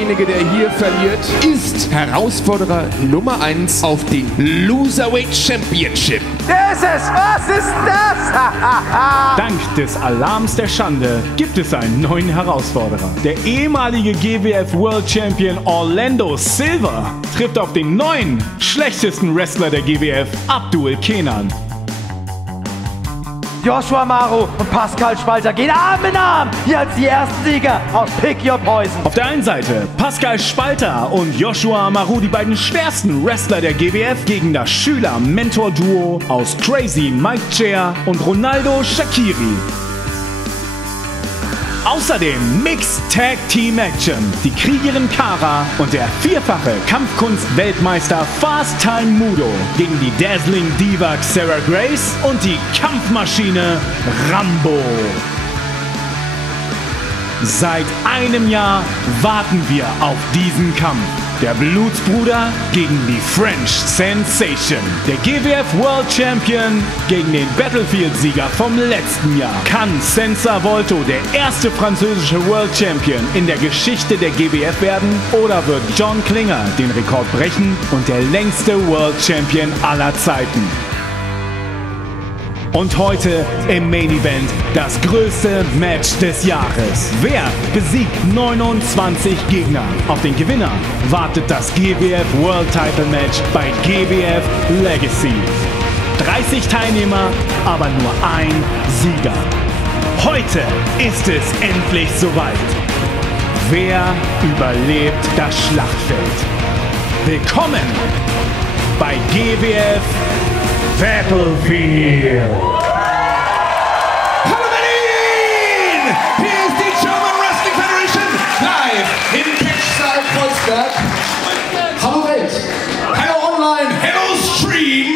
derjenige, der hier verliert, ist Herausforderer Nummer 1 auf den Loserweight Championship. Der ist es! Was ist das? Dank des Alarms der Schande gibt es einen neuen Herausforderer. Der ehemalige GWF World Champion Orlando Silver trifft auf den neuen, schlechtesten Wrestler der GWF, Abdul Kenan. Joshua Amaru und Pascal Spalter gehen Arm in Arm hier als die ersten Sieger aus Pick Your Poison. Auf der einen Seite Pascal Spalter und Joshua Amaru, die beiden schwersten Wrestler der GWF, gegen das Schüler-Mentor-Duo aus Crazy Mike Chair und Ronaldo Shakiri. Außerdem Mixed Tag Team Action, die Kriegerin Xara und der vierfache Kampfkunst-Weltmeister Fast Time Moodo gegen die Dazzling Diva Xara Grace und die Kampfmaschine Rambo. Seit einem Jahr warten wir auf diesen Kampf. Der Blutsbruder gegen die French Sensation. Der GWF World Champion gegen den Battlefield-Sieger vom letzten Jahr. Kann Senza Volto der erste französische World Champion in der Geschichte der GWF werden? Oder wird John Klinger den Rekord brechen und der längste World Champion aller Zeiten? Und heute im Main Event das größte Match des Jahres. Wer besiegt 29 Gegner? Auf den Gewinner wartet das GWF World Title Match bei GWF Legacy. 30 Teilnehmer, aber nur ein Sieger. Heute ist es endlich soweit. Wer überlebt das Schlachtfeld? Willkommen bei GWF Battlefield. Hallo Berlin! Hier ist die German Wrestling Federation live in Bradshaw, Kreuzberg. Hallo Welt! Hello online! Hello Stream!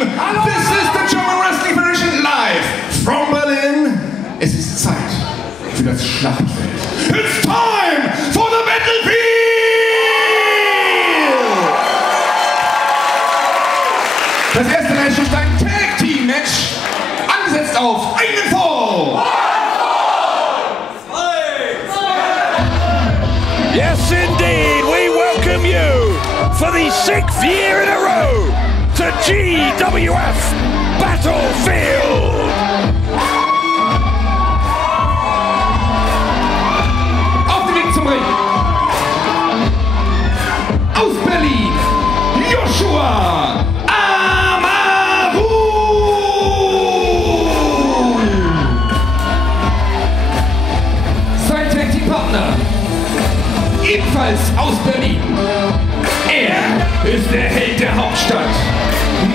This is the German Wrestling Federation live from Berlin. Es ist Zeit für das Schlachtfeld. It's time for the Battlefield! Das erste Match ist ein Tag-Team-Match, angesetzt auf einen Fall. Yes, indeed, we welcome you for the 6th year in a row to GWF Battlefield. Auf dem Weg zum Ring. Aus Berlin, Joshua Amaru. Sein Tag-Team-Partner, ebenfalls aus Berlin. Er ist der Held der Hauptstadt,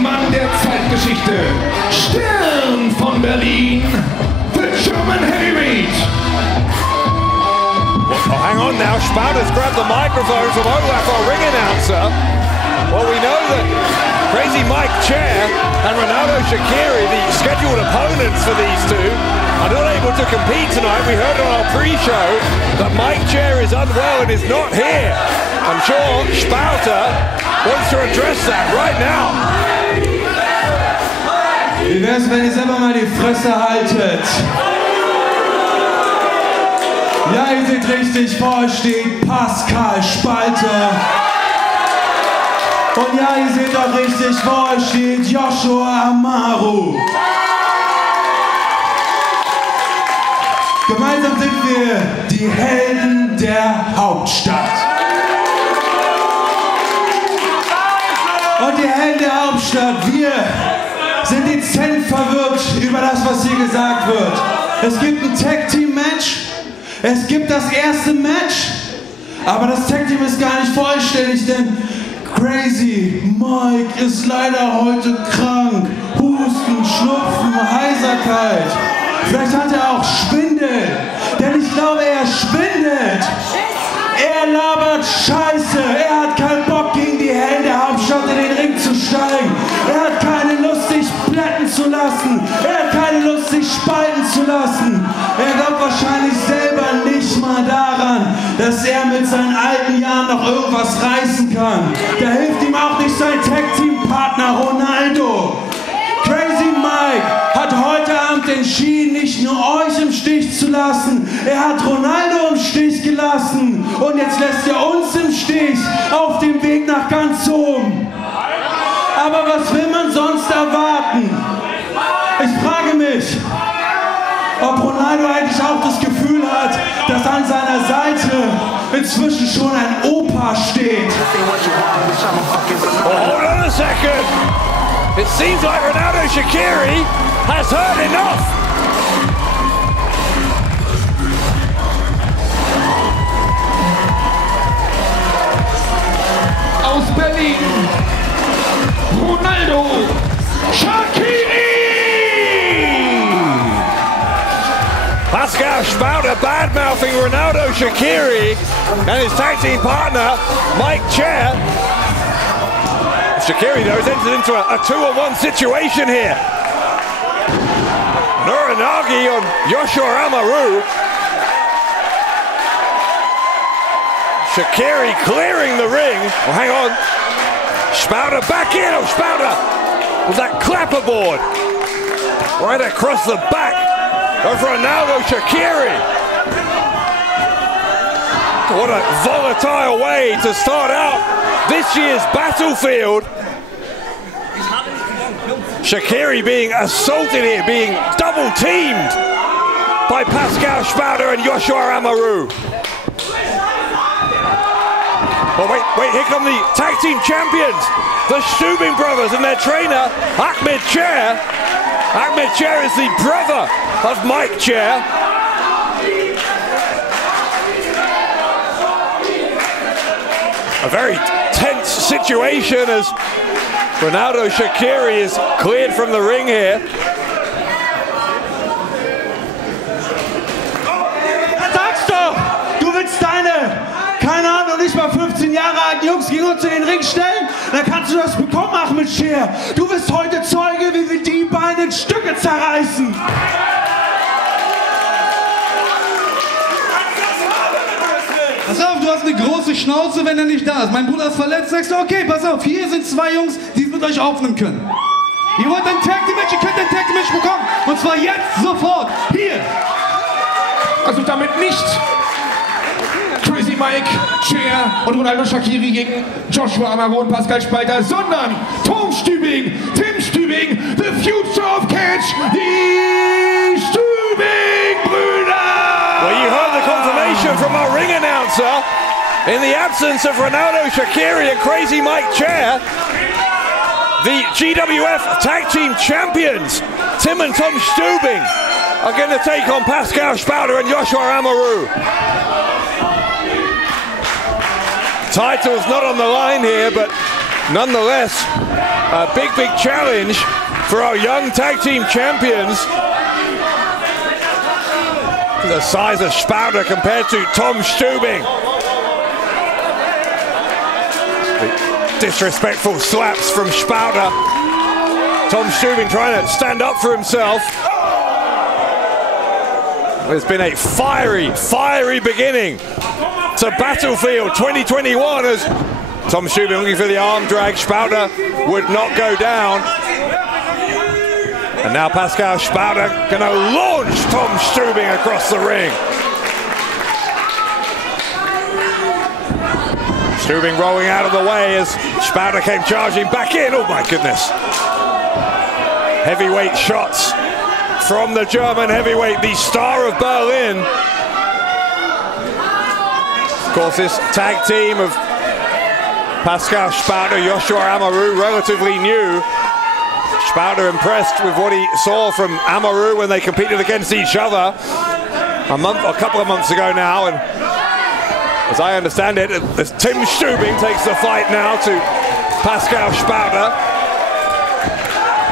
Mann der Zeitgeschichte, Stern von Berlin, the German Heavyweight. Oh, hang on now, Spalter's grabbed the microphone from Olaf, our ring announcer. Well, we know that Crazy Mike Chair and Ronaldo Shakiri, the scheduled opponents for these two, are not able to compete tonight. We heard on our pre-show that Mike Chair is unwell and is not here. I'm sure Spalter wants to address that right now. Wie wär's, wenn ihr selber mal die Fresse haltet? Ja, ihr seht richtig, vor euch steht Pascal Spalter. Und ja, ihr seht auch richtig, vor euch steht Joshua Amaru. Gemeinsam sind wir die Helden der Hauptstadt. Und die Helden der Hauptstadt, wir sind dezent verwirrt über das, was hier gesagt wird. Es gibt ein Tag-Team-Match, es gibt das erste Match, aber das Tag-Team ist gar nicht vollständig, denn Crazy Mike ist leider heute krank. Husten, Schnupfen, Heiserkeit. Vielleicht hat er auch Schwindel, denn ich glaube, er schwindelt. Er labert Scheiße. Er hat keinen Bock, gegen die Helden der Hauptstadt in den Ring zu steigen. Er hat keine Lust, sich plätten zu lassen. Er hat keine Lust, sich spalten zu lassen. Er glaubt wahrscheinlich selber nicht mal daran, dass er mit seinen alten Jahren noch irgendwas reißen kann. Da hilft ihm auch nicht sein Tag-Team-Partner Ronaldo. Crazy Mike hat heute Abend entschieden, nicht nur euch im Stich zu lassen. Er hat Ronaldo im Stich gelassen. lassen und jetzt lässt ihr uns im Stich auf dem Weg nach ganz oben. Aber was will man sonst erwarten? Ich frage mich, ob Ronaldo eigentlich auch das Gefühl hat, dass an seiner Seite inzwischen schon ein Opa steht. Oh, hold on a second. It seems like Ronaldo Shaqiri has heard enough. Aus Berlin, Ronaldo Shaqiri! Pascal Spalter bad-mouthing Ronaldo Shaqiri and his tag team partner, Mike Chair. Shaqiri, though, has entered into a 2-on-1 situation here. Nuranagi on Yoshua Amaru. Shaqiri clearing the ring. Oh, hang on. Spalter back in. Oh, Spalter with that clapperboard right across the back of Ronaldo Shaqiri. What a volatile way to start out this year's Battlefield. Shaqiri being assaulted here, being double teamed by Pascal Spalter and Yoshua Amaru. Oh, wait, here come the tag team champions, the Stübing brothers and their trainer, Ahmed Chair. Ahmed Chair is the brother of Mike Chair. A very tense situation as Ronaldo Shaqiri is cleared from the ring here. Sag's doch! Du willst deine, keine Ahnung, nicht mal 15 Jahre alten Jungs gegen uns in den Ring stellen? Dann kannst du das bekommen, Ahmed Chair. Du bist heute Zeuge, wie wir die Beine in Stücke zerreißen. Pass auf, du hast eine große Schnauze, wenn er nicht da ist. Mein Bruder ist verletzt, sagst du, okay, pass auf, hier sind zwei Jungs, die es mit euch aufnehmen können. Ihr wollt ein Tag Team Match, ihr könnt ein Tag Team Match bekommen. Und zwar jetzt, sofort, hier. Also damit nicht Crazy Mike, Chair und Ronaldo Shaqiri gegen Joshua Amaru und Pascal Spalter, sondern Tom Stübing, Tim Stübing, the future of catch, die Stübing Brüder! Well, you heard the confirmation from our ring announcer. In the absence of Ronaldo Shaqiri and Crazy Mike Chair, the GWF Tag Team Champions, Tim and Tom Stübing, are going to take on Pascal Spalter and Yoshua Amaru. Title's not on the line here, but nonetheless, a big challenge for our young tag team champions. The size of Spalter compared to Tom Stübing. The disrespectful slaps from Spalter. Tom Stübing trying to stand up for himself. It's been a fiery beginning to Battlefield 2021 as Tom Stübing looking for the arm drag. Spalter would not go down. And now Pascal Spalter going to launch Tom Stübing across the ring. Stübing rolling out of the way as Spalter came charging back in. Oh my goodness. Heavyweight shots from the German heavyweight, the star of Berlin. Of course, this tag team of Pascal Spalter, Yoshua Amaru, relatively new. Spalter impressed with what he saw from Amaru when they competed against each other a couple of months ago now, and as I understand it, as Tim Stübing takes the fight now to Pascal Spalter.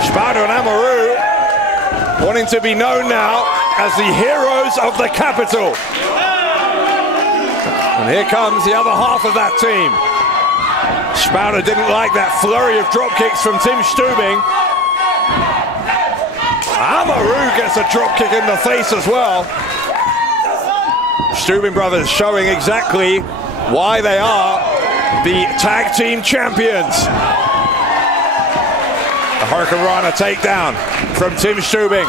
Spalter and Amaru wanting to be known now as the heroes of the capital. And here comes the other half of that team. Spalter didn't like that flurry of drop kicks from Tim Stübing. Amaru gets a drop kick in the face as well. Stübing brothers showing exactly why they are the tag team champions. The Hurricane Rana takedown from Tim Stübing.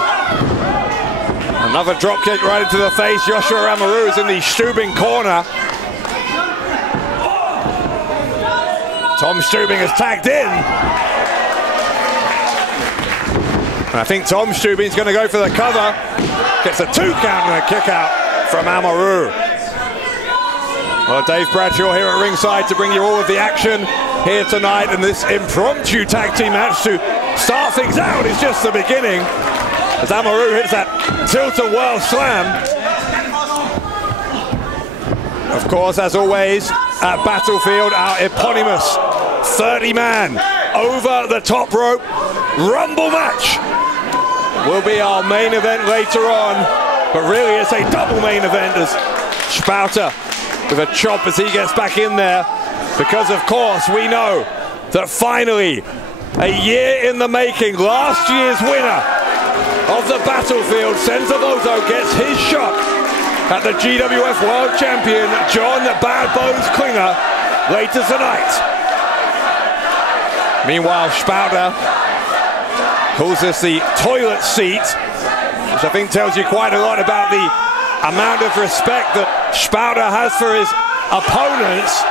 Another drop kick right into the face. Joshua Amaru is in the Stübing corner. Tom Stübing is tagged in. And I think Tom Stübing's going to go for the cover. Gets a 2 count and a kick out from Amaru. Well, Dave Bradshaw here at ringside to bring you all of the action here tonight. And this impromptu tag team match to start things out is just the beginning. As Amaru hits that tilt-a-whirl slam. Of course, as always, at Battlefield, our eponymous 30-man over the top rope Rumble match will be our main event later on. But really, it's a double main event as Spalter with a chop as he gets back in there. Because, of course, we know that finally, a year in the making, last year's winner of the Battlefield, Senza Volto, gets his shot at the GWF World Champion, John Bad Bones Klinger, later tonight. Meanwhile, Spalter calls this the toilet seat, which I think tells you quite a lot about the amount of respect that Spalter has for his opponents.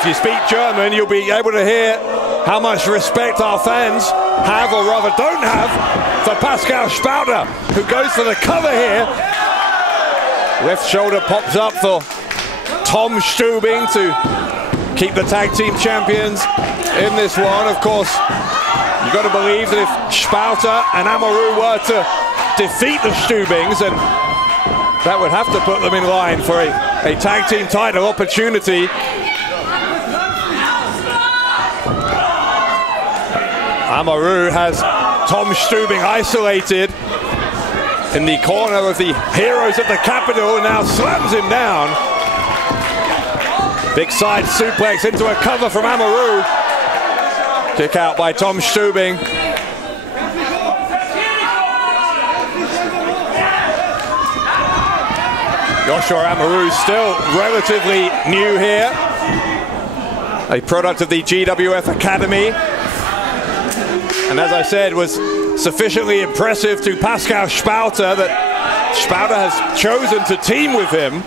If you speak German, you'll be able to hear how much respect our fans have, or rather don't have, for Pascal Spalter, who goes for the cover here. Left shoulder pops up for Tom Stübing to keep the tag team champions in this one. Of course, you've got to believe that if Spalter and Amaru were to defeat the Stübings, and that would have to put them in line for a tag team title opportunity. Amaru has Tom Stübing isolated in the corner of the Heroes of the Capital and now slams him down. Big side suplex into a cover from Amaru. Kick out by Tom Stübing. Joshua Amaru still relatively new here. A product of the GWF Academy. And as I said, was sufficiently impressive to Pascal Spalter that Spalter has chosen to team with him.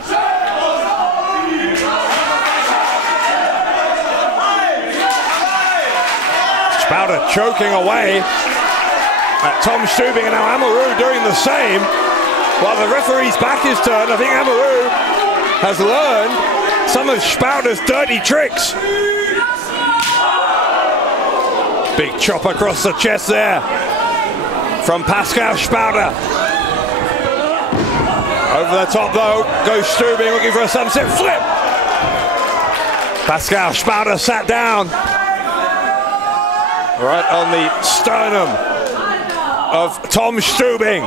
Spalter choking away at Tom Stübing, and now Amaru doing the same. While the referee's back is turned, I think Amaru has learned some of Spalter's dirty tricks. Big chop across the chest there from Pascal Spalter. Over the top though goes Stübing, looking for a sunset flip. Pascal Spalter sat down right on the sternum of Tom Stübing.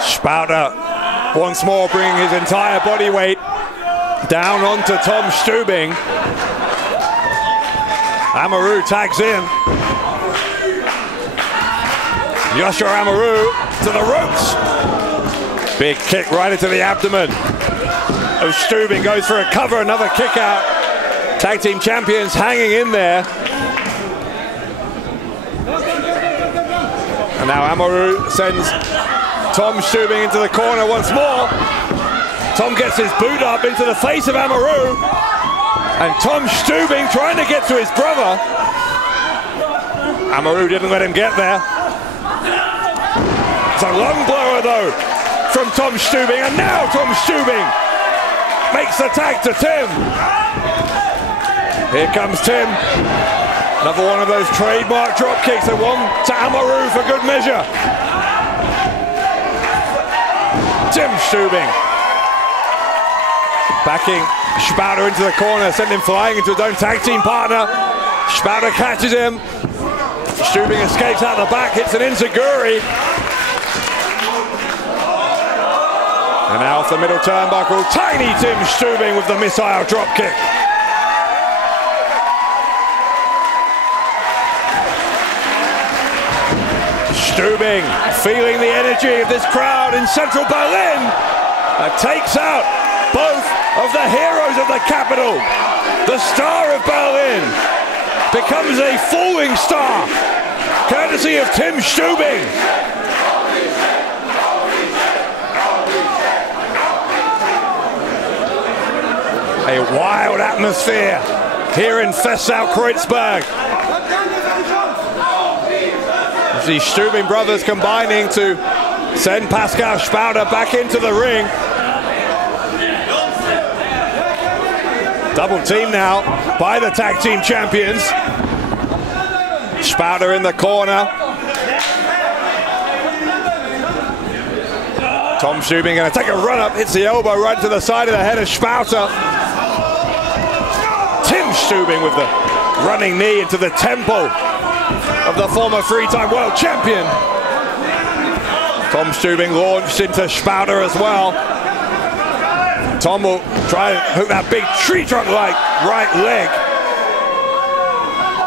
Spalter once more bringing his entire body weight down onto Tom Stübing. Amaru tags in. Joshua Amaru to the ropes. Big kick right into the abdomen of Stübing. Goes for a cover, another kick out. Tag team champions hanging in there. And now Amaru sends Tom Stübing into the corner once more. Tom gets his boot up into the face of Amaru. And Tom Stübing trying to get to his brother. Amaru didn't let him get there. It's a lung blower though from Tom Stübing. And now Tom Stübing makes the tag to Tim. Here comes Tim. Another one of those trademark drop kicks, and one to Amaru for good measure. Tim Stübing backing Spalter into the corner, sending him flying into his own tag team partner. Spalter catches him. Stübing escapes out the back, hits an enziguri. And now off the middle turnbuckle, tiny Tim Stübing with the missile drop kick. Stübing feeling the energy of this crowd in central Berlin. Takes out both of the Heroes of the Capital. the star of Berlin, becomes a falling star, courtesy of Tim Stübing. A wild atmosphere here in Fessau-Kreuzberg. The Stübing brothers combining to send Pascal Spalter back into the ring. Double team now by the tag team champions. Spalter in the corner. Tom Stübing going to take a run up, hits the elbow right to the side of the head of Spalter. Tim Stübing with the running knee into the temple of the former three-time world champion. Tom Stübing launched into Spalter as well. Tom will try and hook that big tree trunk-like right leg.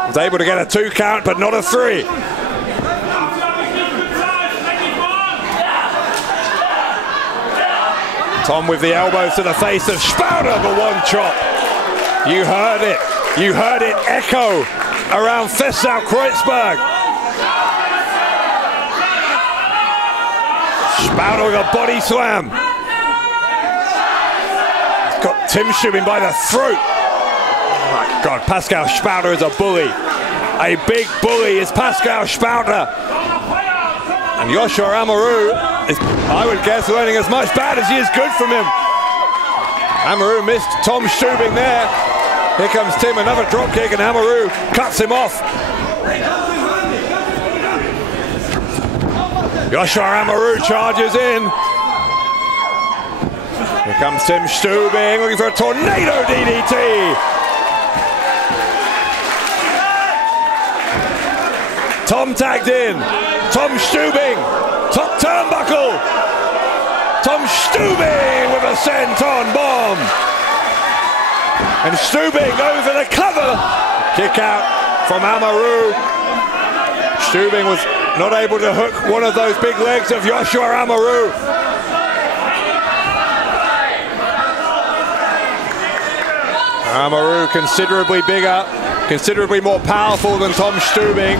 Was able to get a 2 count, but not a 3. Tom with the elbows to the face of Spalter, the 1 chop. You heard it. You heard it echo around Fessau-Kreuzberg. Spalter with a body slam. He's got Tim Stübing by the throat. Oh my God, Pascal Spalter is a bully. A big bully is Pascal Spalter. And Joshua Amaru is, I would guess, learning as much bad as he is good from him. Amaru missed Tom Stübing there. Here comes Tim, another drop kick, and Amaru cuts him off. Joshua Amaru charges in. Here comes Tim Stübing looking for a tornado DDT. Tom tagged in. Tom Stübing, top turnbuckle. Tom Stübing with a senton bomb. And Stübing over the cover. Kick out from Amaru. Stübing was not able to hook one of those big legs of Joshua Amaru. Amaru considerably bigger, considerably more powerful than Tom Stübing.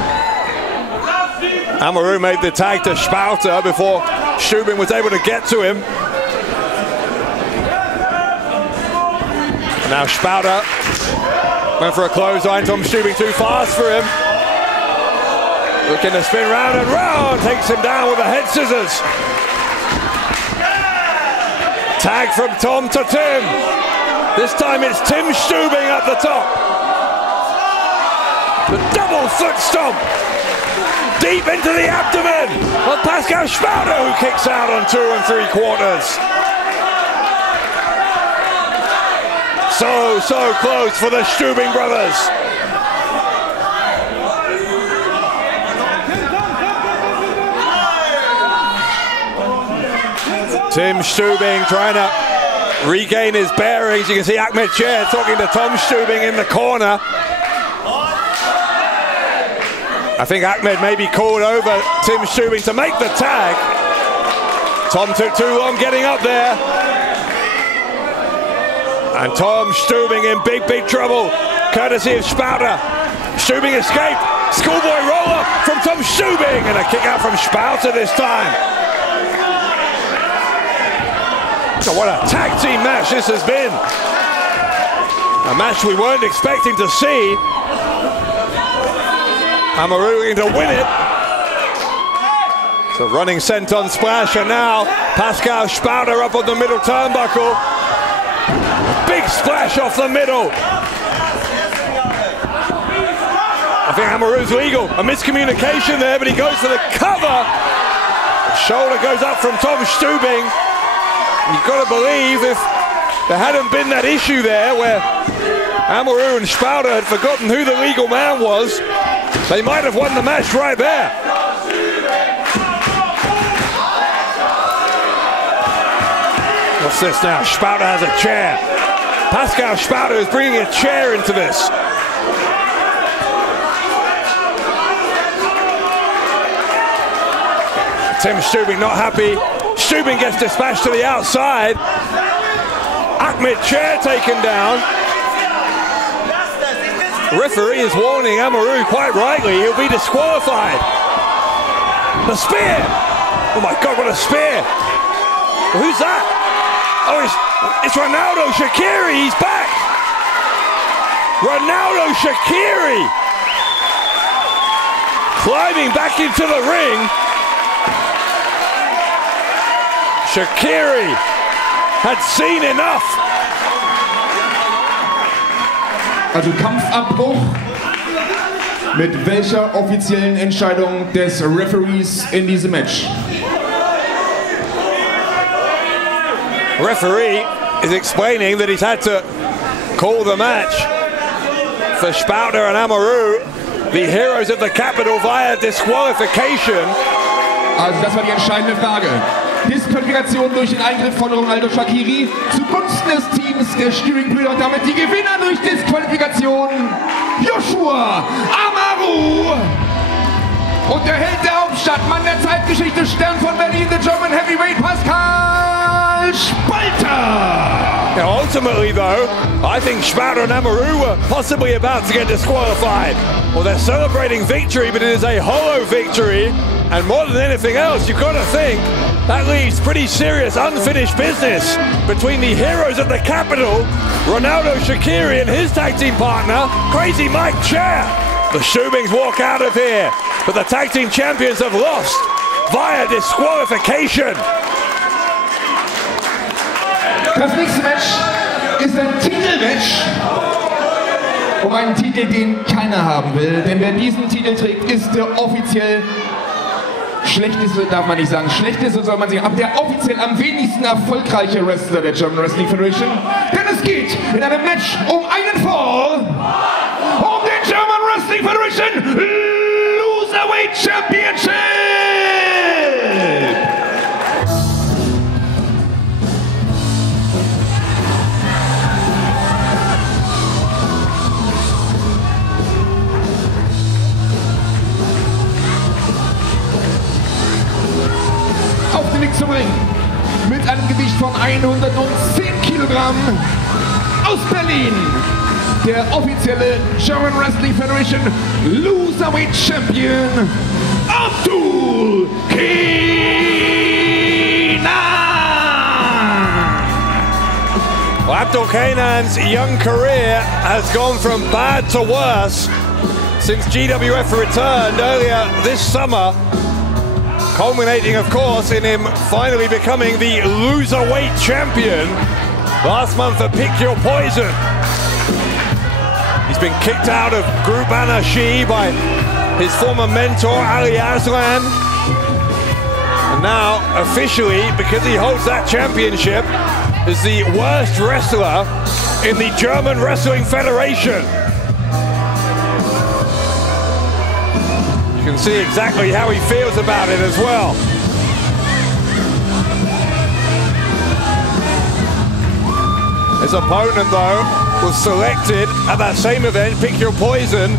Amaru made the tag to Spalter before Stübing was able to get to him. And now Spalter went for a clothesline. Tom Stübing too fast for him. Looking to spin round and round. Takes him down with the head scissors. Tag from Tom to Tim. This time it's Tim Stübing at the top. The double foot stomp. Deep into the abdomen of Pascal Spalter, who kicks out on 2 3/4. So close for the Stübing brothers. Tim Stübing trying to regain his bearings. You can see Ahmed Chair talking to Tom Stübing in the corner. I think Ahmed maybe called over Tim Stübing to make the tag. Tom took too long getting up there. And Tom Stübing in big trouble, courtesy of Spalter. Stübing escaped. Schoolboy roller from Tom Stübing, and a kick out from Spalter this time. So what a tag team match this has been. A match we weren't expecting to see. Amaru looking to win it. So running senton splash, and now Pascal Spalter up on the middle turnbuckle. Big splash off the middle. I think Amaru's legal. A miscommunication there, but he goes for the cover. The shoulder goes up from Tom Stübing. You've got to believe if there hadn't been that issue there where Amaru and Spalter had forgotten who the legal man was, they might have won the match right there. What's this now? Spalter has a chair. Pascal Spalter is bringing a chair into this. Tim Stübing not happy. Stübing gets dispatched to the outside. Ahmed Chair taken down. The referee is warning Amaru quite rightly, he'll be disqualified. The spear! Oh my God, what a spear! Well, who's that? Oh, it's Ronaldo Shaqiri, he's back! Ronaldo Shaqiri! Climbing back into the ring. Shaqiri had seen enough. Also Kampfabbruch. Mit welcher offiziellen Entscheidung des Referees in diesem Match? Referee is explaining that he's had to call the match for Spalter and Amaru, the heroes of the capital, via disqualification. Also das war die entscheidende Frage. Disqualifikation durch den Eingriff von Ronaldo Shaqiri zugunsten des Teams der Stübing-Brüder und damit die Gewinner durch Disqualifikation Joshua Amaru und der Held der Hauptstadt, Mann der Zeitgeschichte, Stern von Berlin, the German Heavyweight Pascal Spalter. Now, ultimately though, I think Spalter and Amaru were possibly about to get disqualified. Well, they're celebrating victory, but it is a hollow victory. And more than anything else, you've got to think that leaves pretty serious unfinished business between the heroes of the capital, Ronaldo Shaqiri and his tag team partner, Crazy Mike Chair. The Stübings walk out of here, but the tag team champions have lost via disqualification. Das nächste Match ist ein Titelmatch. Um einen Titel, den keiner haben will. Denn wer diesen Titel trägt, ist der offiziell schlechteste, darf man nicht sagen, schlechteste soll man sagen, aber der offiziell am wenigsten erfolgreiche Wrestler der German Wrestling Federation. Denn es geht in einem Match um einen Fall, um den German Wrestling Federation Loserweight Championship! Auf den Weg zum Ring mit einem Gewicht von 110 Kilogramm aus Berlin, der offizielle German Wrestling Federation Loserweight Champion Abdul Kenan. Well, Abdul Kenan's young career has gone from bad to worse since GWF returned earlier this summer, culminating, of course, in him finally becoming the Loserweight champion last month at Pick Your Poison. He's been kicked out of Group Anashi by his former mentor, Ali Aslan. And now, officially, because he holds that championship, is the worst wrestler in the German Wrestling Federation. You can see exactly how he feels about it as well. His opponent, though, was selected at that same event, Pick Your Poison,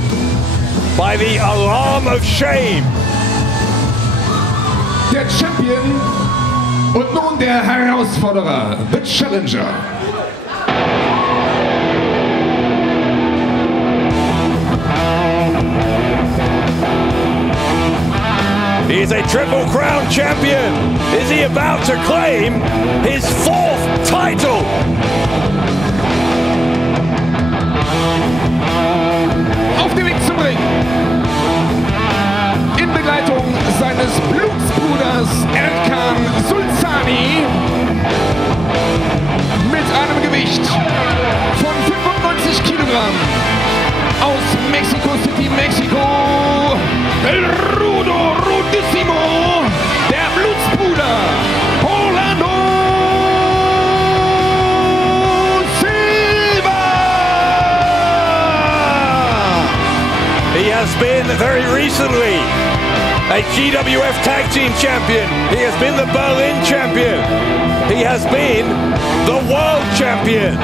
by the Alarm of Shame. Der Champion und nun der Herausforderer, the Challenger. He is a Triple Crown champion. Is he about to claim his 4th title? Auf dem Weg zum Ring. In Begleitung seines Blutsbruders Erkan Sulzani. Mit einem Gewicht von 95 Kilogramm. Aus Mexico City, Mexiko. El Rudo Rudissimo, der Blutsbruder, Orlando Silva! He has been very recently a GWF Tag Team Champion. He has been the Berlin Champion. He has been the World Champion.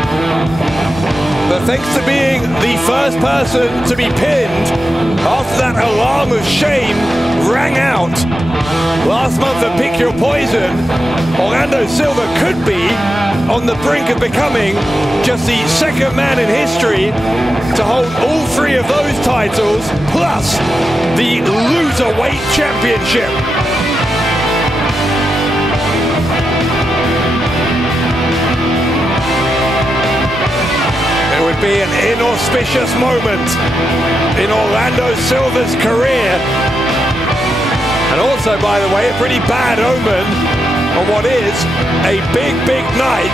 But thanks to being the first person to be pinned after that alarm of shame rang out last month at Pick Your Poison, Orlando Silva could be on the brink of becoming just the second man in history to hold all three of those titles, plus the Loserweight Championship. It would be an inauspicious moment in Orlando Silva's career. And also, by the way, a pretty bad omen on what is a big, big night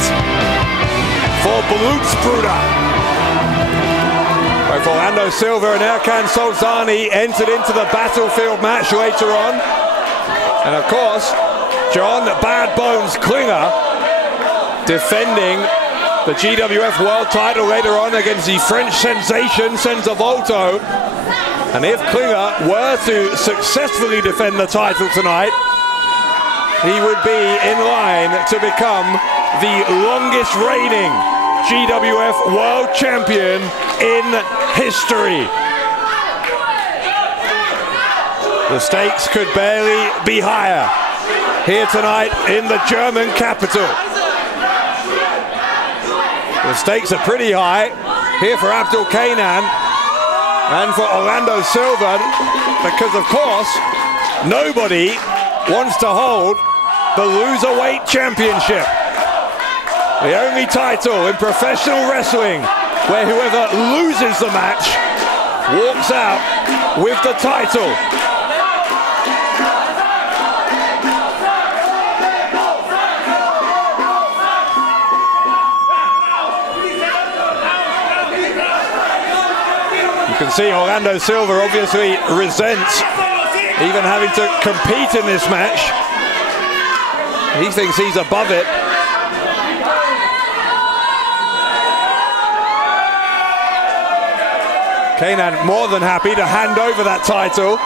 for Brüder. Both Orlando Silva and Erkan Solzani entered into the Battlefield match later on. And of course, John Bad Bones Klinger defending the GWF World title later on against the French sensation Senza Volto. And if Klinger were to successfully defend the title tonight, he would be in line to become the longest reigning GWF World Champion in history. The stakes could barely be higher here tonight in the German capital. The stakes are pretty high here for Abdul Kenan and for Orlando Silva, because of course nobody wants to hold the Loserweight Championship, the only title in professional wrestling where whoever loses the match walks out with the title. You can see Orlando Silva obviously resents even having to compete in this match. He thinks he's above it. Kenan more than happy to hand over that title.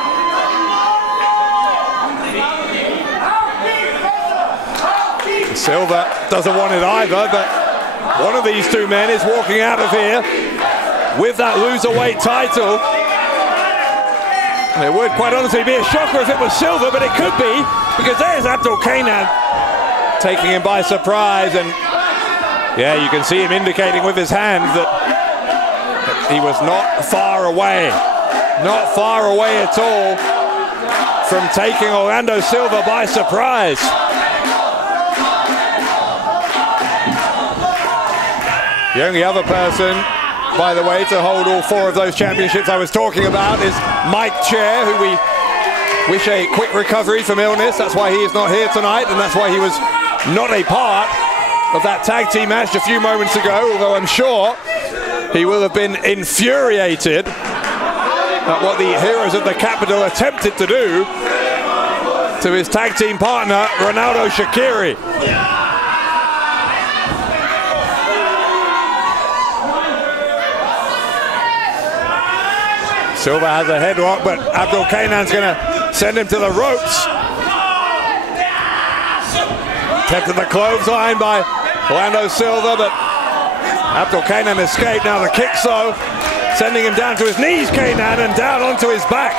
Silva doesn't want it either, but one of these two men is walking out of here with that Loserweight title. It would quite honestly be a shocker if it was Silva, but it could be, because there's Abdul Kenan taking him by surprise. And yeah, you can see him indicating with his hand that he was not far away at all from taking Orlando Silva by surprise. The only other person, by the way, to hold all four of those championships I was talking about is Mike Chair, who we wish a quick recovery from illness. That's why he is not here tonight, and that's why he was not a part of that tag team match a few moments ago, although I'm sure he will have been infuriated at what the heroes of the capital attempted to do to his tag team partner, Ronaldo Shaqiri. Silva has a headlock, but Abdul Kenan's going to send him to the ropes. Tempted the clothesline by Orlando Silva, but Abdul Kenan escaped. Now the kick, though, sending him down to his knees, Kenan, and down onto his back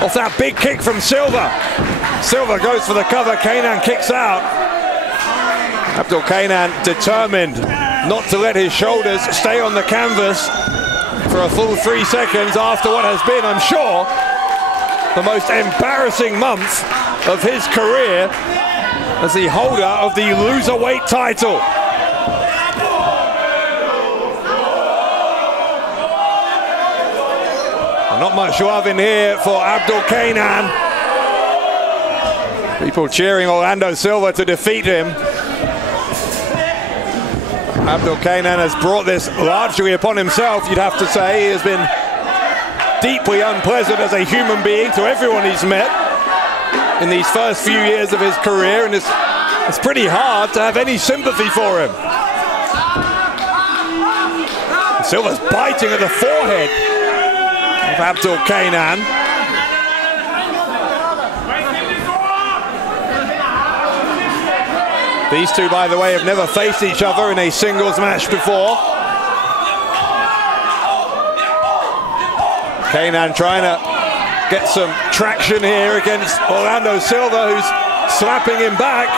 off that big kick from Silva. Silva goes for the cover, Kenan kicks out. Abdul Kenan determined not to let his shoulders stay on the canvas for a full 3 seconds after what has been, I'm sure, the most embarrassing month of his career as the holder of the Loserweight title. Not much love in here for Abdul Kenan. People cheering Orlando Silva to defeat him. Abdul Kenan has brought this largely upon himself, you'd have to say. He has been deeply unpleasant as a human being to everyone he's met in these first few years of his career, and it's pretty hard to have any sympathy for him. Silva's biting at the forehead of Abdul Kenan. These two, by the way, have never faced each other in a singles match before. Kenan trying to get some traction here against Orlando Silva, who's slapping him back.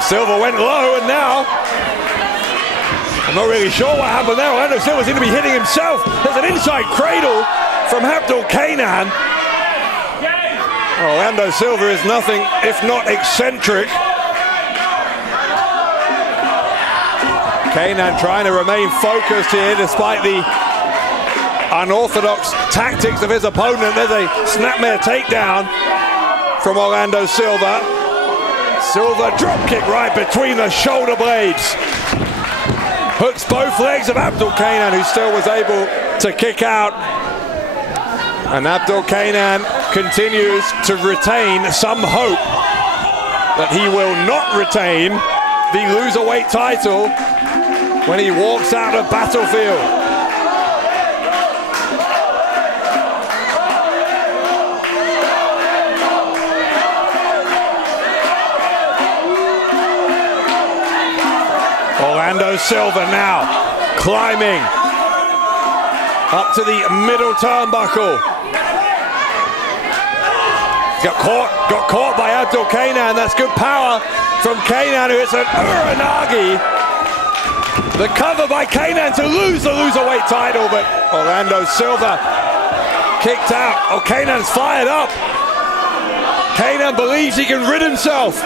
Silva went low, and now I'm not really sure what happened there. Orlando Silva seemed to be hitting himself. There's an inside cradle from Abdul Kenan. Orlando Silva is nothing if not eccentric. Kenan trying to remain focused here despite the unorthodox tactics of his opponent. There's a snapmare takedown from Orlando Silva. Silva drop kick right between the shoulder blades. Hooks both legs of Abdul Kenan, who still was able to kick out. And Abdul Kenan continues to retain some hope that he will not retain the loserweight title when he walks out of Battlefield. Orlando Silva now climbing up to the middle turnbuckle. Got caught by Abdul Kenan. That's good power from Kenan, who hits an Uranagi. The cover by Kenan to lose the loserweight title, but Orlando Silva kicked out. Oh, Kenan's fired up. Kenan believes he can rid himself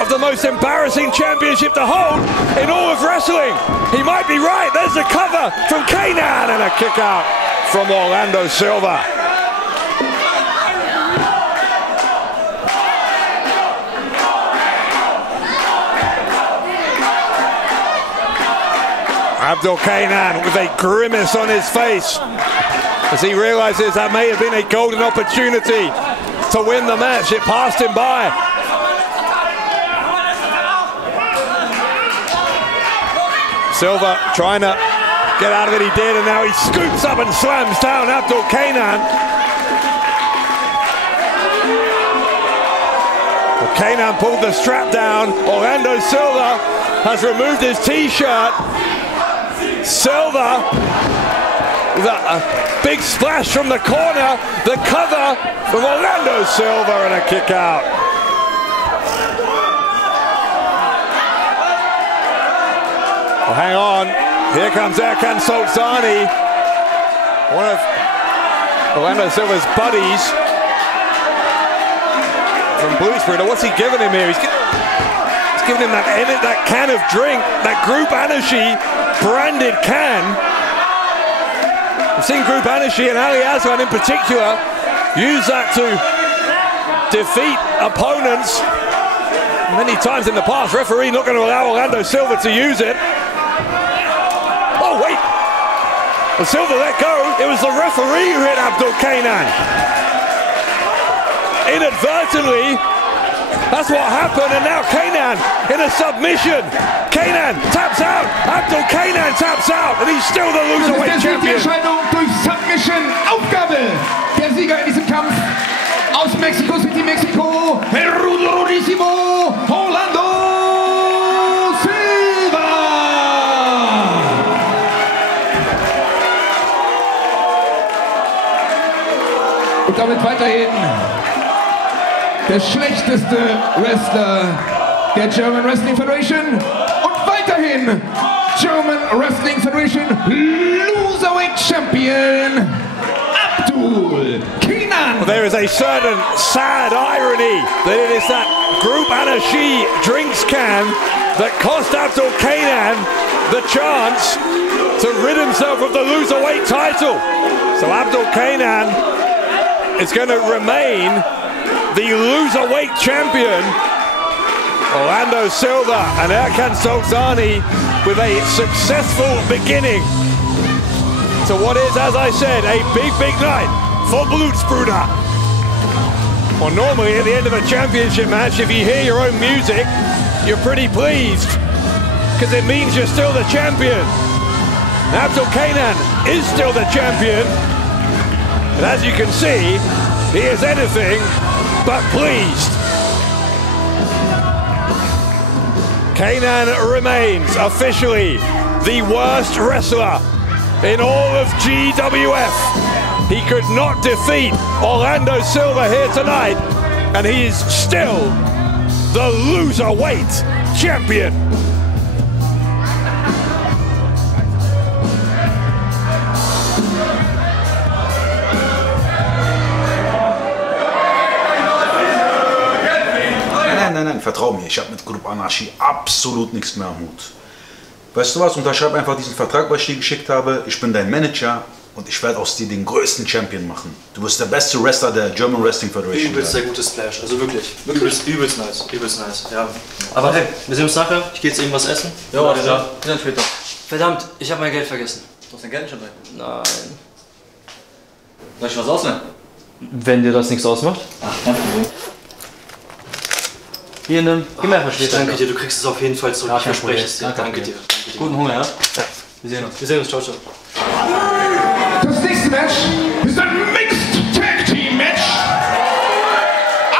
of the most embarrassing championship to hold in all of wrestling. He might be right. There's the cover from Kenan, and a kick out from Orlando Silva. Abdul Kenan with a grimace on his face as he realizes that may have been a golden opportunity to win the match. It passed him by. Silva trying to get out of it, he did, and now he scoops up and slams down Abdul Kenan. Well, Kenan pulled the strap down. Orlando Silva has removed his t-shirt. Silva with a big splash from the corner. The cover from Orlando Silva and a kick out. Well, hang on. Here comes Erkan Solzani, one of Orlando Silva's buddies from Brüder. What's he giving him here? He's giving him that can of drink, that Group Anashi branded can. We've seen Group Anashi and Ali Aslan in particular use that to defeat opponents many times in the past. Referee not going to allow Orlando Silva to use it. Oh wait, well, Silva let go. It was the referee who hit Abdul Kenan inadvertently. That's what happened, and now Kenan in a submission. Kenan taps out, Abdul Kenan taps out, and he's still the loserweight champion. Die Entscheidung durch Submission. Aufgabe der Sieger in diesem Kampf aus Mexico City, Mexiko, el Rudísimo Orlando Silva. Und damit weiterhin der schlechteste Wrestler der German Wrestling Federation und weiterhin German Wrestling Federation Loserweight Champion Abdul Kenan. Well, there is a certain sad irony that it is that Group Anashi drinks can that cost Abdul Kenan the chance to rid himself of the Loserweight title. So Abdul Kenan is going to remain the Loserweight champion. Orlando Silva and Erkan Solzani with a successful beginning to what is, as I said, a big night for Brüder. Well, normally at the end of a championship match, if you hear your own music, you're pretty pleased because it means you're still the champion. Abdul Kenan is still the champion, and as you can see, he is anything but pleased. Kenan remains officially the worst wrestler in all of GWF. He could not defeat Orlando Silva here tonight, and he is still the Loserweight champion. Nein, vertrau mir, ich habe mit Group Anarchy absolut nichts mehr am Hut. Weißt du was, unterschreib einfach diesen Vertrag, was ich dir geschickt habe. Ich bin dein Manager und ich werde aus dir den größten Champion machen. Du wirst der beste Wrestler der German Wrestling Federation. Übelst sehr gutes Splash, also wirklich. Übelst nice, ja. Aber hey, wir sehen uns nachher. Ich gehe jetzt irgendwas essen. Ja, alles klar. Wir sehen später. Verdammt, ich habe mein Geld vergessen. Du hast dein Geld nicht dabei? Nein. Soll ich was ausnehmen? Wenn dir das nichts ausmacht? Ach, kein Problem. Hier, nimm. Gib mir einfach später. Danke dir, du kriegst es auf jeden Fall zurück. Ja, ich verspreche es dir. Danke dir. Guten Hunger, ja? Wir sehen uns. Wir sehen uns, ciao, ciao. Das nächste Match ist ein Mixed Tag Team Match.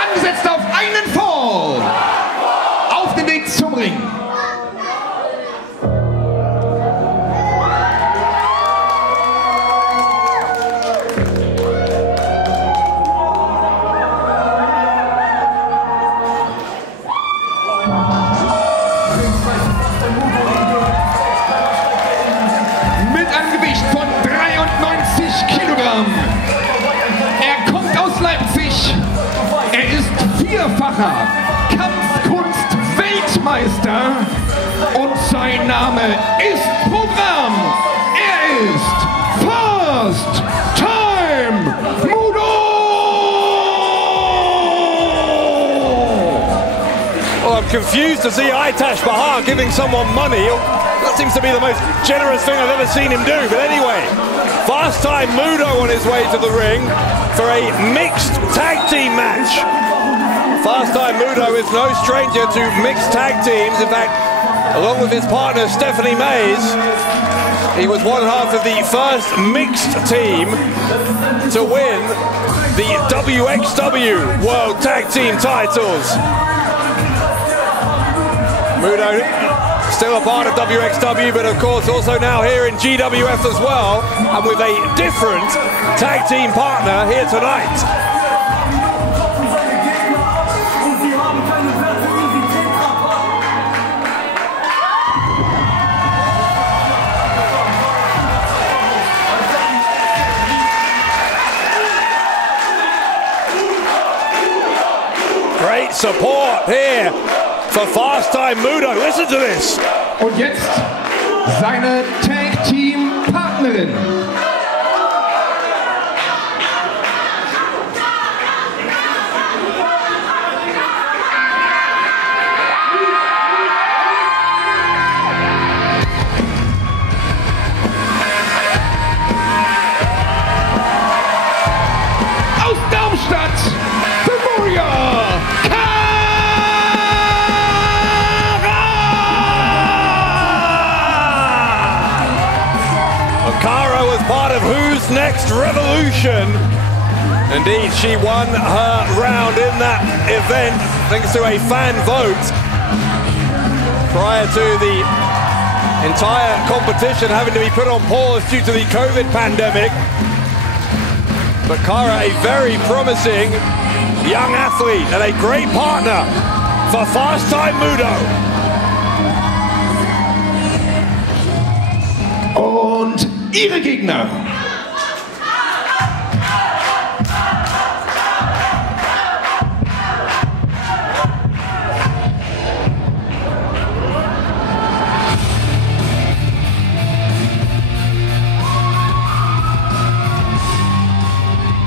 Angesetzt auf einen Fall. Auf dem Weg zum Ring. Vierfacher Kampfkunst-Weltmeister und sein Name ist Programm. Er ist First Time Moodo! Well, I'm confused to see Aitash Bahar giving someone money. That seems to be the most generous thing I've ever seen him do. But anyway, Fast Time Moodo on his way to the ring for a mixed tag team match. Fast Time Moodo is no stranger to mixed tag teams. In fact, along with his partner Stephanie Mays, he was one half of the first mixed team to win the WXW World Tag Team titles. Moodo still a part of WXW, but of course also now here in GWF as well, and with a different tag team partner here tonight. Great support here for Fast Time Moodo. Listen to this. Und jetzt seine Tag Team Partnerin. Aus Darmstadt, the Warrior. Xara was part of Who's Next Revolution. Indeed, she won her round in that event thanks to a fan vote prior to the entire competition having to be put on pause due to the COVID pandemic. But Xara, a very promising young athlete and a great partner for Fast Time Moodo. Und ihre Gegner.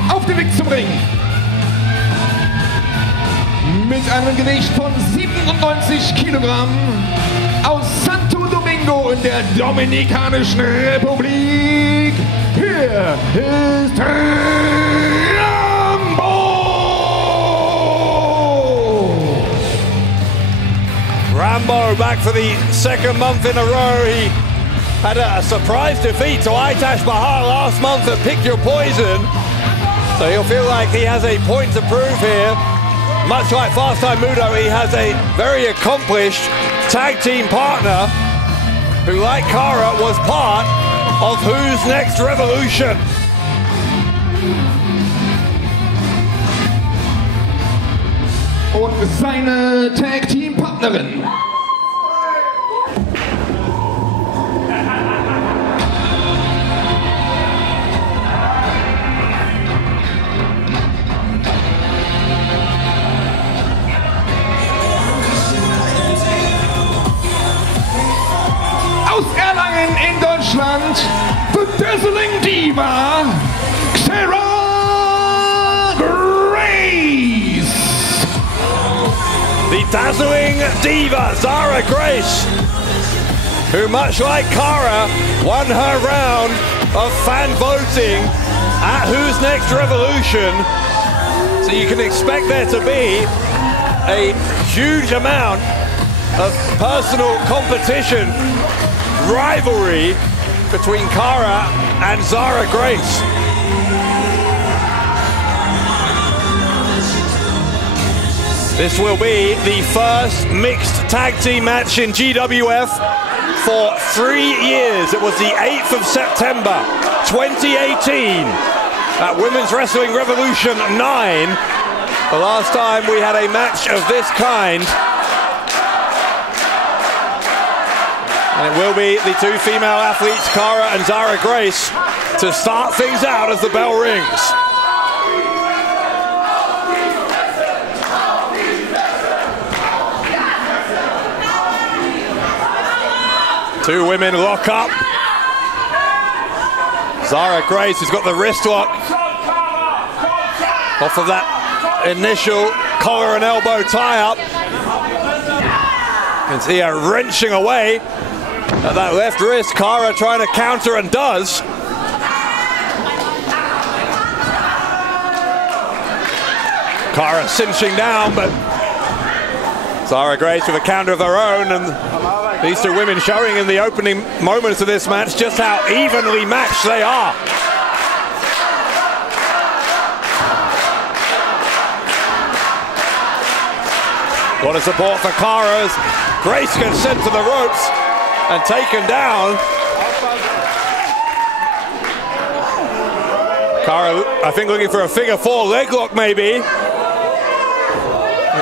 Auf dem Weg zum Ring. Mit einem Gewicht von 97 Kilogramm aus Santo Domingo in der Dominikanischen Republik. Hier ist Rambo! Rambo back for the second month in a row. He had a surprise defeat to Aitash Bahar last month at Pick Your Poison. So he'll feel like he has a point to prove here. Much like Fast Time Moodo, he has a very accomplished tag team partner who, like Xara, was part of Who's Next Revolution. Und seine Tag-Team-Partnerin. Aus Erlangen in Deutschland, the Dazzling Diva, Xara Grace. The dazzling diva, Xara Grace, who much like Xara, won her round of fan voting at Who's Next Revolution. So you can expect there to be a huge amount of personal competition, rivalry between Xara and Xara Grace. This will be the first mixed tag team match in GWF for 3 years. It was the 8th of September, 2018 at Women's Wrestling Revolution 9. The last time we had a match of this kind. And it will be the two female athletes, Xara and Xara Grace, to start things out as the bell rings. Two women lock up. Xara Grace has got the wrist lock off of that initial collar and elbow tie-up. You can see her wrenching away at that left wrist. Xara trying to counter and does. Xara cinching down, but Xara Grace with a counter of her own, and these two women showing in the opening moments of this match just how evenly matched they are. A lot of support for Xara as Grace gets sent to the ropes and taken down. Xara, I think, looking for a figure four leg lock maybe.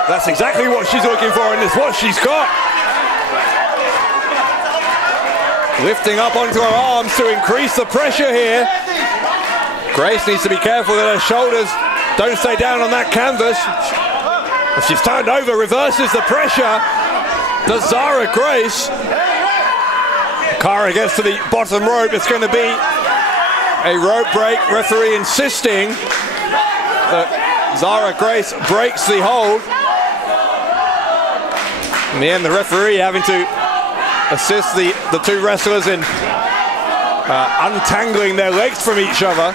That's exactly what she's looking for, and it's what she's got. Lifting up onto her arms to increase the pressure here. Grace needs to be careful that her shoulders don't stay down on that canvas. If she's turned over, reverses the pressure. Does Xara Grace. Xara gets to the bottom rope. It's going to be a rope break. Referee insisting that Xara Grace breaks the hold. In the end, the referee having to assist the two wrestlers in untangling their legs from each other.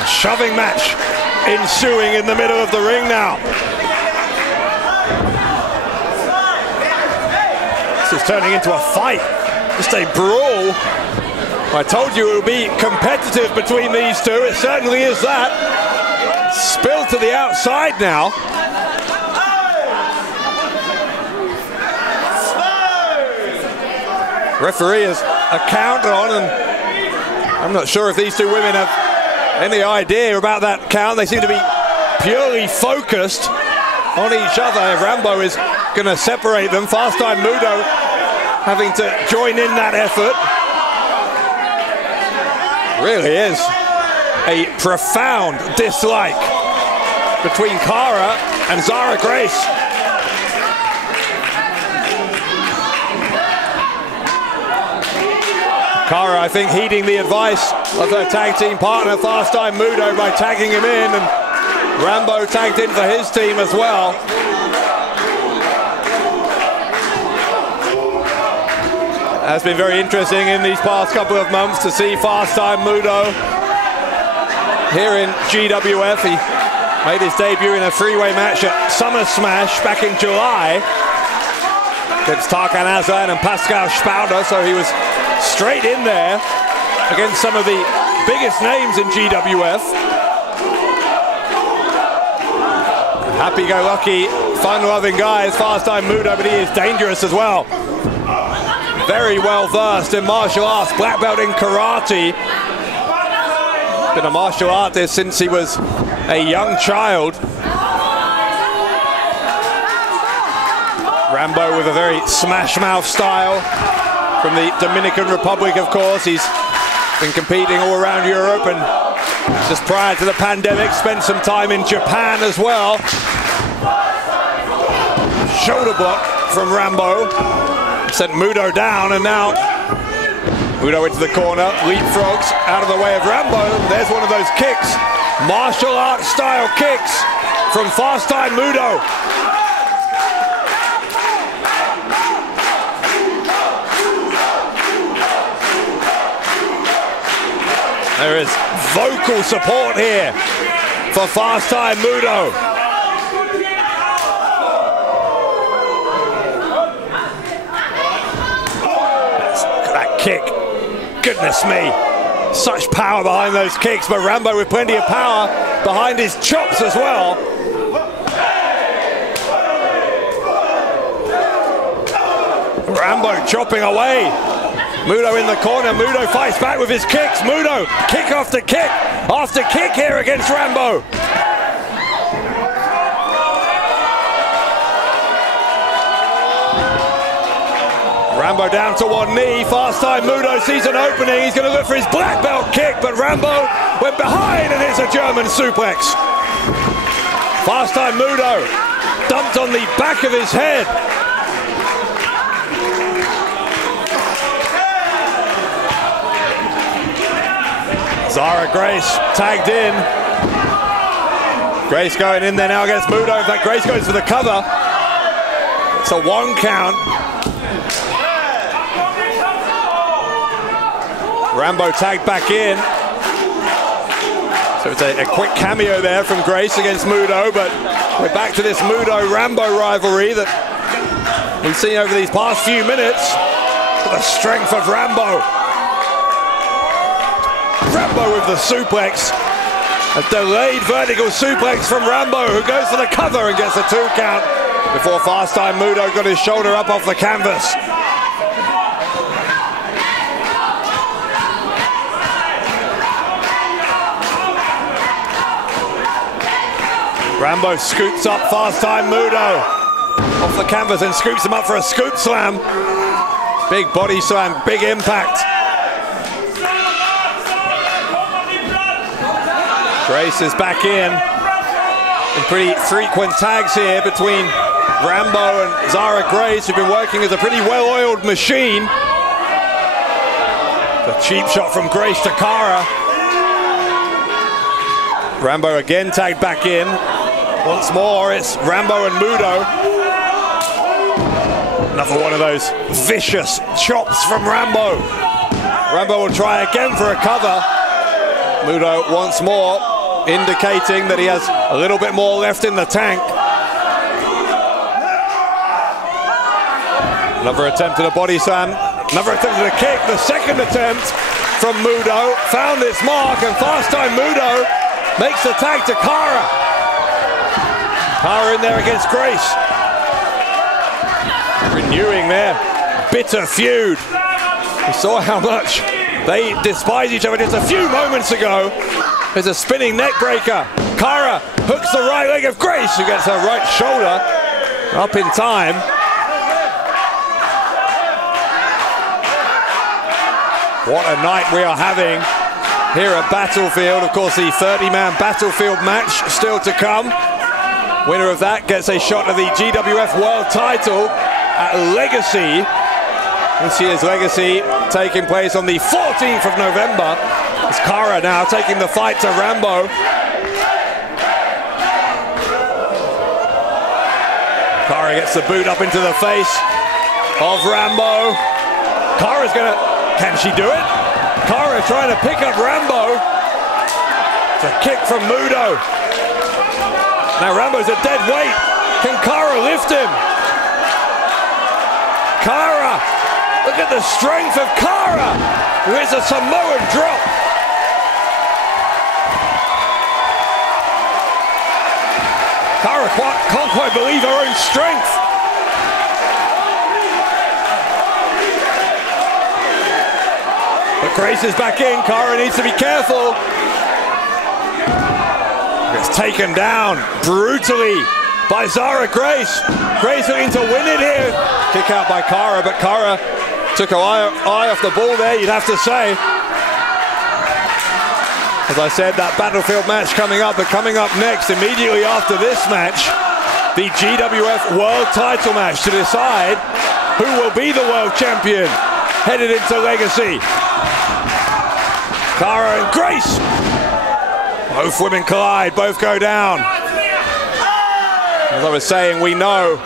A shoving match ensuing in the middle of the ring now. This is turning into a fight, just a brawl. I told you it would be competitive between these two. It certainly is that. Spilled to the outside now. Referee has a count on, and I'm not sure if these two women have any idea about that count. They seem to be purely focused on each other. Rambo is going to separate them. Fast Time Moodo having to join in that effort. Really is a profound dislike between Xara and Xara Grace. Xara, I think, heeding the advice of her tag team partner, Fast Time Moodo, by tagging him in, and Rambo tagged in for his team as well. It has been very interesting in these past couple of months to see Fast Time Moodo here in GWF. He made his debut in a three-way match at Summer Smash back in July against Tarkan Aslan and Pascal Spalter, so he was straight in there against some of the biggest names in GWF. Happy-go-lucky fun-loving guy is Fast-Time Moodo, but he is dangerous as well. Very well versed in martial arts, black belt in karate. Been a martial artist since he was a young child. Rambo with a very smash mouth style from the Dominican Republic, of course. He's been competing all around Europe, and just prior to the pandemic spent some time in Japan as well. Shoulder block from Rambo sent Moodo down, and now Moodo into the corner, leapfrogs out of the way of Rambo. There's one of those kicks, martial arts style kicks from Fast-Time Moodo. There is vocal support here for Fast-Time Moodo. Look at that kick. Goodness me. Such power behind those kicks, but Rambo with plenty of power behind his chops as well. Rambo chopping away. Moodo in the corner. Moodo fights back with his kicks. Moodo, kick after kick here against Rambo. Rambo down to one knee. Fast-Time Moodo sees an opening. He's going to look for his black belt kick, but Rambo went behind and it's a German suplex. Fast-Time Moodo dumped on the back of his head. Xara Grace tagged in. Grace going in there now against Moodo. In fact, Grace goes for the cover. It's a 1 count. Rambo tagged back in. So it's a quick cameo there from Grace against Moodo, but we're back to this Moodo-Rambo rivalry that we've seen over these past few minutes. The strength of Rambo. Rambo with the suplex. A delayed vertical suplex from Rambo, who goes for the cover and gets a 2 count before Fast-Time Moodo got his shoulder up off the canvas. Rambo scoops up Fast-Time Moodo off the canvas and scoops him up for a scoop slam. Big body slam, big impact. Grace is back in pretty frequent tags here between Rambo and Xara Grace, who've been working as a pretty well-oiled machine. The cheap shot from Grace to Xara. Rambo again tagged back in. Once more, it's Rambo and Moodo. Another one of those vicious chops from Rambo. Rambo will try again for a cover. Moodo once more, indicating that he has a little bit more left in the tank. Another attempt at a body slam, another attempt at a kick. The second attempt from Moodo found its mark, and Fast-Time Moodo makes the tag to Xara. Xara in there against Grace. Renewing their bitter feud. We saw how much they despise each other just a few moments ago. There's a spinning neck breaker. Xara hooks the right leg of Grace, who gets her right shoulder up in time. What a night we are having here at Battlefield. Of course, the 30-man Battlefield match still to come. Winner of that gets a shot at the GWF World title at Legacy. This year's Legacy taking place on the 14th of November. It's Xara now taking the fight to Rambo. Xara gets the boot up into the face of Rambo. Xara's gonna, can she do it? Xara trying to pick up Rambo. It's a kick from Moodo. Now Rambo's a dead weight. Can Xara lift him? Xara, look at the strength of Xara, who is a Samoan drop. Xara can't quite believe her own strength. But Grace is back in. Xara needs to be careful. Gets taken down brutally by Xara Grace. Grace looking to win it here. Kick out by Xara, but Xara took her eye off the ball there, you'd have to say. As I said, that Battlefield match coming up, but coming up next, immediately after this match, the GWF World Title match to decide who will be the world champion headed into Legacy. Xara and Grace. Both women collide, both go down. As I was saying, we know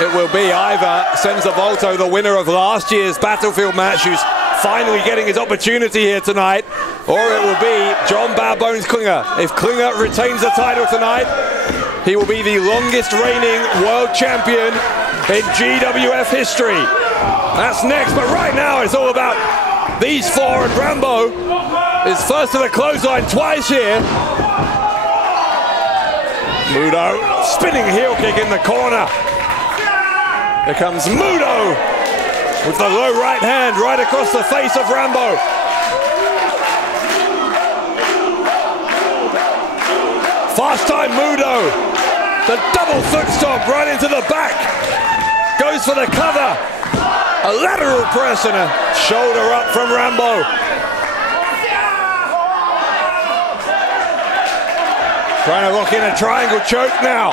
it will be either Senza Volto, the winner of last year's Battlefield match, who's finally getting his opportunity here tonight, or it will be John Bad Bones Klinger. If Klinger retains the title tonight, he will be the longest reigning world champion in GWF history. That's next, but right now it's all about these four, and Rambo is first to the clothesline twice here. Moodo spinning heel kick in the corner. Here comes Moodo with the low right hand right across the face of Rambo. Fast time Moodo. The double foot stomp right into the back. Goes for the cover. A lateral press and a shoulder up from Rambo. Trying to lock in a triangle choke now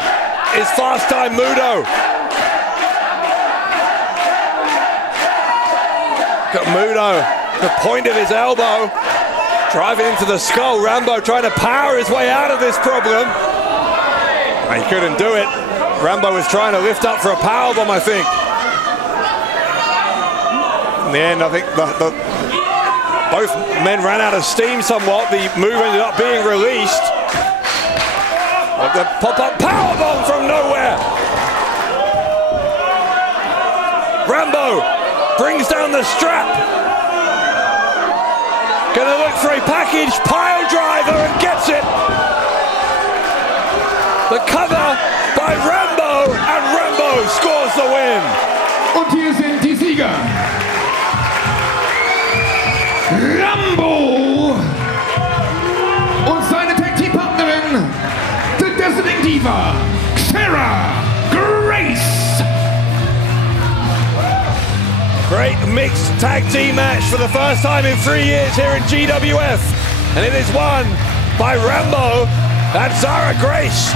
is Fast Time Moodo. Got Moodo, the point of his elbow, driving into the skull. Rambo trying to power his way out of this problem. He couldn't do it. Rambo was trying to lift up for a powerbomb, I think. In the end, I think both men ran out of steam somewhat. The move ended up being released. The pop-up powerbomb from nowhere. Rambo brings down the strap. Gonna look for a package pile driver and gets it. The cover by Rambo, and Rambo scores the win. Und hier sind die Sieger. Rambo und seine Tag-Team-Partnerin, the Dazzling Diva, Xara Grace. Great mixed tag team match for the first time in 3 years here in GWF. And it is won by Rambo and Xara Grace.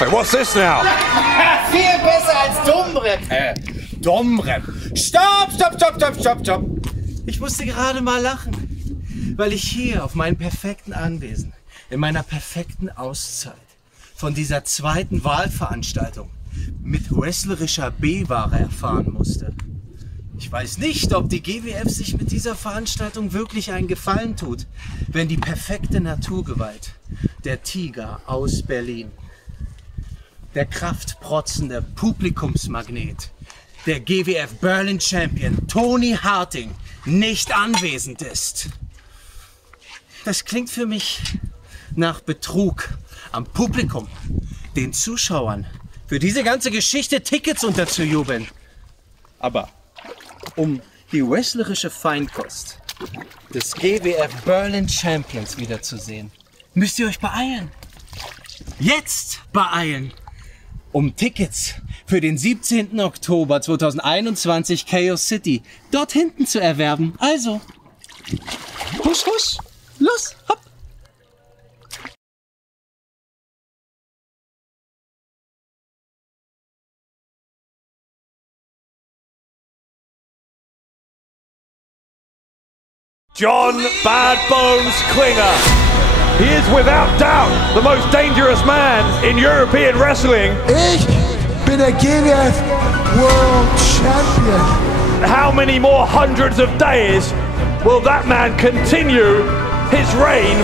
Wait, what's this now? Viel besser als Domrep. Domrep. Stopp, stopp, stopp, stopp, stopp, stopp. Ich musste gerade mal lachen, weil ich hier auf meinem perfekten Anwesen, in meiner perfekten Auszeit, von dieser zweiten Wahlveranstaltung mit wrestlerischer B-Ware erfahren musste. Ich weiß nicht, ob die GWF sich mit dieser Veranstaltung wirklich einen Gefallen tut, wenn die perfekte Naturgewalt, der Tiger aus Berlin, der kraftprotzende Publikumsmagnet, der GWF Berlin Champion Tony Harting nicht anwesend ist. Das klingt für mich nach Betrug am Publikum, den Zuschauern, für diese ganze Geschichte Tickets unterzujubeln. Aber um die wrestlerische Feinkost des GWF Berlin Champions wiederzusehen, müsst ihr euch beeilen. Jetzt beeilen, um Tickets für den 17. Oktober 2021 Chaos City dort hinten zu erwerben. Also, husch, husch, los, hopp! John Bad Bones Klinger. He is without doubt the most dangerous man in European wrestling. Ich bin der GWF World Champion. How many more hundreds of days will that man continue his reign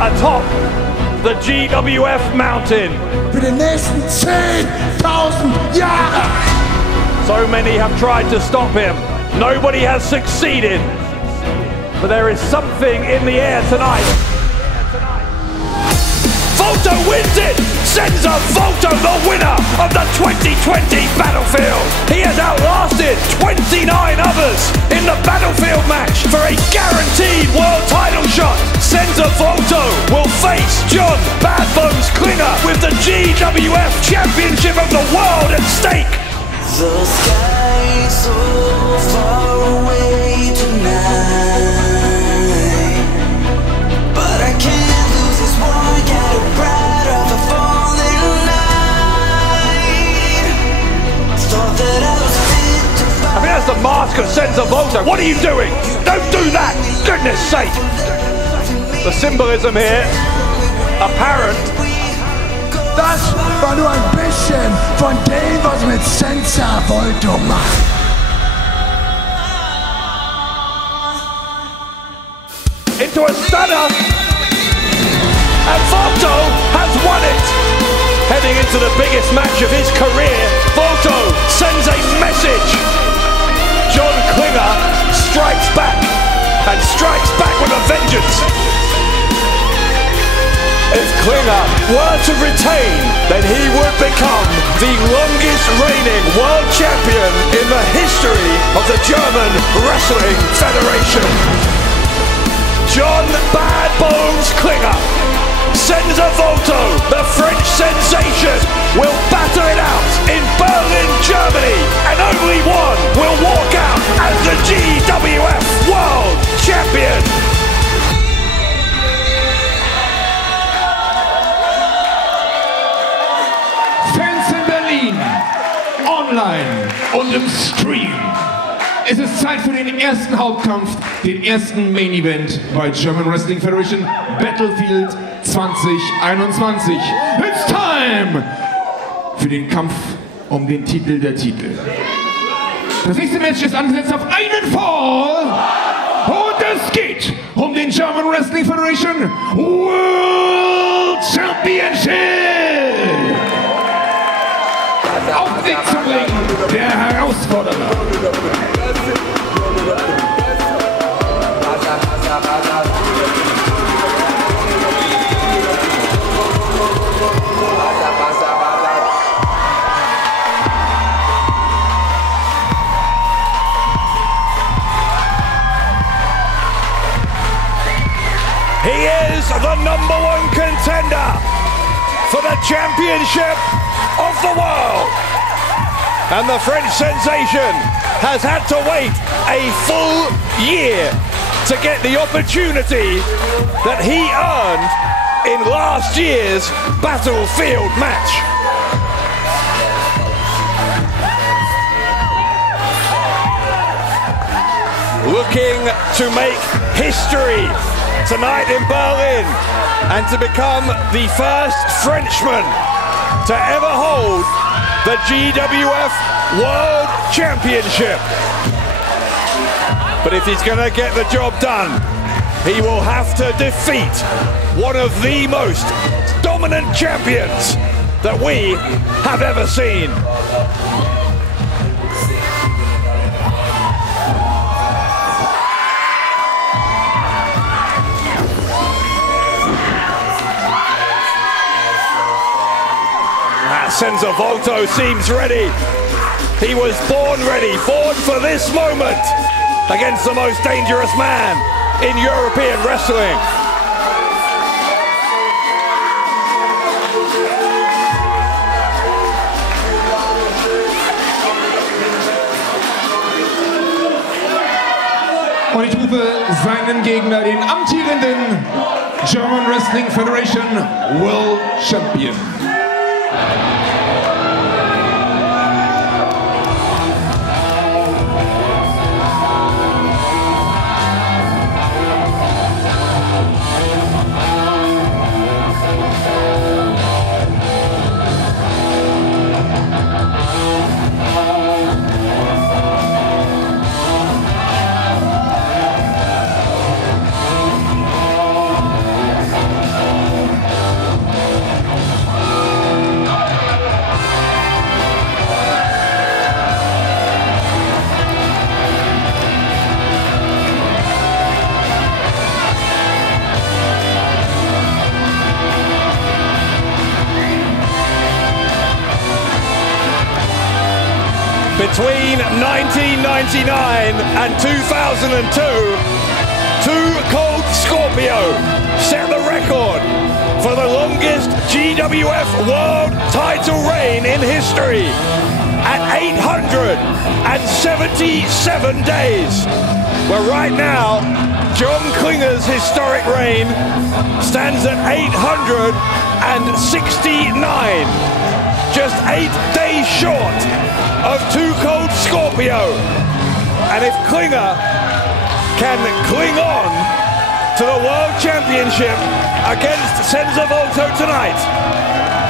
atop the GWF mountain? Für die nächsten 10.000 Jahre. So many have tried to stop him. Nobody has succeeded. But there is something in the air tonight. Volto wins it! Senza Volto the winner of the 2020 Battlefield! He has outlasted 29 others in the Battlefield match for a guaranteed world title shot! Senza Volto will face John Bad Bones Klinger with the GWF Championship of the world at stake! The sky's so far away tonight, but I can't lose this one. Get a bright of a falling night. Thought that I was fit to fight. I mean, that's the mask of Senza Volto. What are you doing? Don't do that! Goodness sake! The symbolism here, apparent. Das war nur ein bisschen von dem, was mit Senza Volto macht. Into a stunner, and Volto has won it. Heading into the biggest match of his career, Volto sends a message. John Klinger strikes back, and strikes back with a vengeance. If Klinger were to retain, then he would become the longest reigning world champion in the history of the German Wrestling Federation. John Bad Bones Klinger, Senza Volto, the French sensation, will battle it out in Berlin, Germany, and only one will walk out as the GWF World Champion. Online und im Stream. Es ist Zeit für den ersten Hauptkampf, den ersten Main Event bei German Wrestling Federation Battlefield 2021. It's time für den Kampf um den Titel der Titel. Das nächste Match ist angesetzt auf einen Fall und es geht um den German Wrestling Federation World Championship. Auf den Weg zu bringen, der Herausforderer. He is the #1 contender for the championship of the world. And the French sensation has had to wait a full year to get the opportunity that he earned in last year's Battlefield match. Looking to make history tonight in Berlin and to become the first Frenchman to ever hold the GWF World Championship. But if he's going to get the job done, he will have to defeat one of the most dominant champions that we have ever seen. Senza Volto seems ready. He was born ready, born for this moment against the most dangerous man in European wrestling. Und ich rufe seinen Gegner, den amtierenden German Wrestling Federation World Champion. Between 1999 and 2002, Too Cold Scorpio set the record for the longest GWF World title reign in history at 877 days. Well, right now, John Klinger's historic reign stands at 869, just 8 days short of Too Cold Scorpio. And if Klinger can cling on to the World Championship against Senza Volto tonight,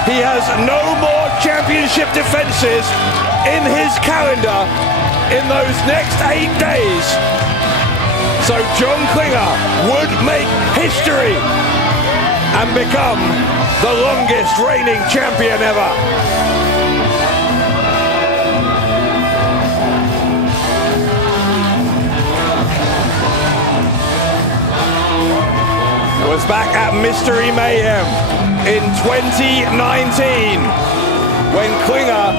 he has no more championship defenses in his calendar in those next 8 days. So John Klinger would make history and become the longest reigning champion ever. Was back at Mystery Mayhem in 2019 when Klinger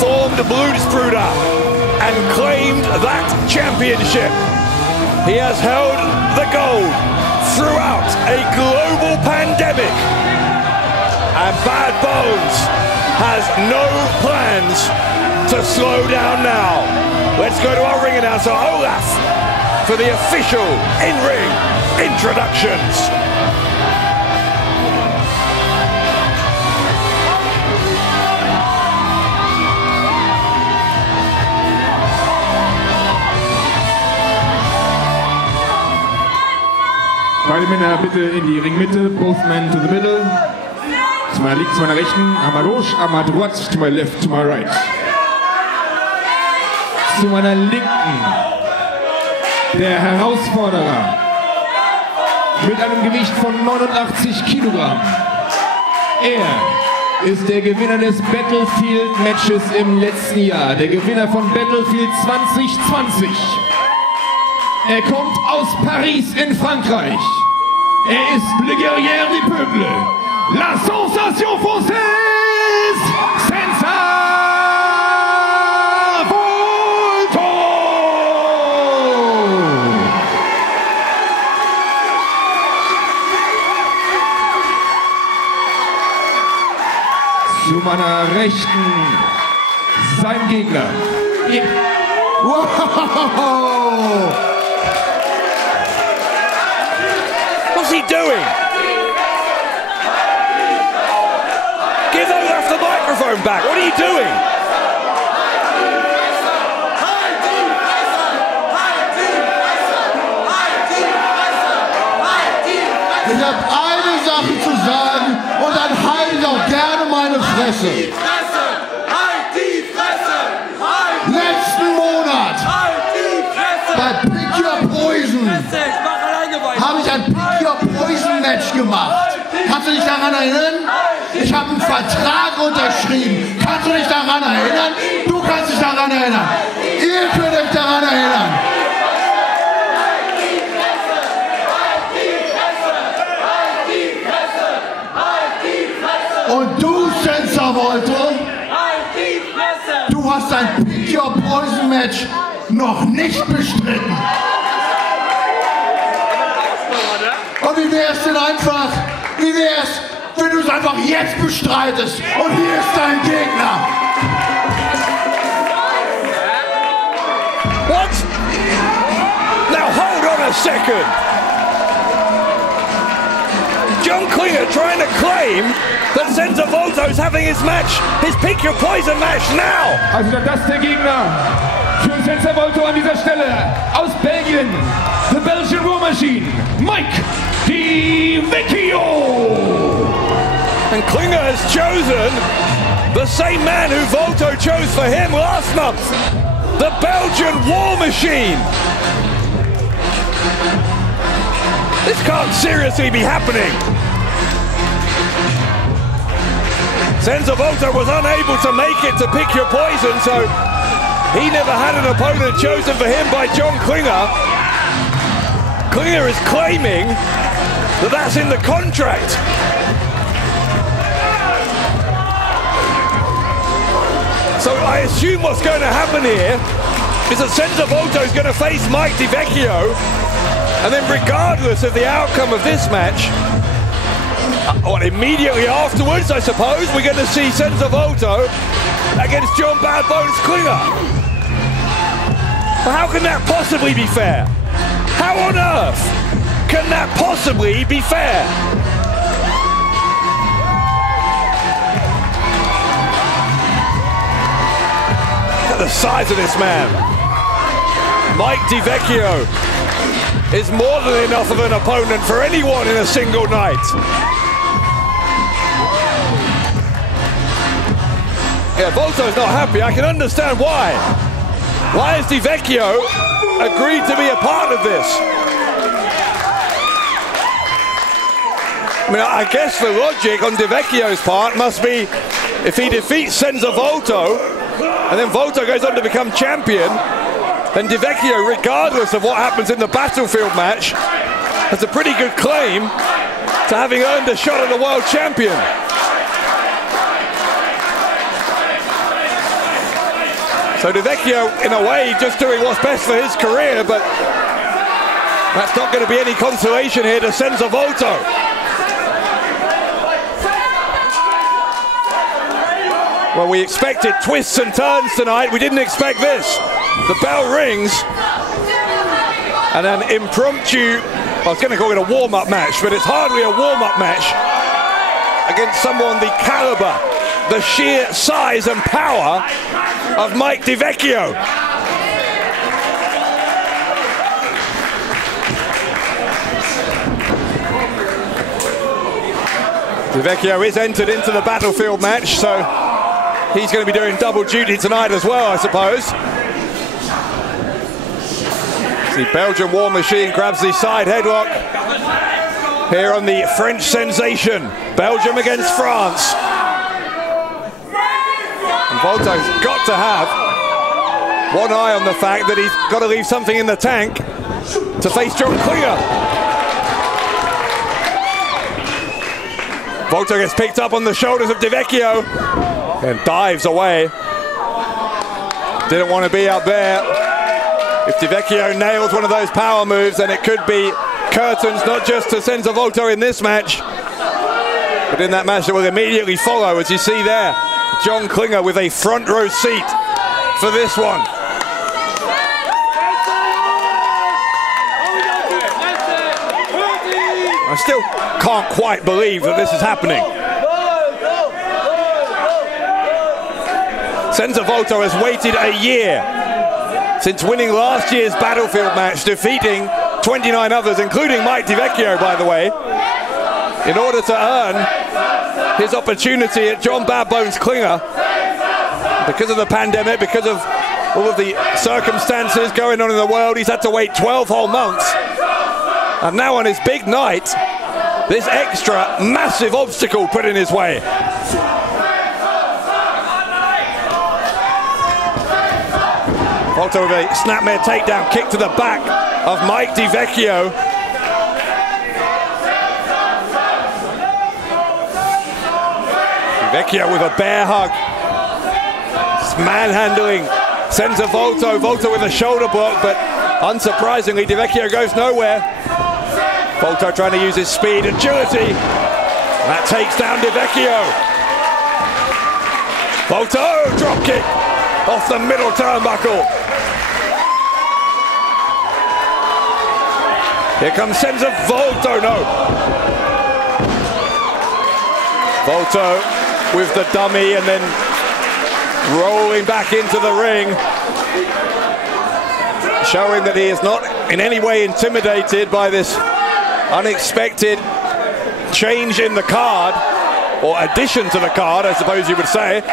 formed Brüder and claimed that championship. He has held the gold throughout a global pandemic, and Bad Bones has no plans to slow down now. Let's go to our ring announcer Olaf for the official in-ring introductions. Beide Männer bitte in die Ringmitte, both men to the middle. Zu meiner linken, zu meiner rechten, à ma gauche, à ma droite, to my left, to my right. Zu meiner linken, der Herausforderer mit einem Gewicht von 89 Kilogramm. Er ist der Gewinner des Battlefield-Matches im letzten Jahr, der Gewinner von Battlefield 2020. Er kommt aus Paris in Frankreich. Er ist le guerrier du peuple, la sensation française, Senza Volto! Zu meiner Rechten sein Gegner. Wow! What's he doing? Give Olaf the microphone back. What are you doing? Ich habe eine Sache zu sagen und dann halte ich auch gerne meine Fresse. Letzten Monat bei Pick Your Poison habe ich ein Pick Your Poison Match gemacht. Kannst du dich daran erinnern? Ich habe einen Vertrag unterschrieben. Kannst du dich daran erinnern? Du kannst dich daran erinnern. Ihr könnt euch daran erinnern. Und du, Senza Volto, du hast ein Pick Your Poison Match noch nicht bestritten. Und wie wär's denn einfach, wenn du es einfach jetzt bestreitest? Und hier ist dein Gegner. What? Now hold on a second. John Klinger trying to claim that Senza Volto is having his match, his Pick Your Poison match now. Also das ist der Gegner für Senza Volto an dieser Stelle aus Belgien, the Belgian War Machine, Mike the Vecchio. And Klinger has chosen the same man who Volto chose for him last month, the Belgian War Machine. This can't seriously be happening. Senza Volto was unable to make it to Pick Your Poison, so he never had an opponent chosen for him by John Klinger. Klinger is claiming that that's in the contract. So I assume what's going to happen here is that Senza Volto is going to face Mike Vecchio, and then regardless of the outcome of this match, immediately afterwards, I suppose, we're going to see Senza Volto against John Bad Bones Klinger. Well, how can that possibly be fair? How on earth can that possibly be fair? Look at the size of this man. Mike Vecchio is more than enough of an opponent for anyone in a single night. Yeah, Volto's not happy. I can understand why. Why has Vecchio agreed to be a part of this? I mean, I guess the logic on Vecchio's part must be if he defeats Senza Volto and then Volto goes on to become champion, then Vecchio, regardless of what happens in the Battlefield match, has a pretty good claim to having earned a shot at the world champion. So Vecchio, in a way, just doing what's best for his career, but that's not going to be any consolation here to Senza Volto. Well, we expected twists and turns tonight. We didn't expect this. The bell rings, and an impromptu, I was going to call it a warm-up match, but it's hardly a warm-up match against someone the caliber, the sheer size and power of Mike Vecchio. Vecchio is entered into the Battlefield match, so he's going to be doing double duty tonight as well, I suppose. The Belgian War Machine grabs the side headlock here on the French sensation. Belgium against France. And Volto's got to have one eye on the fact that he's got to leave something in the tank to face John Klinger. Volto gets picked up on the shoulders of Vecchio and dives away. Didn't want to be up there. If Vecchio nails one of those power moves, then it could be curtains, not just to Senza Volto in this match, but in that match that will immediately follow, as you see there. John Klinger with a front row seat for this one. I still can't quite believe that this is happening. Senza Volto has waited a year since winning last year's Battlefield match, defeating 29 others, including Mike Vecchio, by the way, in order to earn his opportunity at John Bad Bones Klinger. Because of the pandemic, because of all of the circumstances going on in the world, he's had to wait 12 whole months. And now on his big night, this extra massive obstacle put in his way. Volto with a snapmare takedown kick to the back of Mike Vecchio. Vecchio with a bear hug. Just manhandling Senza Volto. Volto with a shoulder block, but unsurprisingly, Vecchio goes nowhere. Volto trying to use his speed, agility. That takes down Vecchio. Volto, drop kick off the middle turnbuckle. Here comes Senza Volto, no. Volto with the dummy and then rolling back into the ring, showing that he is not in any way intimidated by this unexpected change in the card, or addition to the card, I suppose you would say.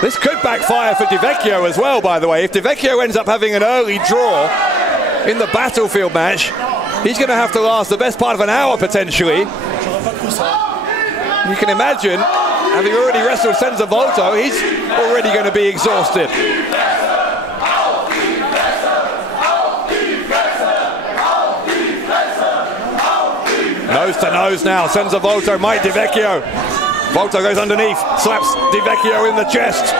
This could backfire for Vecchio as well, by the way. If Vecchio ends up having an early draw in the Battlefield match, he's going to have to last the best part of an hour, potentially. You can imagine, having already wrestled Senza Volto, he's already going to be exhausted. Nose to nose now, Senza Volto, Mike Vecchio. Volto goes underneath, slaps Vecchio in the chest.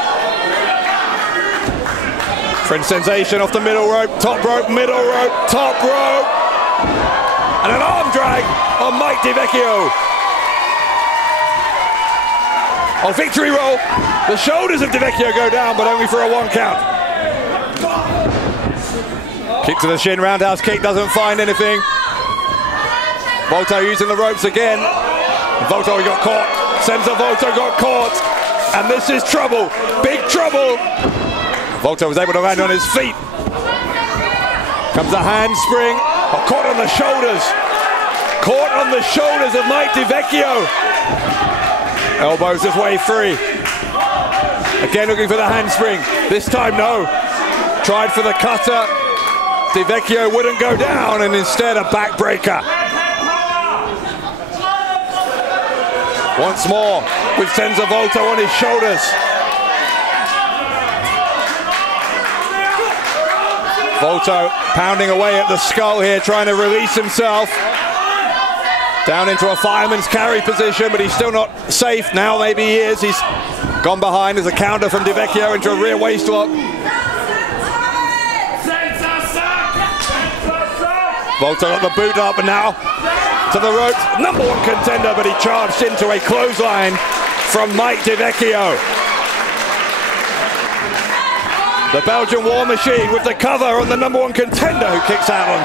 French sensation off the middle rope, top rope, middle rope, top rope. And an arm drag on Mike Vecchio. On victory roll, the shoulders of Vecchio go down, but only for a 1 count. Kick to the shin, roundhouse kick, doesn't find anything. Volto using the ropes again. Volto got caught. Senza Volto got caught. And this is trouble. Big trouble. Volto was able to land on his feet. Comes a handspring. Oh, caught on the shoulders. Caught on the shoulders of Mike Vecchio. Elbows his way free. Again looking for the handspring. This time no. Tried for the cutter. Vecchio wouldn't go down and instead a backbreaker. Once more with Senza Volto on his shoulders. Volto pounding away at the skull here, trying to release himself. Down into a fireman's carry position, but he's still not safe. Now maybe he is. He's gone behind. There's a counter from Vecchio into a rear waist lock. Volto got the boot up and now to the ropes. Number 1 contender, but he charged into a clothesline from Mike Vecchio. The Belgian War Machine with the cover on the number 1 contender who kicks out on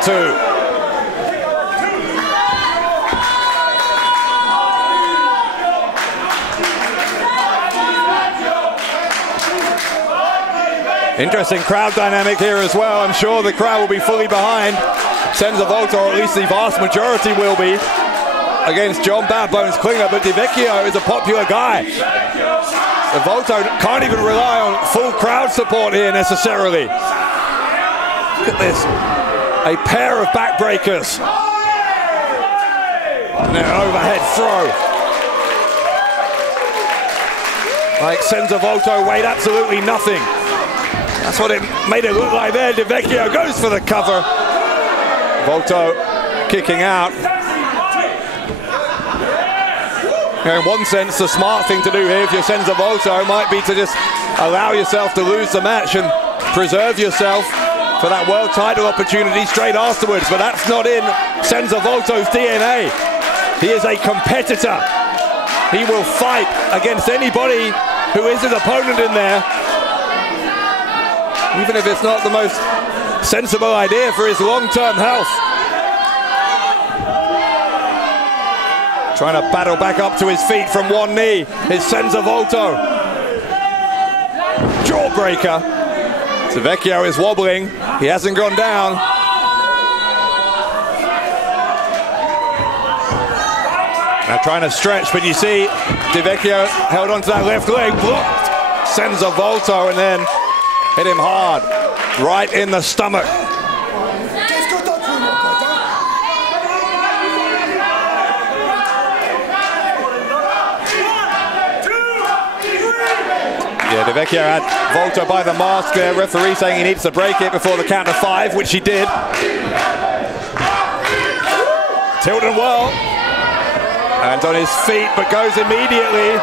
2. Interesting crowd dynamic here as well. I'm sure the crowd will be fully behind Senza Volto, or at least the vast majority will be, against John Bad Bones Klinger, but Vecchio is a popular guy. So Volto can't even rely on full crowd support here necessarily. Look at this, a pair of backbreakers. And an overhead throw. Like Senza Volto weighed absolutely nothing. That's what it made it look like there. Vecchio goes for the cover. Volto kicking out. In one sense, the smart thing to do here if you're Senza Volto might be to just allow yourself to lose the match and preserve yourself for that world title opportunity straight afterwards, but that's not in Senza Volto's DNA. He is a competitor. He will fight against anybody who is his opponent in there, even if it's not the most sensible idea for his long-term health. Trying to battle back up to his feet from one knee is Senza Volto. Jawbreaker. So Vecchio is wobbling. He hasn't gone down. Now trying to stretch, but you see Vecchio held onto that left leg, blocked Senza Volto, and then hit him hard, right in the stomach. Yeah, Vecchio had Volto by the mask there. Referee saying he needs to break it before the count of 5, which he did. Tilted well. And on his feet, but goes immediately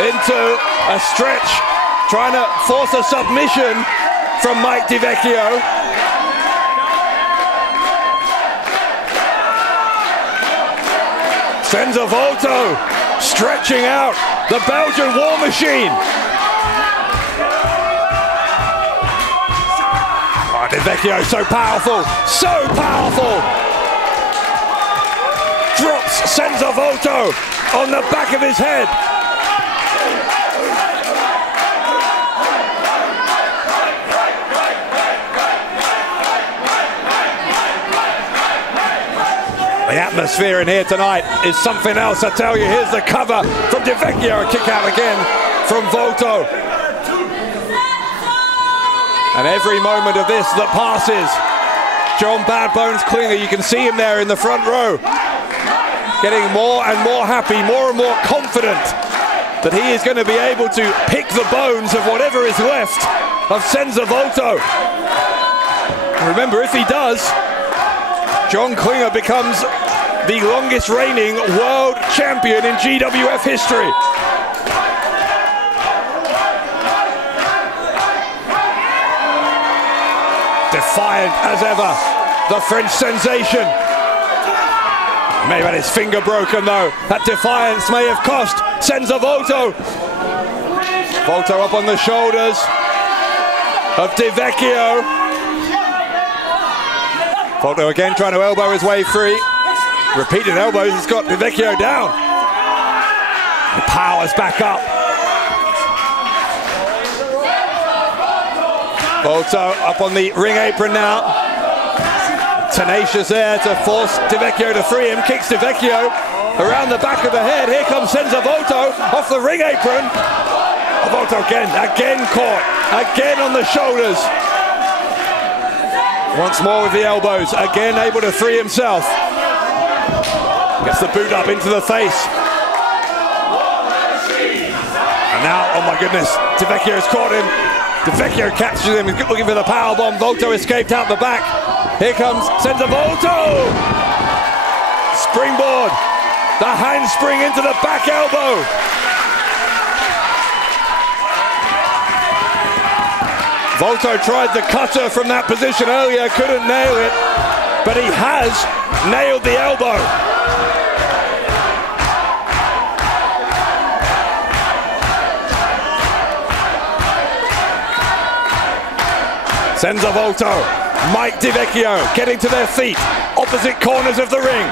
into a stretch, trying to force a submission from Mike Vecchio. Senza Volto stretching out the Belgian War Machine. Oh, Vecchio so powerful, so powerful. Drops Senza Volto on the back of his head. The atmosphere in here tonight is something else, I tell you. Here's the cover from Vecchio, a kick out again from Volto. And every moment of this that passes, John Bad Bones Klinger, you can see him there in the front row, getting more and more happy, more and more confident that he is going to be able to pick the bones of whatever is left of Senza Volto. Remember, if he does, John Klinger becomes the longest reigning world champion in GWF history. Defiant as ever, the French sensation. May have had his finger broken though. That defiance may have cost Senza Volto. Volto up on the shoulders of Vecchio. Volto again trying to elbow his way free. Repeated elbows, he's got Vecchio down. The power's back up. Volto up on the ring apron now. Tenacious there to force Vecchio to free him. Kicks Vecchio around the back of the head. Here comes Senza Volto off the ring apron. Volto again caught. Again on the shoulders. Once more with the elbows. Again able to free himself. Gets the boot up into the face. And now, oh my goodness, Vecchio's caught him. Vecchio catches him, he's looking for the powerbomb. Volto escaped out the back. Here comes Senza Volto. Springboard. The handspring into the back elbow. Volto tried the cutter from that position earlier, couldn't nail it, but he has nailed the elbow. Senza Volto, Mike Vecchio getting to their feet, opposite corners of the ring.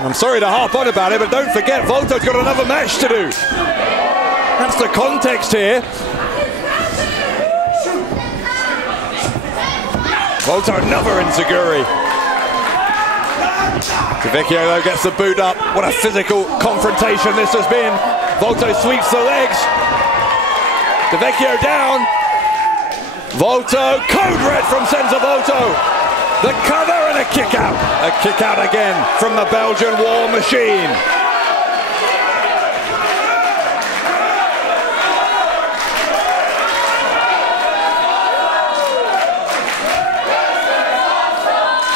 I'm sorry to harp on about it, but don't forget Volto's got another match to do. That's the context here. Volto another enziguri. Vecchio though gets the boot up. What a physical confrontation this has been. Volto sweeps the legs. Vecchio down. Volto, code red from Senza Volto. The cover and a kick out. A kick out again from the Belgian War Machine.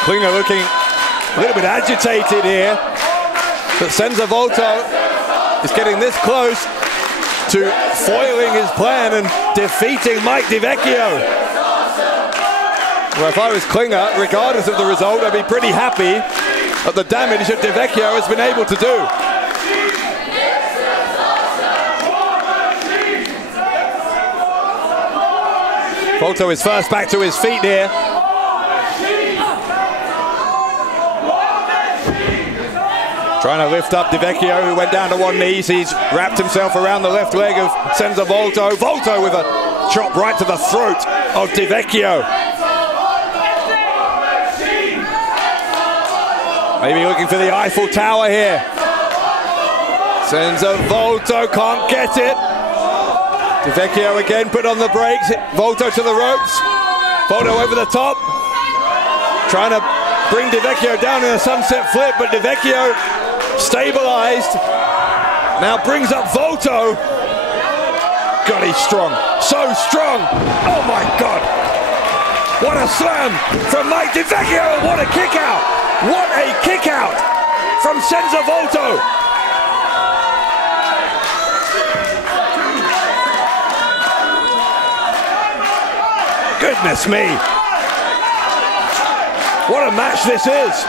Klinger looking a little bit agitated here. But Senza Volto is getting this close to foiling his plan and defeating Mike Vecchio. Well, if I was Klinger, regardless of the result, I'd be pretty happy at the damage that Vecchio has been able to do. Volto is first back to his feet here. Trying to lift up Vecchio, who went down to one knee. He's wrapped himself around the left leg of Senza Volto. Volto with a chop right to the throat of Vecchio. Maybe looking for the Eiffel Tower here. Senza Volto can't get it. Vecchio again put on the brakes. Volto to the ropes. Volto over the top. Trying to bring Vecchio down in a sunset flip, but Vecchio stabilized. Now brings up Volto. God, he's strong. So strong. Oh my God. What a slam from Mike Vecchio. What a kick out. What a kick out from Senza Volto. Goodness me. What a match this is.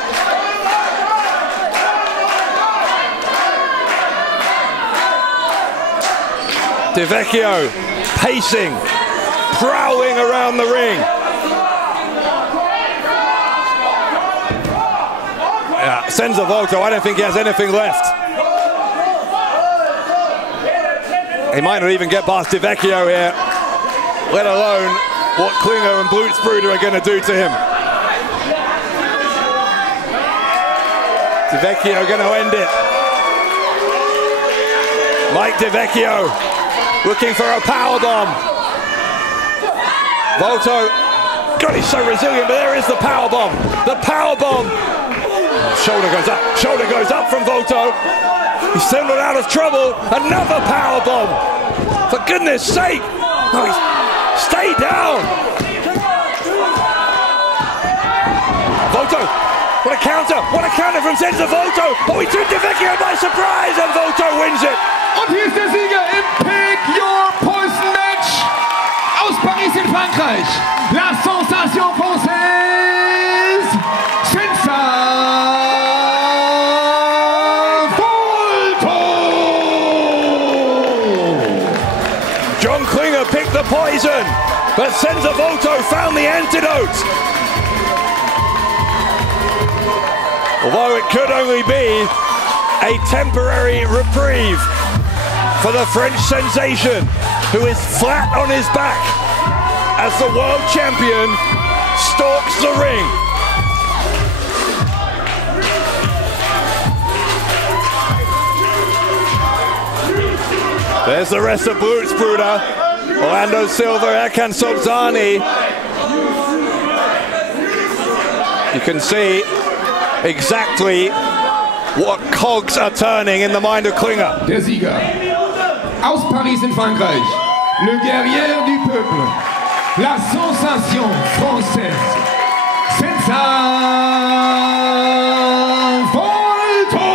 Vecchio pacing, prowling around the ring. Yeah, Senza Volto, I don't think he has anything left. He might not even get past Vecchio here, let alone what Klinger and Brüder are going to do to him. Vecchio going to end it. Mike Vecchio looking for a powerbomb. Volto, God, he's so resilient, but there is the powerbomb. The powerbomb. Shoulder goes up from Volto. He's still not out of trouble. Another powerbomb. For goodness sake. No, stay down. What a counter! What a counter from Senza Volto! Oh, he took Vecchio by surprise and Volto wins it! Und hier ist der Sieger im Pick Your Poison Match aus Paris in Frankreich. La sensation française, Senza Volto! John Klinger picked the poison, but Senza Volto found the antidote. Although it could only be a temporary reprieve for the French sensation, who is flat on his back as the world champion stalks the ring. There's the rest of Brüder. Orlando Silva, Erkan Sobzani. You can see exactly what cogs are turning in the mind of Klinger. Der Sieger aus Paris in Frankreich, le guerrier du peuple, la sensation française, Senza Volto!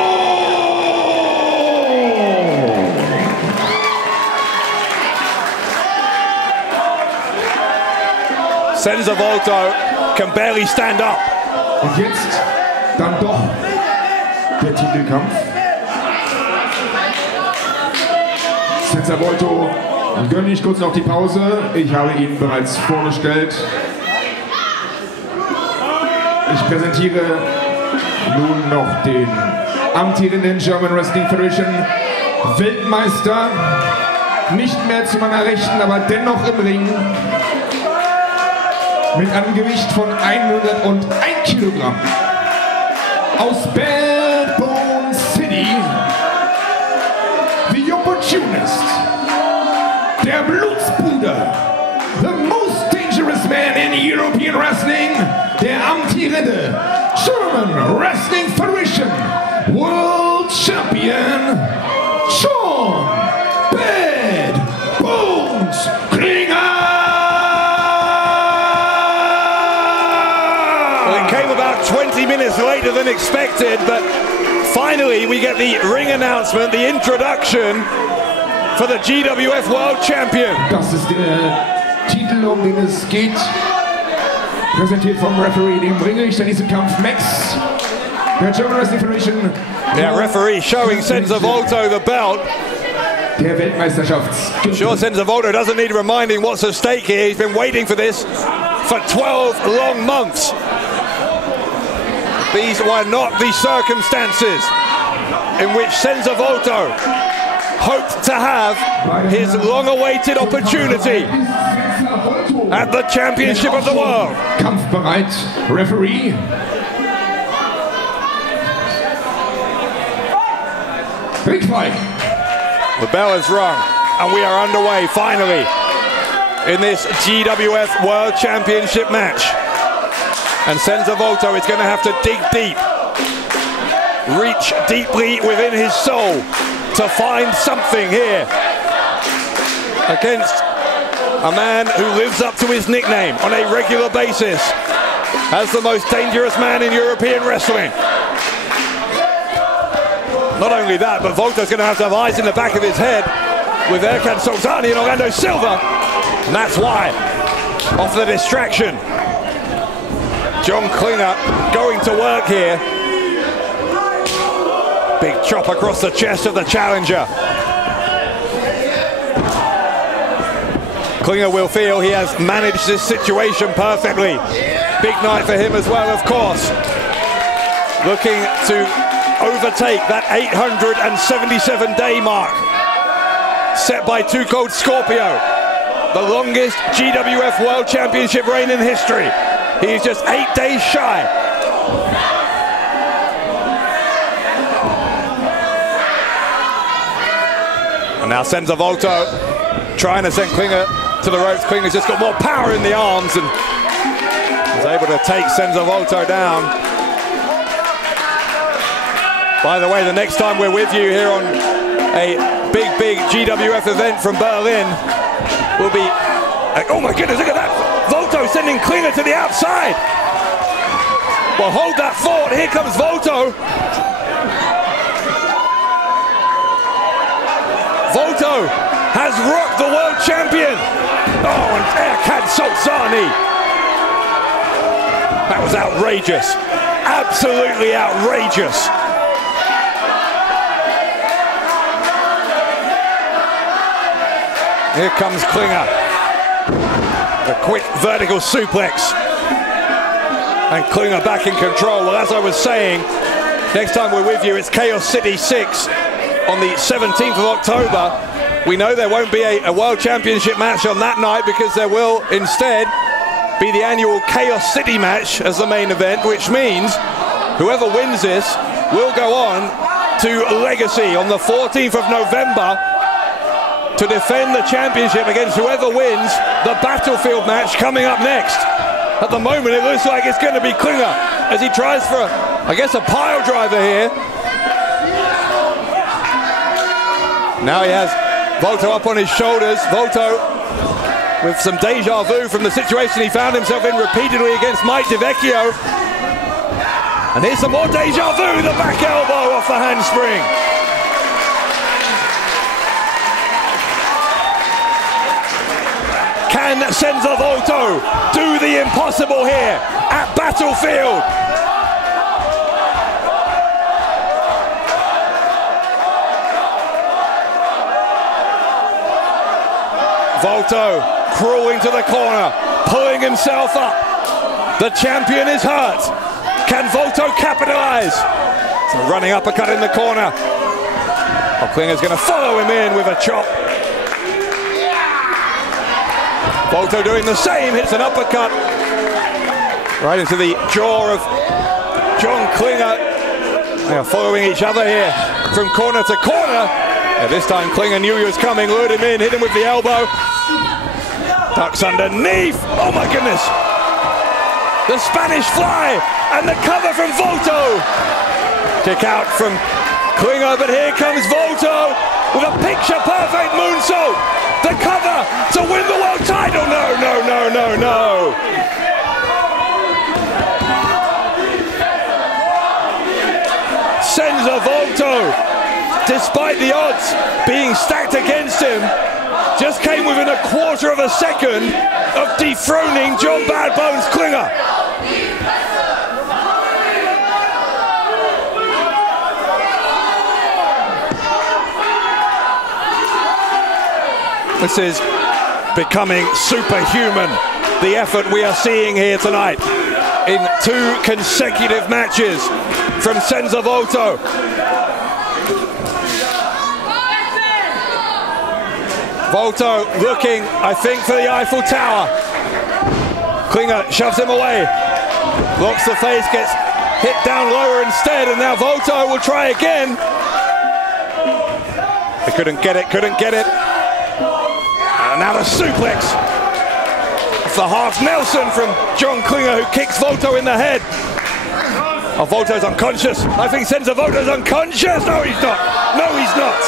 Senza Volto can barely stand up. Und jetzt dann doch der Titelkampf. Senza Volto, gönne ich kurz noch die Pause. Ich habe ihn bereits vorgestellt. Ich präsentiere nun noch den amtierenden German Wrestling Federation Weltmeister. Nicht mehr zu meiner Rechten, aber dennoch im Ring. Mit einem Gewicht von 101 Kilogramm. Aus Bad Bone City, the Opportunist, der Blutsbruder, the most dangerous man in European Wrestling, der amtierende German Wrestling Federation World Champion, John Bad Bones Klinger! Well, it came about 20 minutes later than expected, but finally we get the ring announcement, the introduction for the GWF World Champion. Das ist der Titel, um den es geht. Präsentiert vom Referee, dem Ringrichter in diesem Kampf, Max. Der German Wrestling Federation. Yeah, referee showing Senza Volto the belt. Der Weltmeisterschafts. Sure, Senza Volto doesn't need reminding what's at stake here. He's been waiting for this for 12 long months. These were not the circumstances in which Senza Volto hoped to have his long-awaited opportunity at the Championship of the World. Kampfbereit, Referee. Big fight. The bell has rung, and we are underway finally in this GWF World Championship match. And Senza Volto is going to have to dig deep, reach deeply within his soul to find something here against a man who lives up to his nickname on a regular basis as the most dangerous man in European wrestling. Not only that, but Volto's going to have eyes in the back of his head with Erkan Sobzani and Orlando Silva. And that's why, off the distraction, John Klinger going to work here. Big chop across the chest of the challenger. Klinger will feel he has managed this situation perfectly. Big night for him as well, of course. Looking to overtake that 877-day mark set by Too Cold Scorpio, the longest GWF World Championship reign in history. He is just 8 days shy. And now Senza Volto trying to send Klinger to the ropes. Klinger's just got more power in the arms and is able to take Senza Volto down. By the way, the next time we're with you here on a big GWF event from Berlin will be, oh my goodness, look at that. Volto sending Klinger to the outside. Well, hold that thought. Here comes Volto. Volto has rocked the world champion. Oh, and Erkan Solzani. That was outrageous. Absolutely outrageous. Here comes Klinger. The quick vertical suplex. And Klinger back in control. Well, as I was saying, next time we're with you, it's Chaos City 6 on the 17th of October. We know there won't be a World Championship match on that night because there will instead be the annual Chaos City match as the main event, which means whoever wins this will go on to Legacy on the 14th of November to defend the championship against whoever wins the Battlefield match coming up next. At the moment, it looks like it's going to be Klinger as he tries for, I guess, a pile driver here. Now he has Volto up on his shoulders. Volto with some deja vu from the situation he found himself in repeatedly against Mike Vecchio. And here's some more deja vu, the back elbow off the handspring. Can Senza Volto do the impossible here at Battlefield? Volto crawling to the corner, pulling himself up. The champion is hurt. Can Volto capitalize? So running uppercut in the corner. Oh, Klinger's going to follow him in with a chop. Volto doing the same, hits an uppercut right into the jaw of John Klinger. They are following each other here from corner to corner. And this time Klinger knew he was coming, lured him in, hit him with the elbow. Ducks underneath. Oh my goodness. The Spanish fly and the cover from Volto. Kick out from Klinger, but here comes Volto with a picture-perfect moonsault. The cover to win the world title. No, no, no, no, no. Senza Volto, despite the odds being stacked against him, just came within a quarter of a second of dethroning John Bad Bones Klinger. This is becoming superhuman, the effort we are seeing here tonight in 2 consecutive matches from Senza Volto. Volto looking, I think, for the Eiffel Tower. Klinger shoves him away, blocks the face, gets hit down lower instead, and now Volto will try again. He couldn't get it, And now the suplex. It's the half Nelson from John Klinger who kicks Volto in the head. Oh, Volto's unconscious. I think Senza Volto's unconscious. No, he's not. No, he's not.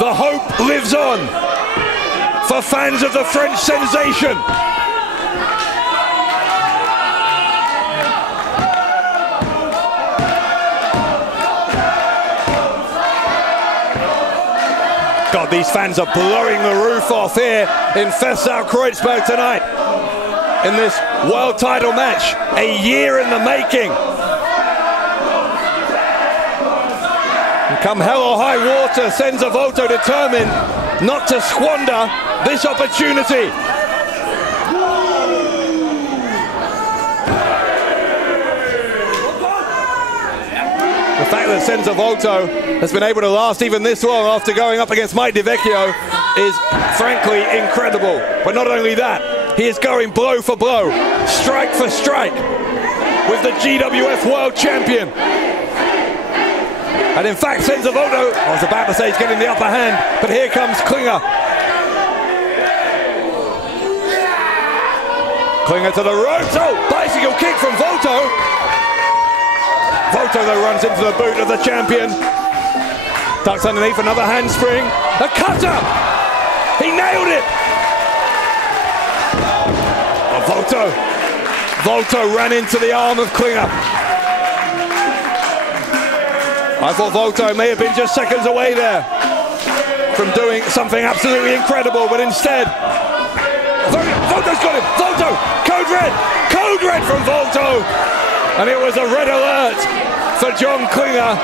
The hope lives on for fans of the French sensation. God, these fans are blowing the roof off here in Fessau-Kreuzberg tonight in this world title match, a year in the making. And come hell or high water, Senza Volto determined not to squander this opportunity. The fact that Senza Volto has been able to last even this long after going up against Mike Vecchio is frankly incredible. But not only that, he is going blow for blow, strike for strike with the GWF World Champion. And in fact, Senza Volto, I was about to say he's getting the upper hand, but here comes Klinger. Klinger to the ropes. Oh, bicycle kick from Volto. Volto though runs into the boot of the champion. Ducks underneath, another handspring. A cutter! He nailed it! Volto ran into the arm of Klinger. I thought Volto may have been just seconds away there from doing something absolutely incredible, but instead, Volto's got him. Volto, code red from Volto, and it was a red alert for John Klinger,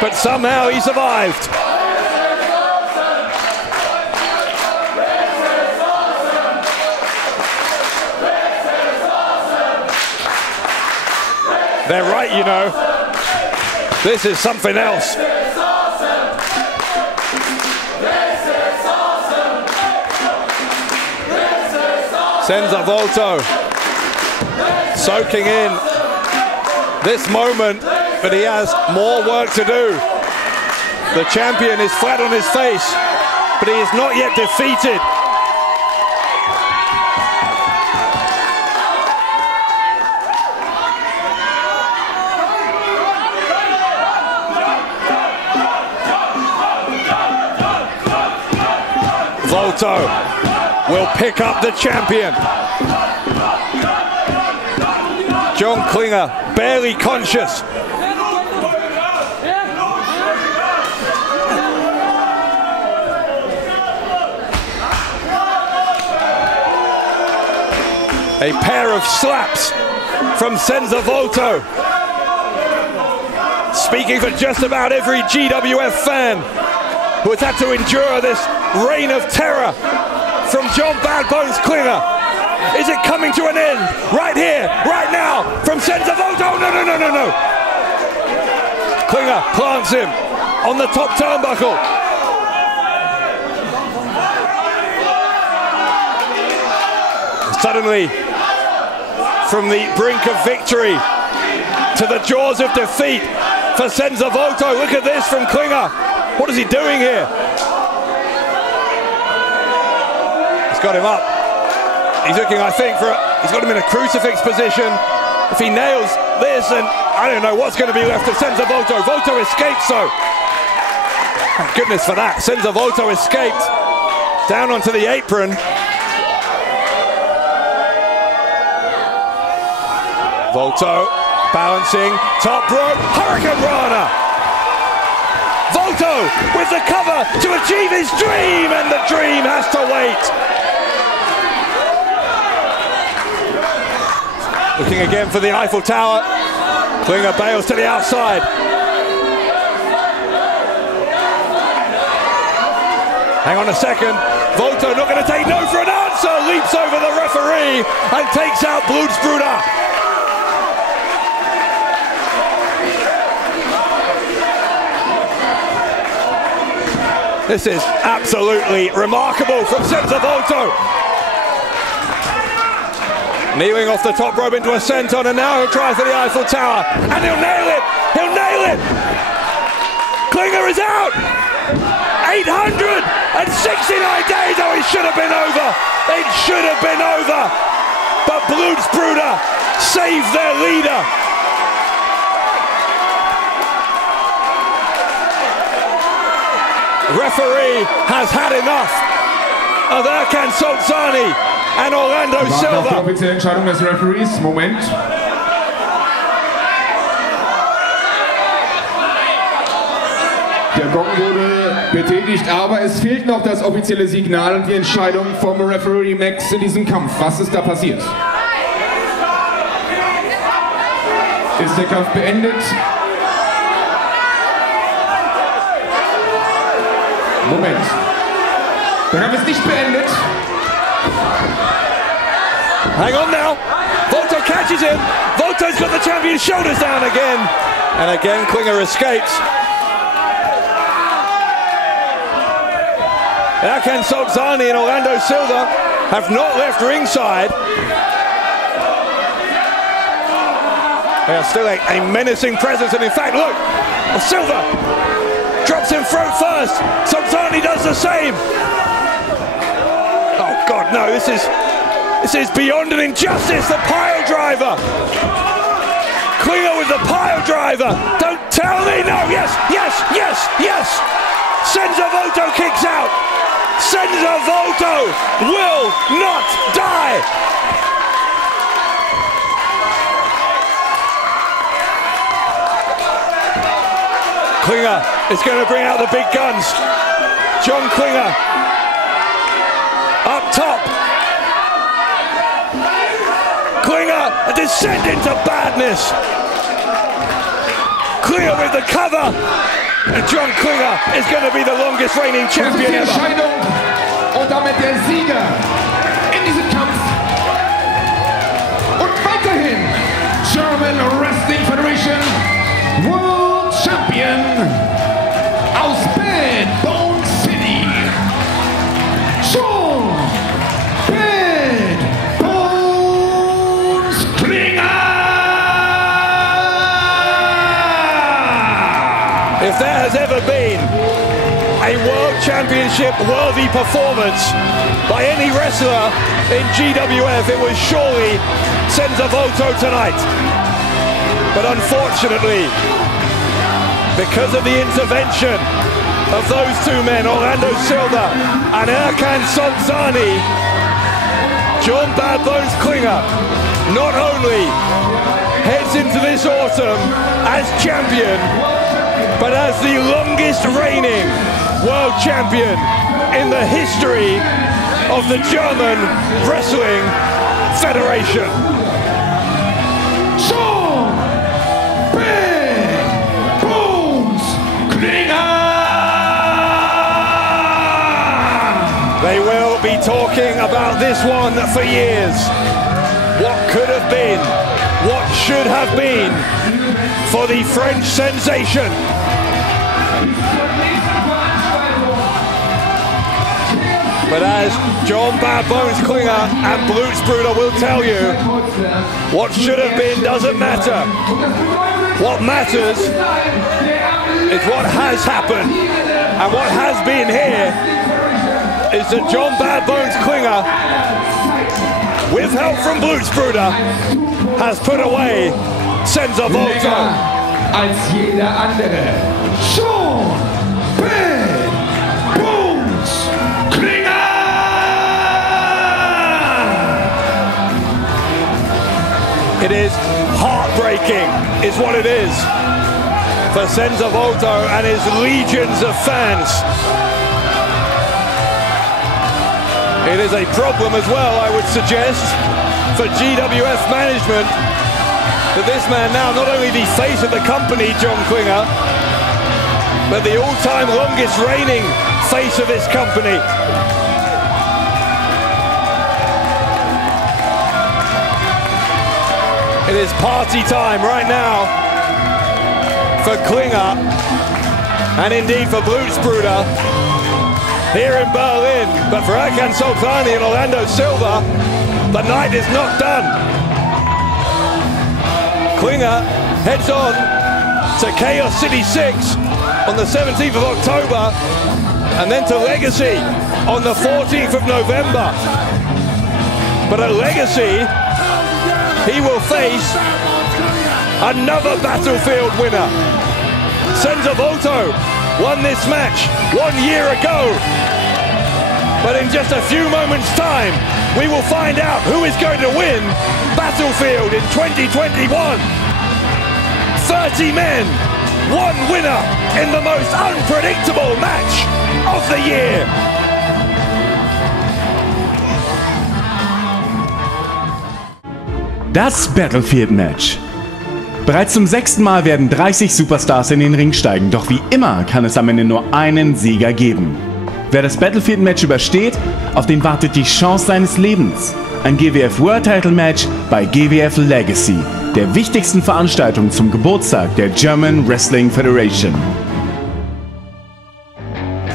but somehow he survived. They're right, you know. This is something else. Senza Volto soaking in this moment, but he has more work to do. The champion is flat on his face, but he is not yet defeated. Volto will pick up the champion. John Klinger barely conscious. A pair of slaps from Senza Volto. Speaking for just about every GWF fan who has had to endure this reign of terror from John Bad Bones Klinger. Is it coming to an end? Right here, right now, from Senza Volto. No. Klinger plants him on the top turnbuckle. Suddenly, from the brink of victory to the jaws of defeat for Senza Volto. Look at this from Klinger. What is he doing here? He's got him up. He's looking, I think, he's got him in a crucifix position. If he nails this, and I don't know what's going to be left of Senza Volto. Volto escapes, so. Thank goodness for that. Senza Volto escaped down onto the apron. Volto balancing, top rope, Hurricane Rana. Volto with the cover to achieve his dream, and the dream has to wait. Looking again for the Eiffel Tower. Klinger bails to the outside. Hang on a second. Volto not going to take no for an answer. Leaps over the referee and takes out Brüder. This is absolutely remarkable from Senza Volto. Kneeling off the top rope into a senton, and now he'll try for the Eiffel Tower. And he'll nail it! He'll nail it! Klinger is out! 869 days! Oh, it should have been over! It should have been over! But Brüder saved their leader! Referee has had enough of Erkan Solzani and Orlando Silva. Auf die offizielle Entscheidung des Referees. Moment. Der Gong wurde betätigt, aber es fehlt noch das offizielle Signal und die Entscheidung vom Referee Max in diesem Kampf. Was ist da passiert? Ist der Kampf beendet? Moment. Der Kampf ist nicht beendet. Hang on now. Volto catches him. Volto's got the champion's shoulders down again. And again, Klinger escapes. Erkan Solzani and Orlando Silva have not left ringside. They are still a menacing presence. And in fact, look, Silva drops him throat first. Solzani does the same. Oh God, no, this is beyond an injustice. The pile driver. Klinger with the pile driver. Don't tell me, no, yes. Senza Volto kicks out. Senza Volto will not die. Klinger is going to bring out the big guns. John Klinger up top. Klinger, a descent into badness. Klinger with the cover. And John Klinger is going to be the longest reigning champion ever. Und damit der Sieger in diesem Kampf. Und weiterhin German Wrestling Federation World Champion aus Bad Bone City, John Bad Bones Klinger. If there has ever been a World Championship worthy performance by any wrestler in GWF, it was surely Senza Volto tonight. But unfortunately, because of the intervention of those two men, Orlando Silva and Erkan Solzani, John Bad Bones Klinger not only heads into this autumn as champion, but as the longest reigning world champion in the history of the German Wrestling Federation. John Bad Bones Klinger! They will be talking about this one for years. What could have been, what should have been for the French sensation. But as John Bad Bones Klinger and Brüder will tell you, what should have been doesn't matter. What matters is what has happened. And what has been here is that John Bad Bones Klinger, with help from Brüder, has put away Senza Volto. Als jeder andere. John Bad Bones Klinger! It is heartbreaking, is what it is, for Senza Volto and his legions of fans. It is a problem as well, I would suggest, for GWF management, that this man now not only the face of the company, John Klinger, but the all-time longest reigning face of this company. It is party time right now for Klinger and indeed for Brüder here in Berlin. But for Erkan Solzani and Orlando Silva, the night is not done. Klinger heads on to Chaos City 6 on the 17th of October and then to Legacy on the 14th of November. But at Legacy, he will face another Battlefield winner. Senza Volto won this match 1 year ago. But in just a few moments' time, we will find out who is going to win Battlefield in 2021. 30 men, one winner in the most unpredictable match of the year. Das Battlefield-Match. Bereits zum 6. Mal werden 30 Superstars in den Ring steigen, doch wie immer kann es am Ende nur einen Sieger geben. Wer das Battlefield-Match übersteht, auf den wartet die Chance seines Lebens. Ein GWF World Title Match bei GWF Legacy, der wichtigsten Veranstaltung zum Geburtstag der German Wrestling Federation.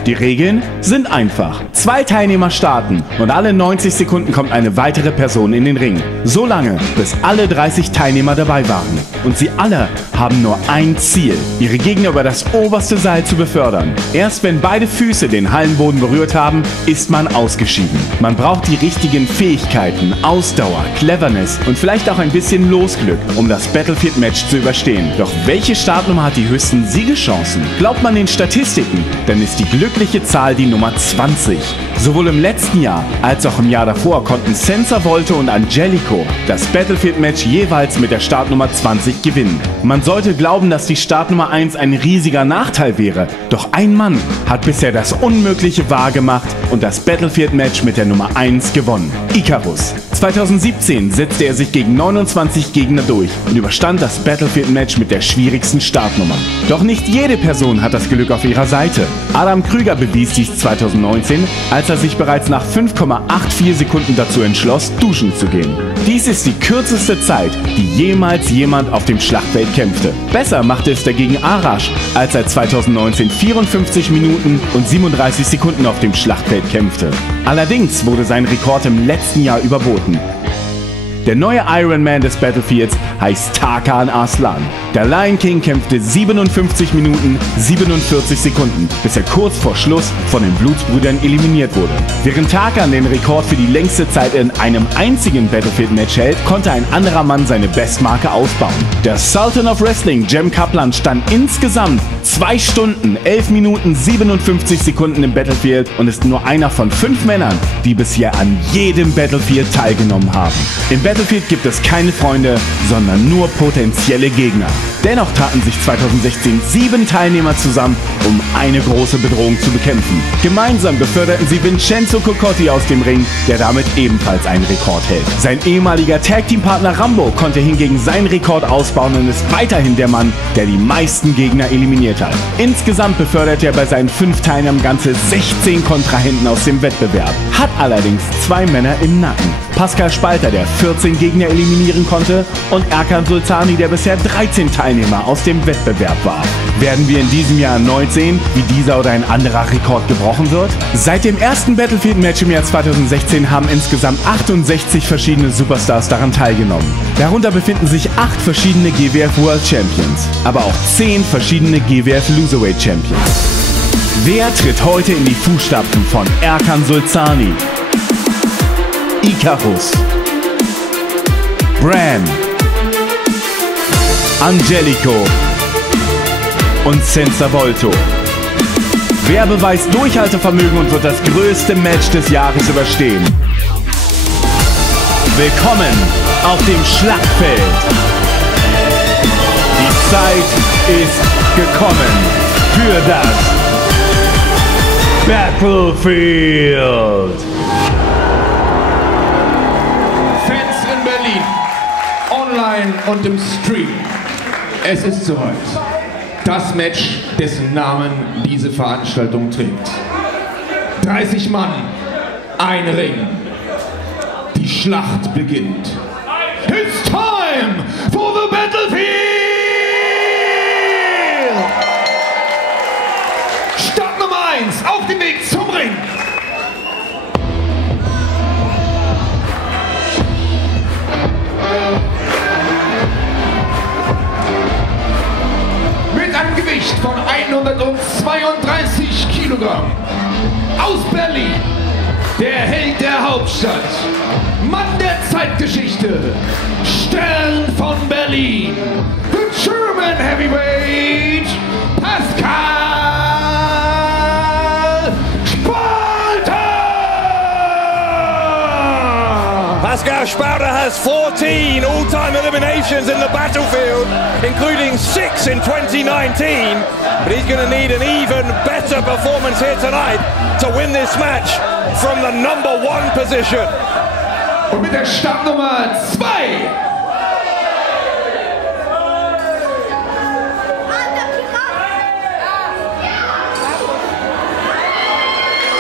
Die Regeln sind einfach. 2 Teilnehmer starten und alle 90 Sekunden kommt eine weitere Person in den Ring. So lange, bis alle 30 Teilnehmer dabei waren. Und sie alle haben nur ein Ziel, ihre Gegner über das oberste Seil zu befördern. Erst wenn beide Füße den Hallenboden berührt haben, ist man ausgeschieden. Man braucht die richtigen Fähigkeiten, Ausdauer, Cleverness und vielleicht auch ein bisschen Losglück, um das Battlefield-Match zu überstehen. Doch welche Startnummer hat die höchsten Siegeschancen? Glaubt man den Statistiken, dann ist die Glück glückliche Zahl die Nummer 20. Sowohl im letzten Jahr als auch im Jahr davor konnten Senza, Volto und Angelico das Battlefield-Match jeweils mit der Startnummer 20 gewinnen. Man sollte glauben, dass die Startnummer 1 ein riesiger Nachteil wäre, doch ein Mann hat bisher das Unmögliche wahrgemacht und das Battlefield-Match mit der Nummer 1 gewonnen. Icarus. 2017 setzte er sich gegen 29 Gegner durch und überstand das Battlefield-Match mit der schwierigsten Startnummer. Doch nicht jede Person hat das Glück auf ihrer Seite. Adam Krüger bewies dies 2019, als er sich bereits nach 5,84 Sekunden dazu entschloss, duschen zu gehen. Dies ist die kürzeste Zeit, die jemals jemand auf dem Schlachtfeld kämpfte. Besser machte es dagegen Arash, als er 2019 54 Minuten und 37 Sekunden auf dem Schlachtfeld kämpfte. Allerdings wurde sein Rekord im letzten Jahr überboten. Der neue Ironman des Battlefields heißt Tarkan Arslan. Der Lion King kämpfte 57 Minuten 47 Sekunden, bis er kurz vor Schluss von den Blutsbrüdern eliminiert wurde. Während Tarkan den Rekord für die längste Zeit in einem einzigen Battlefield-Match hält, konnte ein anderer Mann seine Bestmarke ausbauen. Der Sultan of Wrestling, Jem Kaplan, stand insgesamt 2 Stunden, 11 Minuten 57 Sekunden im Battlefield und ist nur einer von 5 Männern, die bisher an jedem Battlefield teilgenommen haben. Im Battlefield gibt es keine Freunde, sondern nur potenzielle Gegner. Dennoch taten sich 2016 7 Teilnehmer zusammen, um eine große Bedrohung zu bekämpfen. Gemeinsam beförderten sie Vincenzo Cocotti aus dem Ring, der damit ebenfalls einen Rekord hält. Sein ehemaliger Tag-Team-Partner Rambo konnte hingegen seinen Rekord ausbauen und ist weiterhin der Mann, der die meisten Gegner eliminiert hat. Insgesamt beförderte er bei seinen 5 Teilnahmen ganze 16 Kontrahenten aus dem Wettbewerb, hat allerdings 2 Männer im Nacken. Pascal Spalter, der 14 Gegner eliminieren konnte, und Erkan Sultani, der bisher 13 Teilnehmer aus dem Wettbewerb war. Werden wir in diesem Jahr erneut sehen, wie dieser oder ein anderer Rekord gebrochen wird? Seit dem ersten Battlefield-Match im Jahr 2016 haben insgesamt 68 verschiedene Superstars daran teilgenommen. Darunter befinden sich 8 verschiedene GWF World Champions, aber auch 10 verschiedene GWF Loserweight Champions. Wer tritt heute in die Fußstapfen von Erkan Sultani, Icarus, Bram, Angelico und Senza Volto? Wer beweist Durchhaltevermögen und wird das größte Match des Jahres überstehen? Willkommen auf dem Schlachtfeld. Die Zeit ist gekommen für das Battlefield. Online und im Stream. Es ist soweit. Das Match, dessen Namen diese Veranstaltung trägt. 30 Mann, ein Ring. Die Schlacht beginnt. It's time for the battlefield! Start Nummer 1 auf dem Weg zum Ring. Gewicht von 132 Kilogramm. Aus Berlin, der Held der Hauptstadt, Mann der Zeitgeschichte, Stern von Berlin, the German Heavyweight, Pascal Spalter! Pascal Spalter has 14 all-time eliminations in the Battlefield, including 6 in 2019, but he's going to need an even better performance here tonight to win this match from the number 1 position. Und mit der Startnummer 2.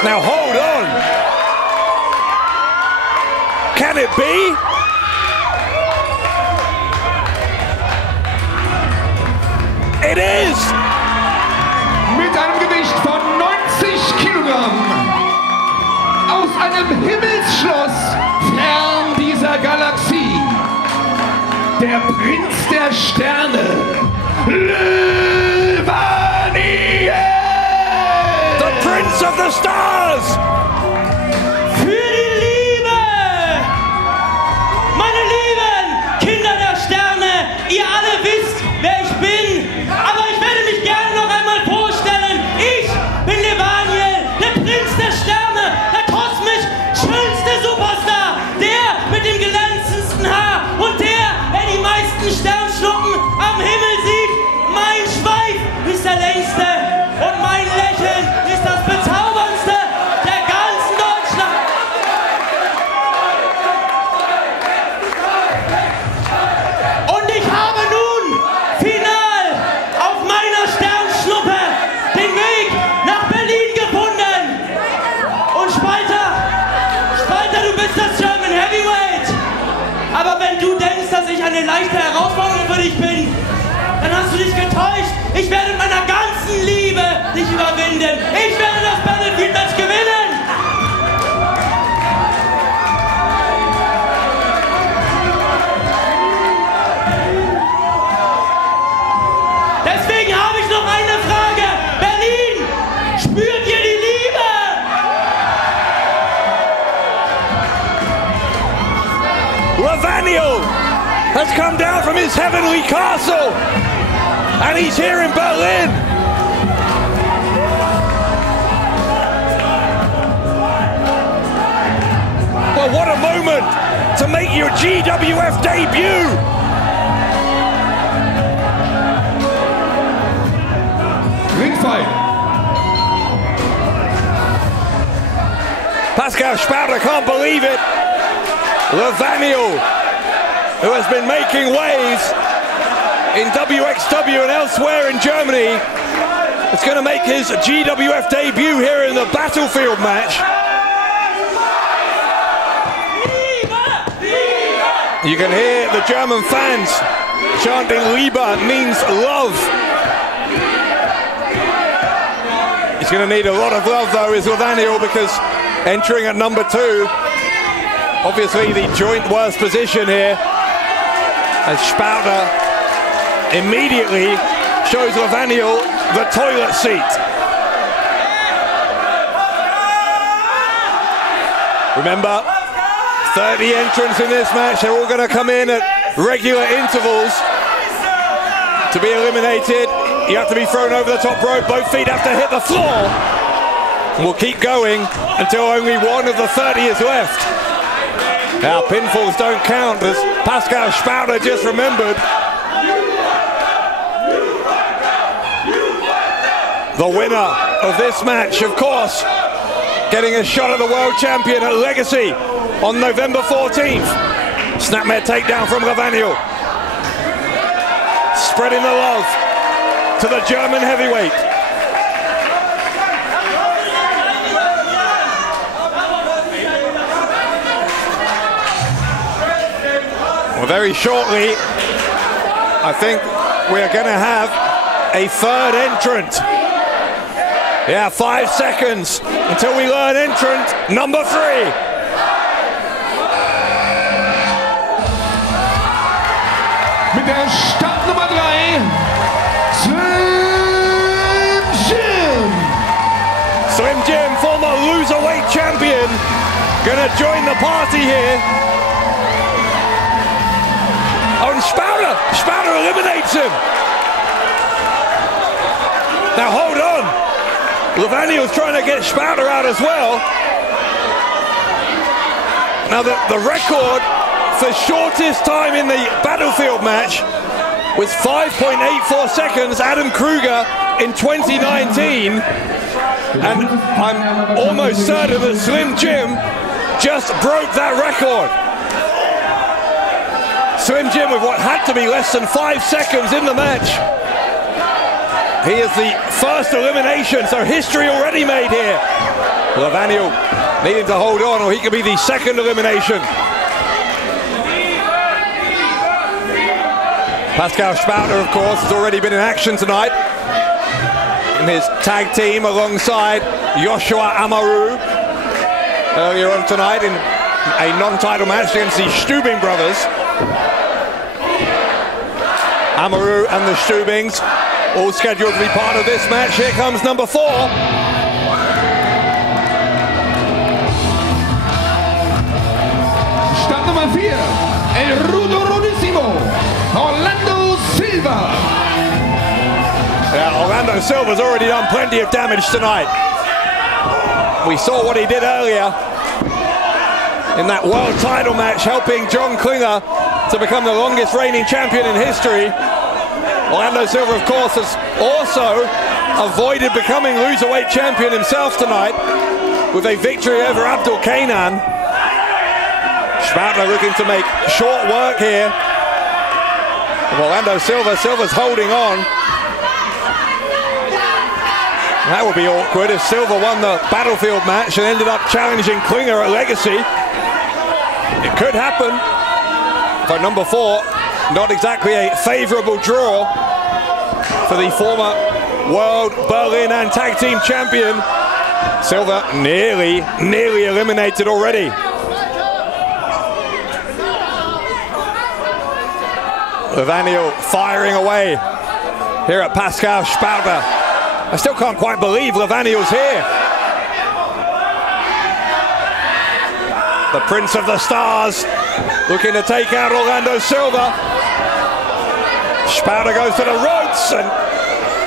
Now hold on. Can it be? It is! Mit einem Gewicht von 90 Kilogramm aus einem Himmelsschloss fern dieser Galaxie, der Prinz der Sterne, Löwaniel! The Prince of the Stars! Für die Liebe! Meine lieben Kinder der Sterne, ihr alle wisst, wer ich bin, aber ich werde mich gerne noch einmal vorstellen. Ich bin Löwaniel, eine leichte Herausforderung für dich bin, dann hast du dich getäuscht. Ich werde mit meiner ganzen Liebe dich überwinden. Ich werde das Battlefield-Match gewinnen. Deswegen habe ich noch eine Frage. Berlin, spürt ihr die Liebe? Vecchio has come down from his heavenly castle and he's here in Berlin. Well, what a moment to make your GWF debut. Ringfight. Pascal Spalter can't believe it. Vecchio, who has been making waves in WXW and elsewhere in Germany, is going to make his GWF debut here in the Battlefield match. You can hear the German fans chanting Liebe means love. He's going to need a lot of love though, is Vecchio, because entering at number 2, obviously the joint worst position here, as Spalter immediately shows Vecchio the toilet seat. Remember, 30 entrants in this match, they're all going to come in at regular intervals to be eliminated. You have to be thrown over the top rope, both feet have to hit the floor. And we'll keep going until only one of the 30 is left. Now, pinfalls don't count, as Pascal Spalter just remembered. The winner of this match, of course, getting a shot at the world champion at Legacy on November 14th. Snapmare takedown from Vecchio. Spreading the love to the German heavyweight. Well, very shortly, I think we are going to have a third entrant. Yeah, 5 seconds until we learn entrant number 3. Mit der Startnummer 3, Slim Jim. Slim Jim, former Loserweight champion, gonna join the party here. Oh, and Spalter eliminates him. Now hold on. Vecchio's trying to get Spalter out as well. Now the record for shortest time in the Battlefield match was 5.84 seconds, Adam Kruger in 2019. And I'm almost certain that Slim Jim just broke that record. Slim Jim with what had to be less than 5 seconds in the match. He is the first elimination, so history already made here. Vecchio needing to hold on, or he could be the second elimination. Pascal Spalter, of course, has already been in action tonight in his tag team alongside Joshua Amaru earlier on tonight in a non-title match against the Stübing brothers. Amaru and the Stübings all scheduled to be part of this match. Here comes number 4. Start Nummer 4, El Rudo Rodissimo, Orlando Silva. Yeah, Orlando Silva's already done plenty of damage tonight. We saw what he did earlier in that world title match, helping John Klinger to become the longest reigning champion in history. Orlando Silva, of course, has also avoided becoming Loserweight champion himself tonight with a victory over Abdul Kenan. Spalter looking to make short work here of Orlando Silva. Silva's holding on. That would be awkward if Silva won the Battlefield match and ended up challenging Klinger at Legacy. It could happen. But number 4 not exactly a favorable draw for the former World, Berlin and Tag Team Champion. Silva nearly eliminated already. Levaniel firing away here at Pascal Spalter. I still can't quite believe Levaniel's here. The Prince of the Stars looking to take out Orlando Silva. Spalter goes to the ropes and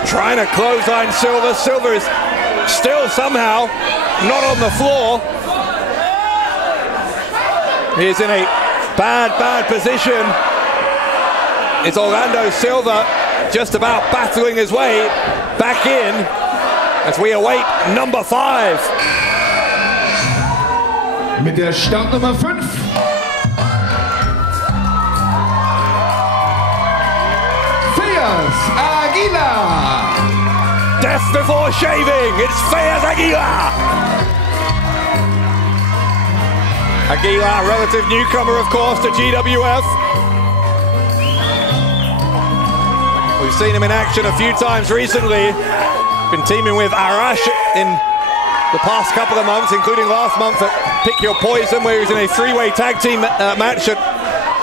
trying to clothesline Silva. Silva is still somehow not on the floor. He is in a bad position. It's Orlando Silva just about battling his way back in as we await number 5. Mit der Startnummer 5. Aguilar. Death before shaving, it's Fayez Aguilar. Aguilar, relative newcomer, of course, to GWF. We've seen him in action a few times recently. Been teaming with Arash in the past couple of months, including last month at Pick Your Poison, where he was in a 3-way tag team match that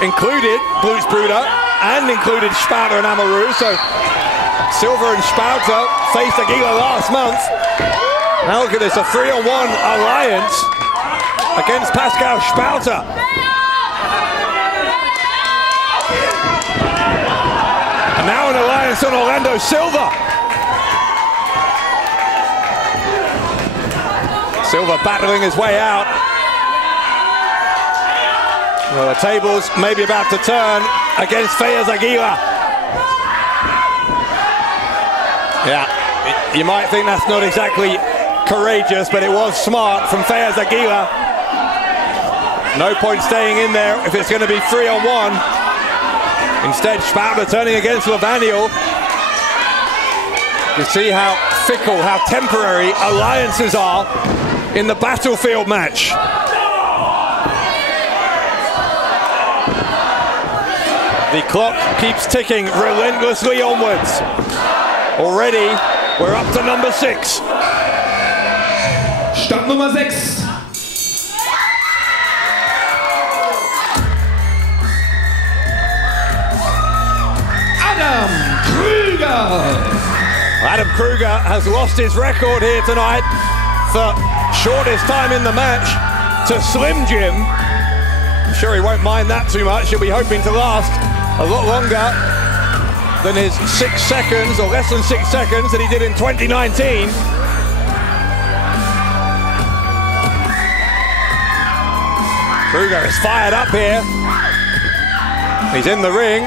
included Brüder and included Spalter and Amaru. So Silva and Spalter faced Aguilar last month. Now look at this, a 3-on-1 alliance against Pascal Spalter. And now an alliance on Orlando Silva. Silva battling his way out. Well, the tables may be about to turn against Fayez Aguilar. Yeah, you might think that's not exactly courageous, but it was smart from Fayez Aguilar. No point staying in there if it's going to be 3-on-1. Instead, Spalter turning against Levaniel. You see how fickle, how temporary alliances are in the Battlefield match. The clock keeps ticking relentlessly onwards. Already, we're up to number 6. Start Nummer 6. Adam Krüger. Adam Krüger has lost his record here tonight for shortest time in the match to Slim Jim. I'm sure he won't mind that too much. He'll be hoping to last a lot longer than his 6 seconds, or less than 6 seconds, that he did in 2019. Krüger is fired up here. He's in the ring.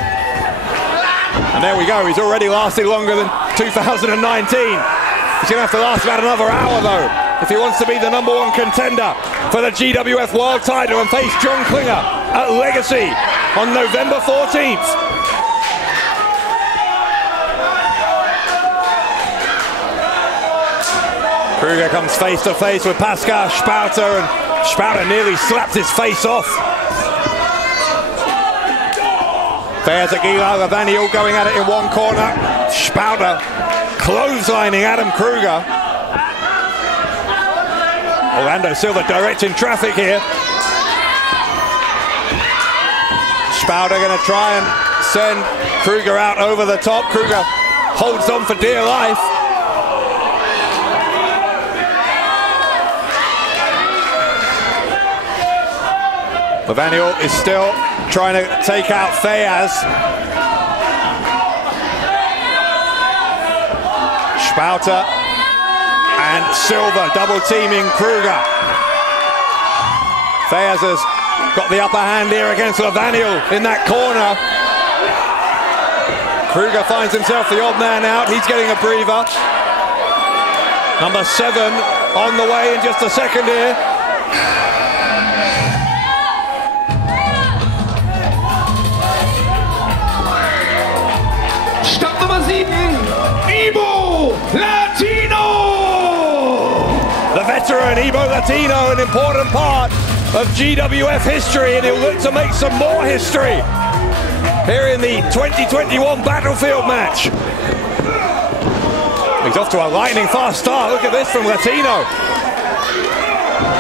And there we go, he's already lasted longer than 2019. He's gonna have to last about another hour though, if he wants to be the #1 contender for the GWF World title and face John Klinger at Legacy on November 14th. Krüger comes face to face with Pascal Spalter, and Spalter nearly slapped his face off. Fayez Aguilar, Levaniel going at it in one corner. Spalter clotheslining Adam Krüger. Orlando Silva directing traffic here. Spalter going to try and send Krüger out over the top. Krüger holds on for dear life. Levaniel is still trying to take out Fayez. Spalter and Silva double teaming Krüger. Fayez has got the upper hand here against Levaniel in that corner. Krüger finds himself the odd man out. He's getting a breather. Number 7 on the way in just a second here. Ibo Latino! The veteran Ibo Latino, an important part of GWF history, and he'll look to make some more history here in the 2021 Battlefield match. He's off to a lightning fast start. Look at this from Latino.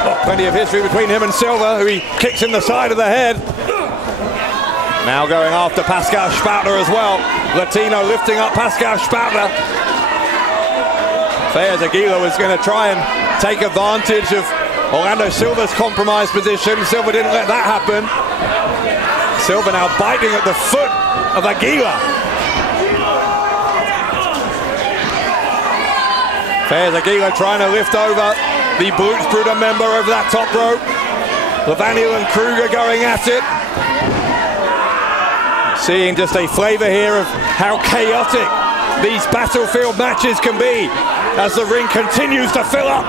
Oh, plenty of history between him and Silva, who he kicks in the side of the head. Now going after Pascal Spalter as well. Latino lifting up Pascal Spalter. Fayez Aguila was going to try and take advantage of Orlando Silva's compromised position. Silva didn't let that happen. Silva now biting at the foot of Aguila. Fayez Aguila trying to lift over the Brüder member over that top rope. Lavaniel and Kruger going at it. Seeing just a flavor here of how chaotic these Battlefield matches can be as the ring continues to fill up.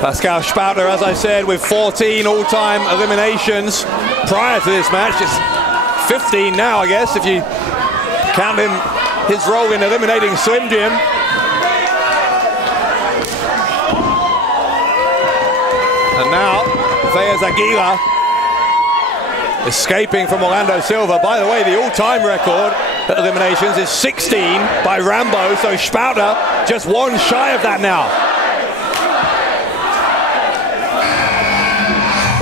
Pascal Spalter, as I said, with 14 all-time eliminations prior to this match. It's 15 now, I guess, if you count him, his role in eliminating Slim Jim. And now, Fayez Aguila escaping from Orlando Silva. By the way, the all-time record at eliminations is 16 by Rambo, so Spalter just one shy of that now.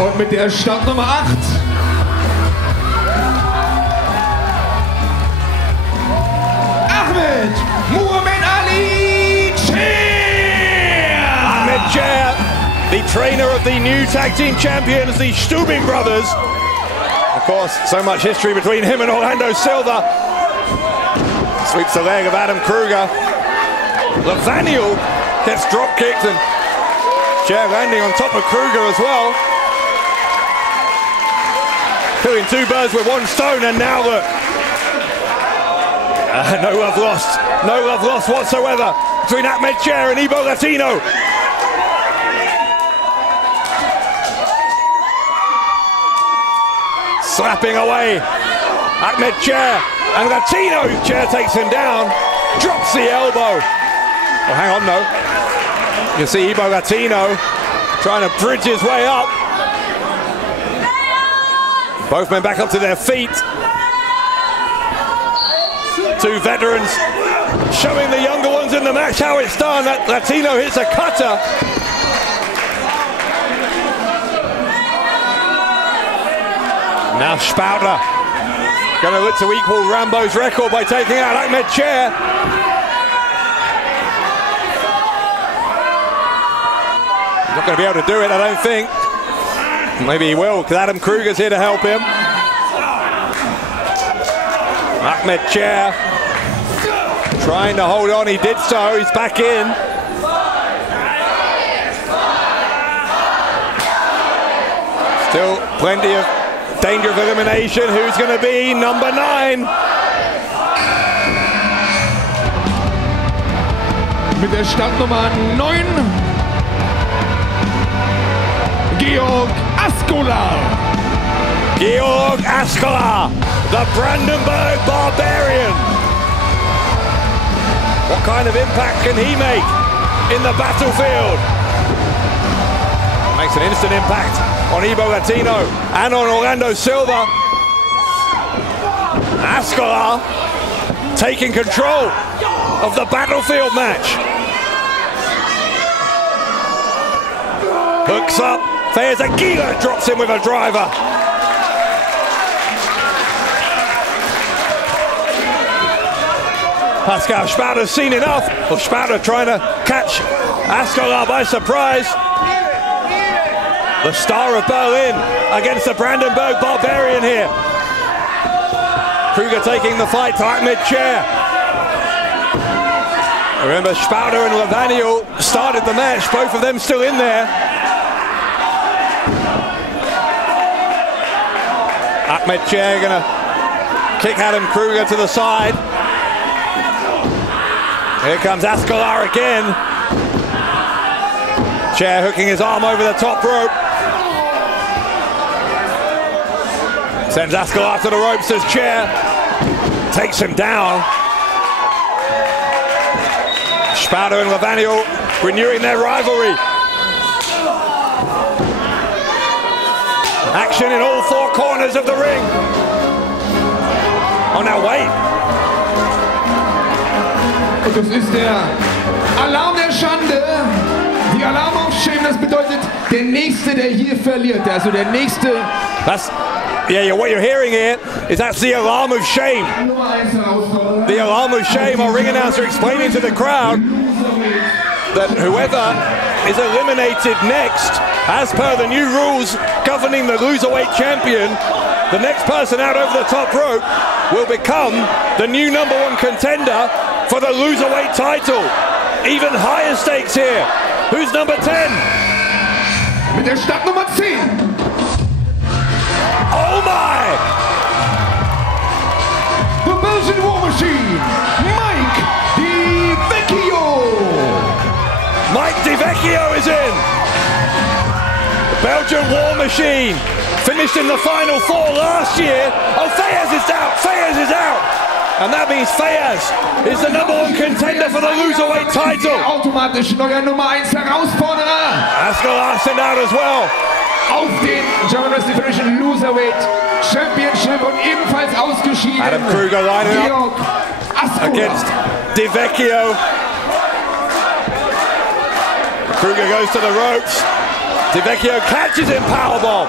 Und mit der Startnummer 8. Ahmed Muhammad Ali Chair! Ahmed Chair, the trainer of the new tag team champions, the Stübing brothers. Of course, so much history between him and Orlando Silva. Sweeps the leg of Adam Kruger. Lavaniel gets drop kicked and Chair landing on top of Kruger as well. Killing two birds with one stone, and now look. No love lost. No love lost whatsoever between Ahmed Chair and Ibo Latino. Slapping away. Ahmed Chair and Latino. Chair takes him down. Drops the elbow. Oh, hang on, no. You can see Ibo Latino trying to bridge his way up. Both men back up to their feet. Two veterans showing the younger ones in the match how it's done. That Latino hits a cutter. Now Spalter going to look to equal Rambo's record by taking out Ahmed Chair. He's not going to be able to do it, I don't think. Maybe he will, because Adam Kruger's here to help him. Ahmed Chair trying to hold on, he did so, he's back in. Still plenty of danger of elimination. Who's going to be number 9? Mit der Startnummer 9. Georg Ascola. Georg Ascola, the Brandenburg Barbarian. What kind of impact can he make in the Battlefield? Makes an instant impact on Ibo Latino and on Orlando Silva. Ascola taking control of the Battlefield match. Hooks up. Fayez Aguila drops him with a driver. Pascal Spalter's seen enough. Well, Spalter trying to catch Ascola by surprise. The star of Berlin against the Brandenburg Barbarian here. Kruger taking the fight to Ahmed Chair. Remember, Spalter and Lavaniel started the match, both of them still in there. Ahmed Chair gonna kick Adam Kruger to the side. Here comes Ascola again. Chair hooking his arm over the top rope. Sends Ascola to the ropes as Chair takes him down. Spalter and Lavaniel renewing their rivalry. Action in all four corners of the ring. Oh, now wait. Und das ist der Alarm der Schande. Die Alarm of Shame, das bedeutet, der Nächste, der hier verliert. Also der Nächste. Yeah, what you're hearing here is that's the alarm of shame. The alarm of shame, our ring announcer explaining to the crowd that whoever is eliminated next, as per the new rules governing the Loserweight champion, the next person out over the top rope will become the new #1 contender for the Loserweight title. Even higher stakes here. Who's number 10? Mit der Startnummer 10. Oh my! The Belgian War Machine, Vecchio. Mike Vecchio is in. The Belgian War Machine finished in the final 4 last year. Oh, Fayez is out. Fayez is out. And that means Fayez is the #1 contender for the Loserweight title. Automatisch neuer Nummer 1 Herausforderer. Pascal sent out as well. Auf den German Wrestling Federation Loserweight Championship und ebenfalls ausgeschieden. Adam Kruger lining up against Vecchio. Kruger goes to the ropes. Vecchio catches him, powerbomb.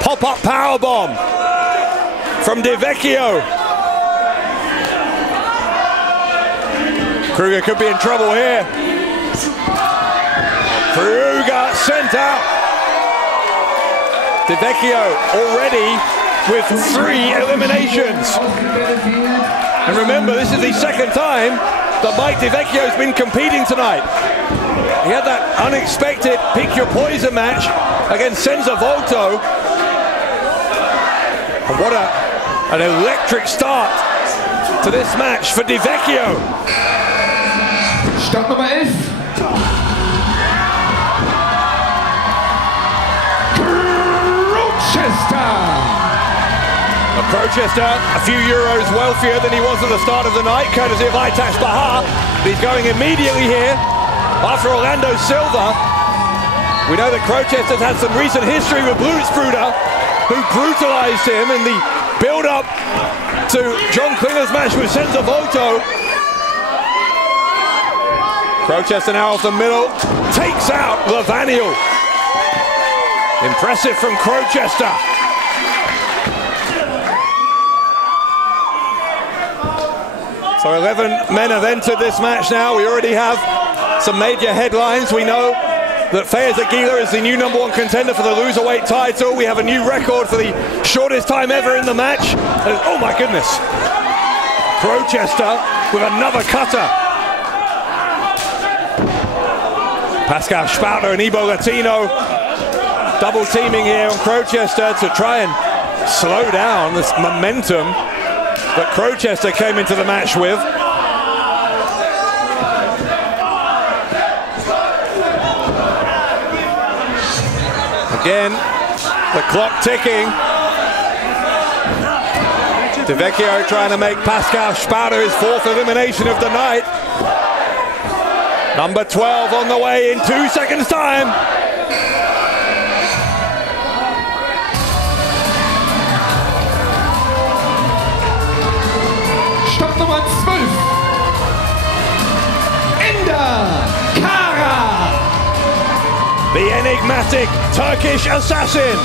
Pop-up powerbomb from Vecchio. Kruger could be in trouble here. Kruger sent out. Vecchio already with 3 eliminations. And remember, this is the second time that Mike Vecchio's been competing tonight. He had that unexpected Pick Your Poison match against Senza Volto. And what an electric start to this match for Vecchio. Start Nummer 11. Crowchester, a few euros wealthier than he was at the start of the night, courtesy of Itash Bahar. He's going immediately here after Orlando Silva. We know that Crowchester's had some recent history with Brüder, who brutalized him in the build-up to John Klinger's match with Senza Volto. Crowchester now off the middle, takes out Lavaniel. Impressive from Crowchester. So 11 men have entered this match now. We already have some major headlines. We know that Fayez Aguilar is the new #1 contender for the Loserweight title. We have a new record for the shortest time ever in the match. Oh my goodness. Crowchester with another cutter. Pascal Spalter and Ibo Latino double teaming here on Crowchester to try and slow down this momentum that Crowchester came into the match with. Again, the clock ticking. Vecchio trying to make Pascal Spalter his 4th elimination of the night. Number 12 on the way in 2 seconds' time. Nummer 12. Xara. The enigmatic Turkish assassin,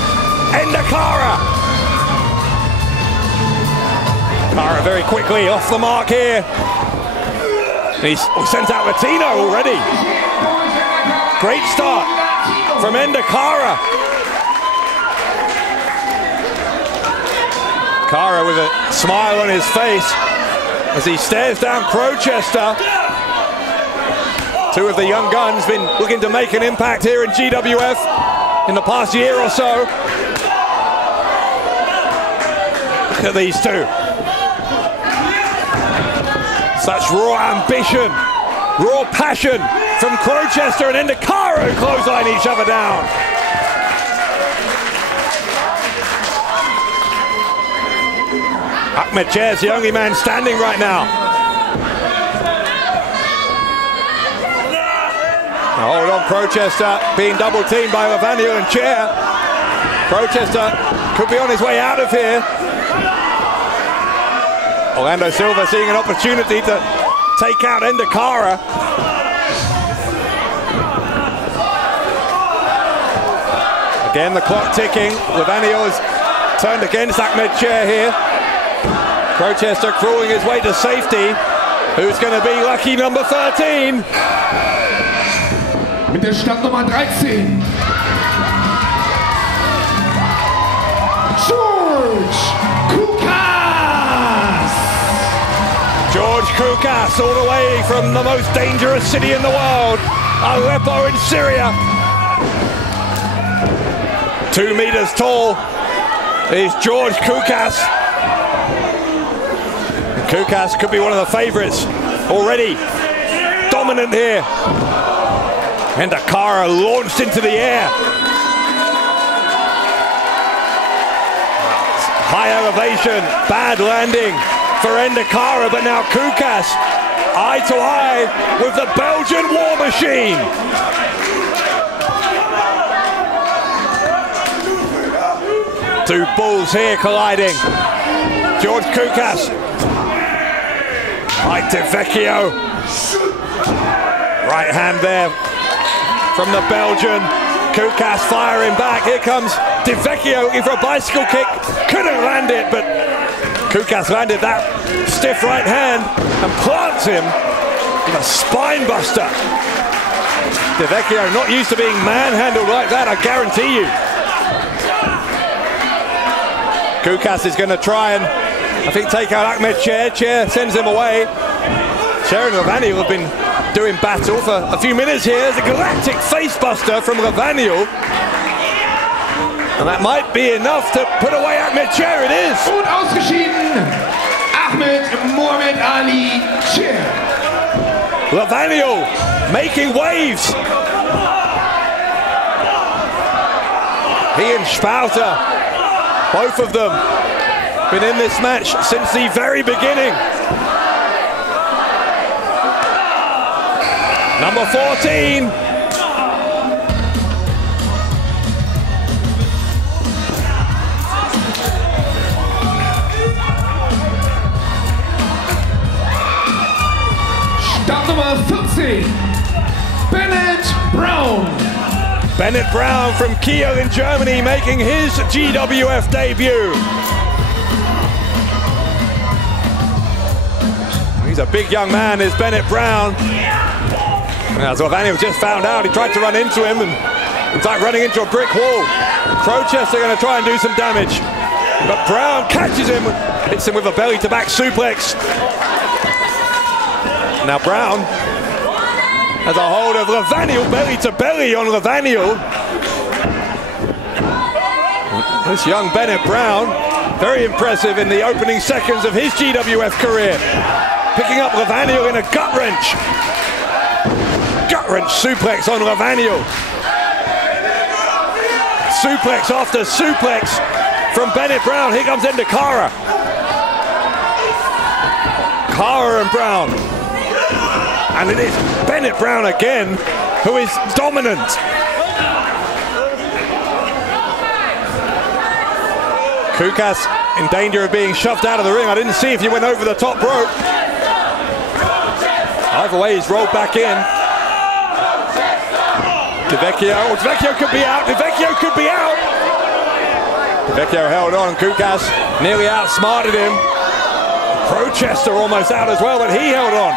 Xara. Xara very quickly off the mark here. He's sent out Latino already. Great start from Xara. Xara with a smile on his face as he stares down Crowchester. 2 of the young guns been looking to make an impact here in GWF in the past year or so. Look at these 2. Such raw ambition, raw passion from Crowchester and Xara, who clothesline each other down. Ahmed Chair's the only man standing right now. Now hold on, Crowchester being double teamed by Lavaniel and Chair. Rochester could be on his way out of here. Orlando Silva seeing an opportunity to take out Xara. Again, the clock ticking. Levanio has turned against Ahmed Chair here. Rochester crawling his way to safety. Who's going to be lucky number 13? Mit der Startnummer 13. George Kukas, all the way from the most dangerous city in the world, Aleppo in Syria. 2 meters tall is George Kukas. Kukas could be one of the favorites already. Dominant here. And Xara launched into the air. High elevation, bad landing for Xara, but now Kukas eye to eye with the Belgian war machine. Two bulls here colliding. George Kukas, right to Vecchio. Right hand there from the Belgian. Kukas firing back. Here comes Di Vecchio looking for a bicycle kick. Couldn't land it, but Kukas landed that stiff right hand and plants him with a spine buster. Di Vecchio not used to being manhandled like that, I guarantee you. Kukas is going to try and, I think, take out Ahmed Chair. Chair sends him away. Chair and Levanio have been doing battle for a few minutes here. There's a galactic facebuster from Levanio. And that might be enough to put away Ahmed Chair. It is. Und ausgeschieden, Ahmed Mohamed Ali Chair. Levanio making waves. He and Spalter, both of them, been in this match since the very beginning. Number 14. Startnummer 14. Bennett Brown. Bennett Brown from Kiel in Germany making his GWF debut. He's a big young man, is Bennett Brown. As Levanio just found out, he tried to run into him and it's like running into a brick wall. Rochester going to try and do some damage. But Brown catches him, hits him with a belly to back suplex. Now Brown has a hold of Levanio, belly to belly on Levanio. This young Bennett Brown, very impressive in the opening seconds of his GWF career. Picking up Levanio in a gut wrench. Gut wrench suplex on Levanio. Suplex after suplex from Bennett Brown. Here comes Xara. Xara and Brown. And it is Bennett Brown again who is dominant. Kukas in danger of being shoved out of the ring. I didn't see if he went over the top rope. Either way, he's rolled back in. Di Vecchio. Oh, Di Vecchio could be out. Di Vecchio could be out. Di Vecchio held on. Kukas nearly outsmarted him. Rochester almost out as well, but he held on.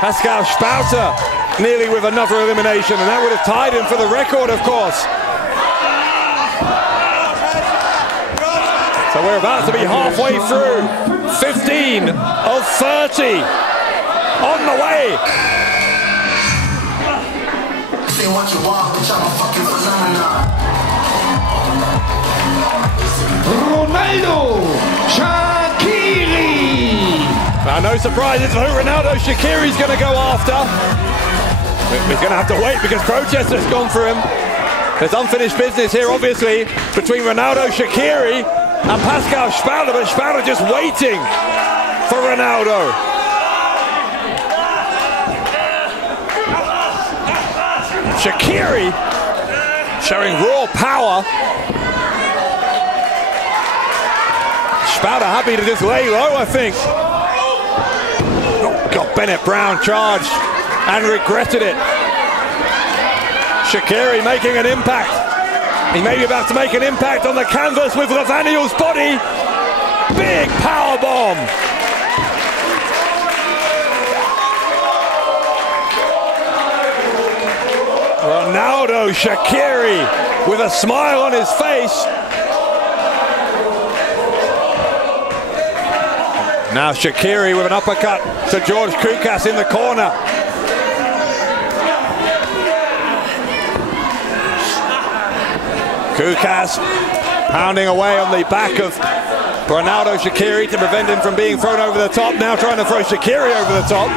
Pascal Spalter nearly with another elimination, and that would have tied him for the record, of course. So we're about to be halfway through. 15 of 30 on the way. Say what you want, bitch, I'm a fucking phenomenon. Ronaldo Shaqiri. Now, no surprise, it's who Ronaldo Shaqiri's going to go after. He's going to have to wait because Rochester's gone for him. There's unfinished business here, obviously, between Ronaldo Shaqiri and Pascal Spalter, but Spalter just waiting for Ronaldo. Shaqiri showing raw power. Spalter happy to just lay low, I think. Oh, God, Bennett Brown charged and regretted it. Shaqiri making an impact. He may be about to make an impact on the canvas with Lavaniel's body. Big power bomb. Ronaldo Shaqiri with a smile on his face. Now Shaqiri with an uppercut to George Kukas in the corner. Kukas pounding away on the back of Ronaldo Shaqiri to prevent him from being thrown over the top. Now trying to throw Shaqiri over the top.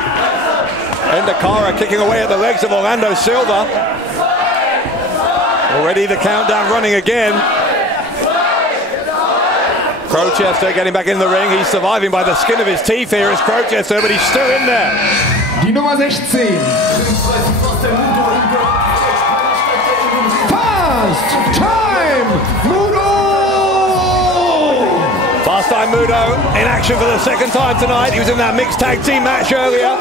Endakara kicking away at the legs of Orlando Silva. Already the countdown running again. Crowchester getting back in the ring. He's surviving by the skin of his teeth here as Crowchester, but he's still in there. Die Nummer 16. Fast time, Moodo! Fast time Moodo in action for the second time tonight. He was in that mixed tag team match earlier.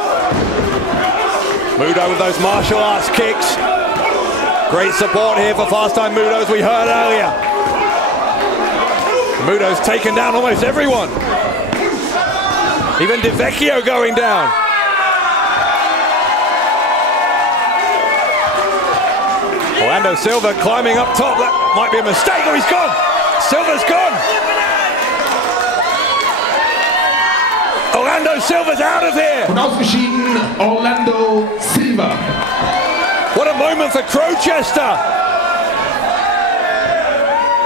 Moodo with those martial arts kicks. Great support here for Fast Time Moodo, as we heard earlier. Moodo's taken down almost everyone. Even Vecchio going down. Orlando Silva climbing up top. That might be a mistake. Oh, he's gone. Silva's gone. Orlando Silva's out of here. Und ausgeschieden Orlando Silva. What a moment for Crowchester.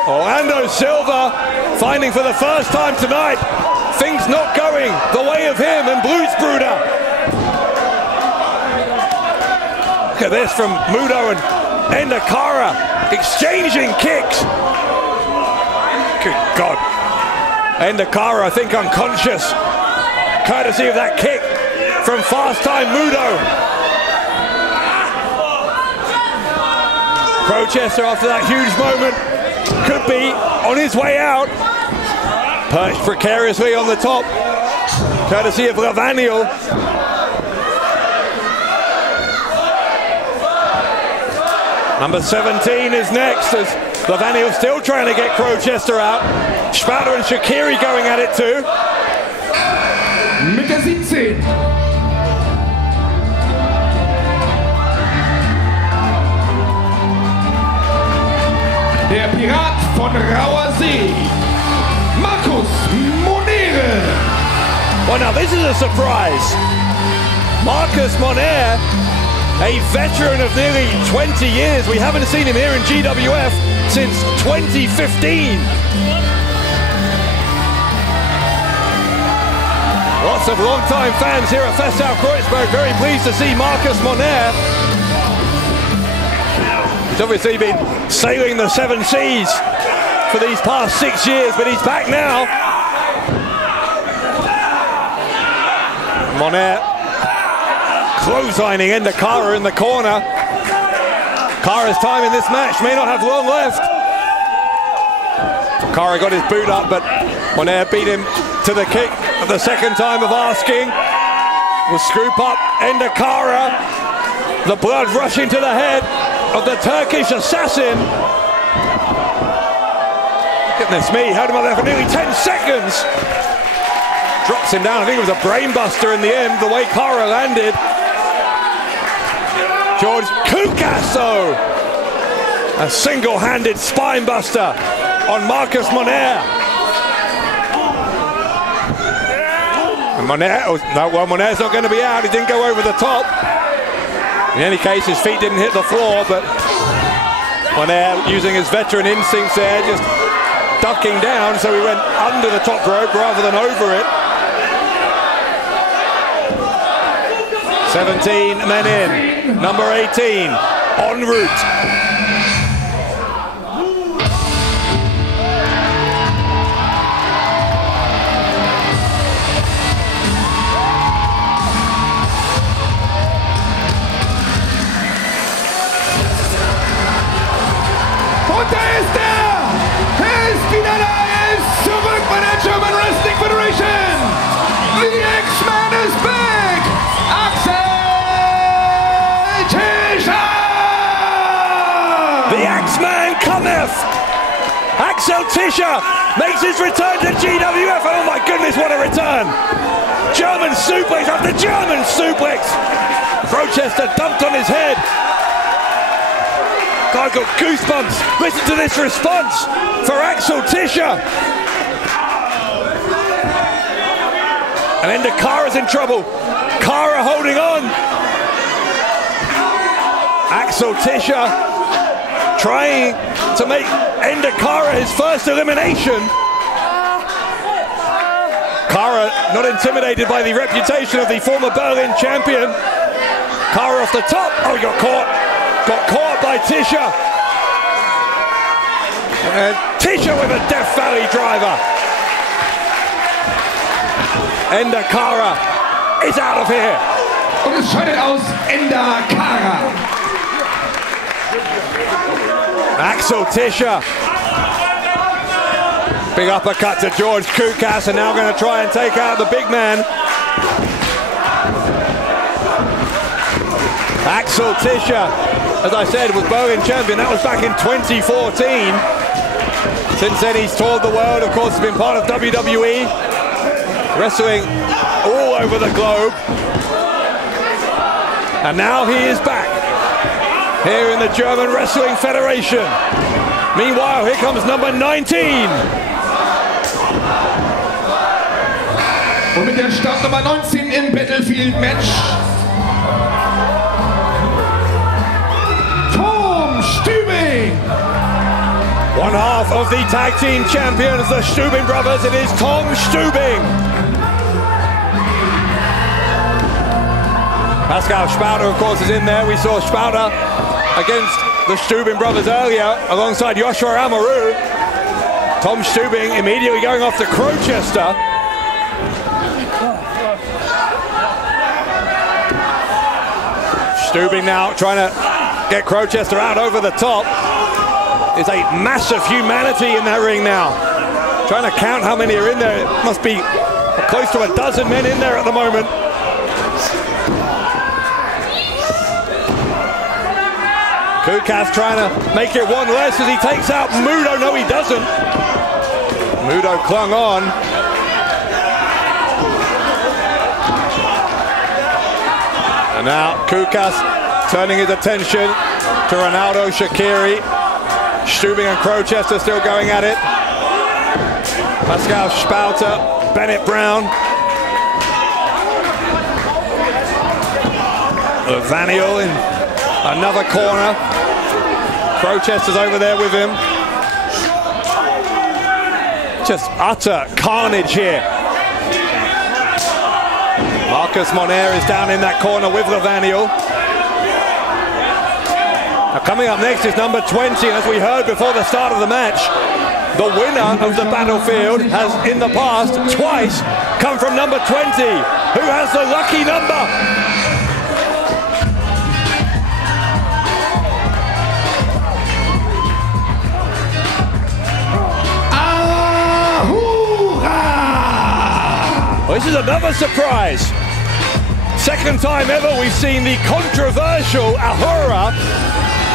Orlando Silva finding for the first time tonight things not going the way of him and Brüder. Look at this from Moodo and Endakara exchanging kicks. Good God. Endakara, I think, unconscious, courtesy of that kick from Fast Time Moodo. Crowchester, after that huge moment, could be on his way out. Perched precariously on the top, courtesy of Lavaniel. Number 17 is next, as Lavaniel still trying to get Crowchester out. Spalter and Shaqiri going at it too. Mit der 17. Der Pirat von Rauer See, Markus Monere. Well, now this is a surprise. Marcus Moner, a veteran of nearly 20 years. We haven't seen him here in GWF since 2015. Lots of long-time fans here at Festal Kreuzberg very pleased to see Marcus Moner. He's obviously been sailing the 7 seas for these past 6 years, but he's back now. Moner clotheslining Endakara in the corner. Kara's time in this match may not have long left. Kara got his boot up, but Moner beat him to the kick of the second time of asking. Will scoop up Endakara. The blood rushing to the head of the Turkish assassin. Goodness me, held him up there for nearly 10 seconds. Drops him down. I think it was a brain buster in the end, the way Kara landed. George Kukas, though. A single-handed spine buster on Marcus Moner. And Moner, no, well, Moner's not going to be out. He didn't go over the top. In any case, his feet didn't hit the floor, but Moner using his veteran instincts there, just ducking down, so he went under the top rope rather than over it. 17 men in, number 18 en route. man cometh! Axel Tischer makes his return to GWF. Oh my goodness, what a return! German suplex after German suplex. Rochester dumped on his head. God, got goosebumps. Listen to this response for Axel Tischer. And then Xara's in trouble. Xara holding on. Axel Tischer trying to make Xara his first elimination. Xara not intimidated by the reputation of the former Berlin champion. Xara off the top. Oh, he got caught. Got caught by Tischer. And Tischer with a Death Valley driver. Xara is out of here. Und es scheidet aus Xara. Axel Tischer. Big uppercut to George Kukas, and now going to try and take out the big man. Axel Tischer, as I said, was Berlin champion. That was back in 2014. Since then, he's toured the world. Of course, he's been part of WWE, wrestling all over the globe. And now he is back here in the German Wrestling Federation. Meanwhile, here comes number 19. Und mit der Startnummer 19 im Battlefield-Match Stübing! One half of the tag team champions, the Stübing brothers. It is Tom Stübing. Pascal Spalter, of course, is in there. We saw Spalter against the Stübing brothers earlier alongside Joshua Amaru. Tom Stübing immediately going off to Crowchester. Stübing now trying to get Crowchester out over the top. There's a massive humanity in that ring now. Trying to count how many are in there. It must be close to a dozen men in there at the moment. Kukas trying to make it one less as he takes out Moodo. No, he doesn't. Moodo clung on. And now Kukas turning his attention to Ronaldo Shaqiri. Stübing and Crowchester still going at it. Pascal Spalter, Bennett Brown. Vaniel in another corner. Crowchester's over there with him. Just utter carnage here. Marcus Moner is down in that corner with Vaniel. Now coming up next is number 20, and as we heard before the start of the match, the winner of the Battlefield has in the past twice come from number 20. Who has the lucky number? Well, this is another surprise. Second time ever we've seen the controversial Ahura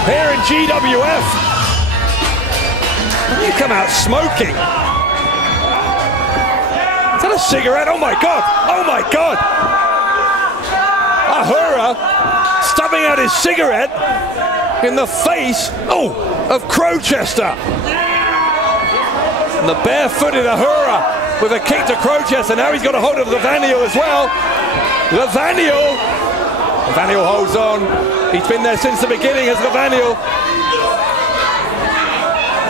here in GWF. And you come out smoking. Is that a cigarette? Oh my God! Oh my God! Ahura stubbing out his cigarette in the face, of Crowchester. And the barefooted Ahura with a kick to Crowchester. Now he's got a hold of Vaniel as well. Vaniel holds on. He's been there since the beginning as Vaniel.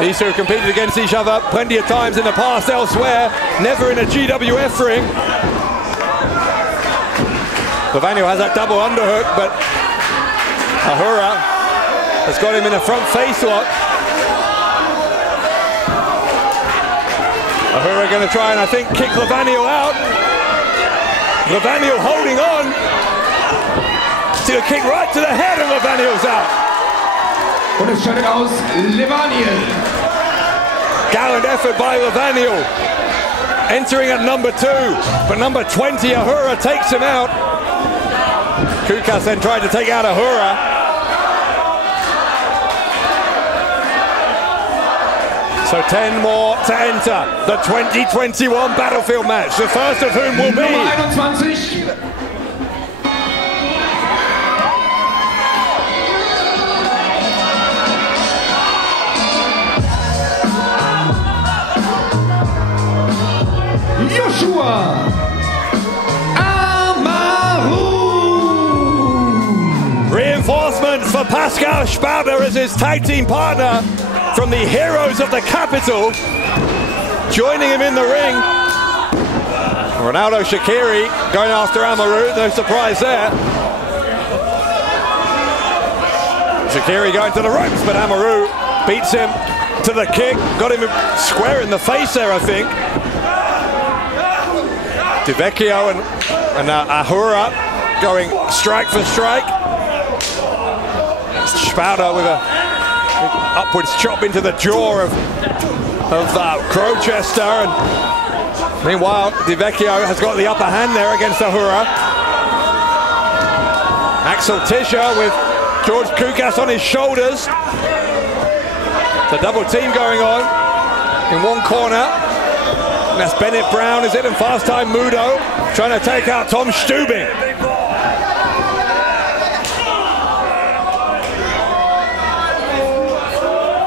These two have competed against each other plenty of times in the past elsewhere, never in a GWF ring. Vaniel has that double underhook, but Ahura has got him in a front face lock. Ahura going to try and, I think, kick Vaniel out. Vaniel holding on. To a kick right to the head, and Vaniel's out. Und es scheidet aus Vaniel. Gallant effort by Vaniel. Entering at number 2, but number 20, Ahura, takes him out. Kukas then tried to take out Ahura. So 10 more to enter the 2021 Battlefield match, the first of whom will be... Nummer 21. Joshua Amaru. Reinforcements for Pascal Spalter as his tag team partner from the Heroes of the Capital. Joining him in the ring, Ronaldo Shaqiri going after Amaru, no surprise there. Shaqiri going to the ropes, but Amaru beats him to the kick. Got him square in the face there, I think. Vecchio and Ahura going strike for strike. Spalter with a upwards chop into the jaw of Crowchester, and meanwhile Vecchio has got the upper hand there against Ahura. Axel Tischer with George Kukas on his shoulders. The double team going on in one corner. And that's Bennett Brown, is it? And fast time Moodo trying to take out Tom Stübing.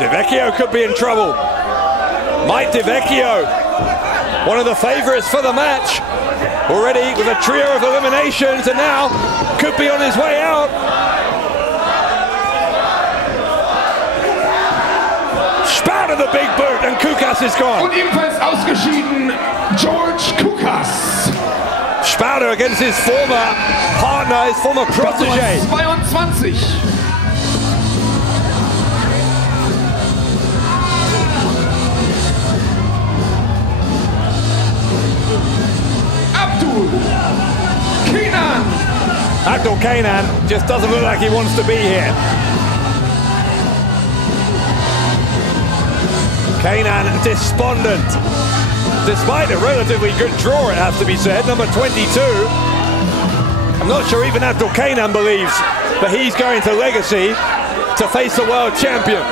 Vecchio could be in trouble. Mike Vecchio, one of the favorites for the match, already with a trio of eliminations, and now could be on his way out. Spalter the big boot, and Kukas is gone. Und ebenfalls ausgeschieden George Kukas. Spalter against his former partner, his former protege. 22. Abdul Kenan. Abdul Kenan just doesn't look like he wants to be here. Kenan despondent, despite a relatively good draw, it has to be said, number 22. I'm not sure even Abdul Kenan believes that he's going to Legacy to face the world champion.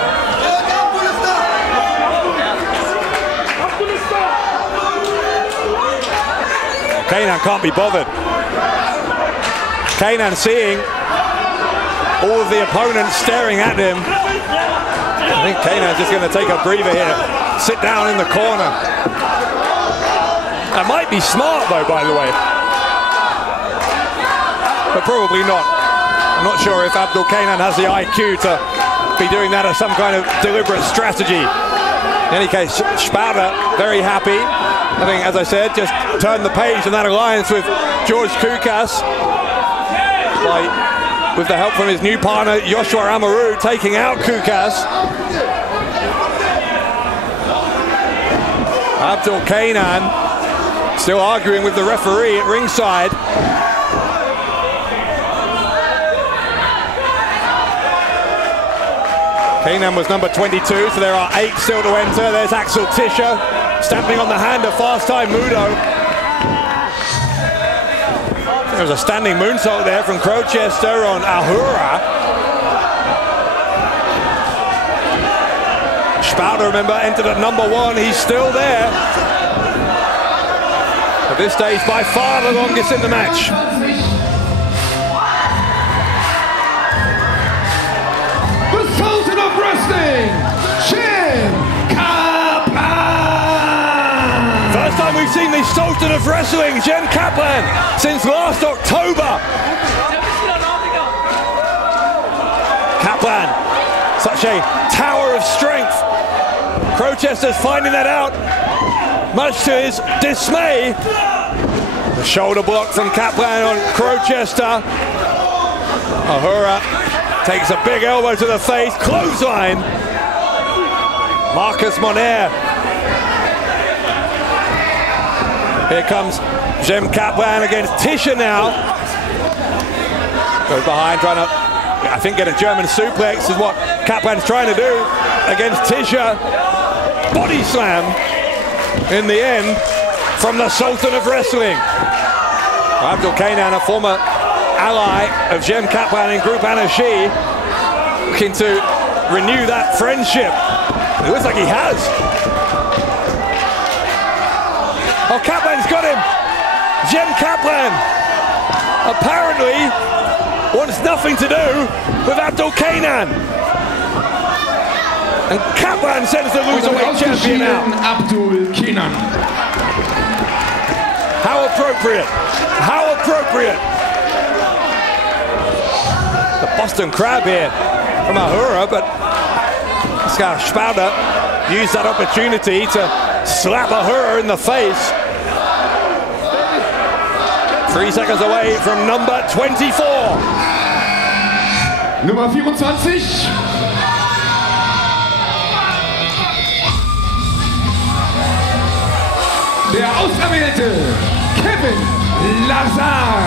Kenan can't be bothered. Kenan seeing all of the opponents staring at him. I think Kenan's just going to take a breather here. Sit down in the corner. That might be smart though, by the way. But probably not. I'm not sure if Abdul Kenan has the IQ to be doing that as some kind of deliberate strategy. In any case, Spalter very happy. Having, as I said, just turned the page in that alliance with George Kukas. With the help from his new partner, Joshua Amaru, taking out Kukas. Abdul Kenan still arguing with the referee at ringside. Kenan was number 22, so there are 8 still to enter. There's Axel Tischer stamping on the hand of fast time Moodo. There was a standing moonsault there from Crowchester on Ahura. Spalter, remember, entered at number 1. He's still there. At this stage, by far the longest in the match. The Sultan of Wrestling, First time we've seen the Sultan of Wrestling, Jen Kaplan, since last October. Kaplan, such a tower of strength. Crowchester's finding that out, much to his dismay. The shoulder block from Kaplan on Crowchester. Ahura takes a big elbow to the face, clothesline. Marcus Moner. Here comes Jem Kaplan against Tischer now. Goes behind, trying to, I think, get a German suplex is what Kaplan's trying to do against Tischer. Body slam in the end from the Sultan of Wrestling. Abdul Kenan, a former ally of Jem Kaplan in Group Anashi, looking to renew that friendship. It looks like he has. Oh, Kaplan's got him. Jem Kaplan apparently wants nothing to do with Abdul Kenan. And Kaplan sends the Loserweight champion out. Abdul Kenan. How appropriate. How appropriate. The Boston Crab here from Ahura, but Pascal Spalter used that opportunity to slap Ahura in the face. 3 seconds away from number 24. Nummer 24. Der Auserwählte, Kevin Lazar.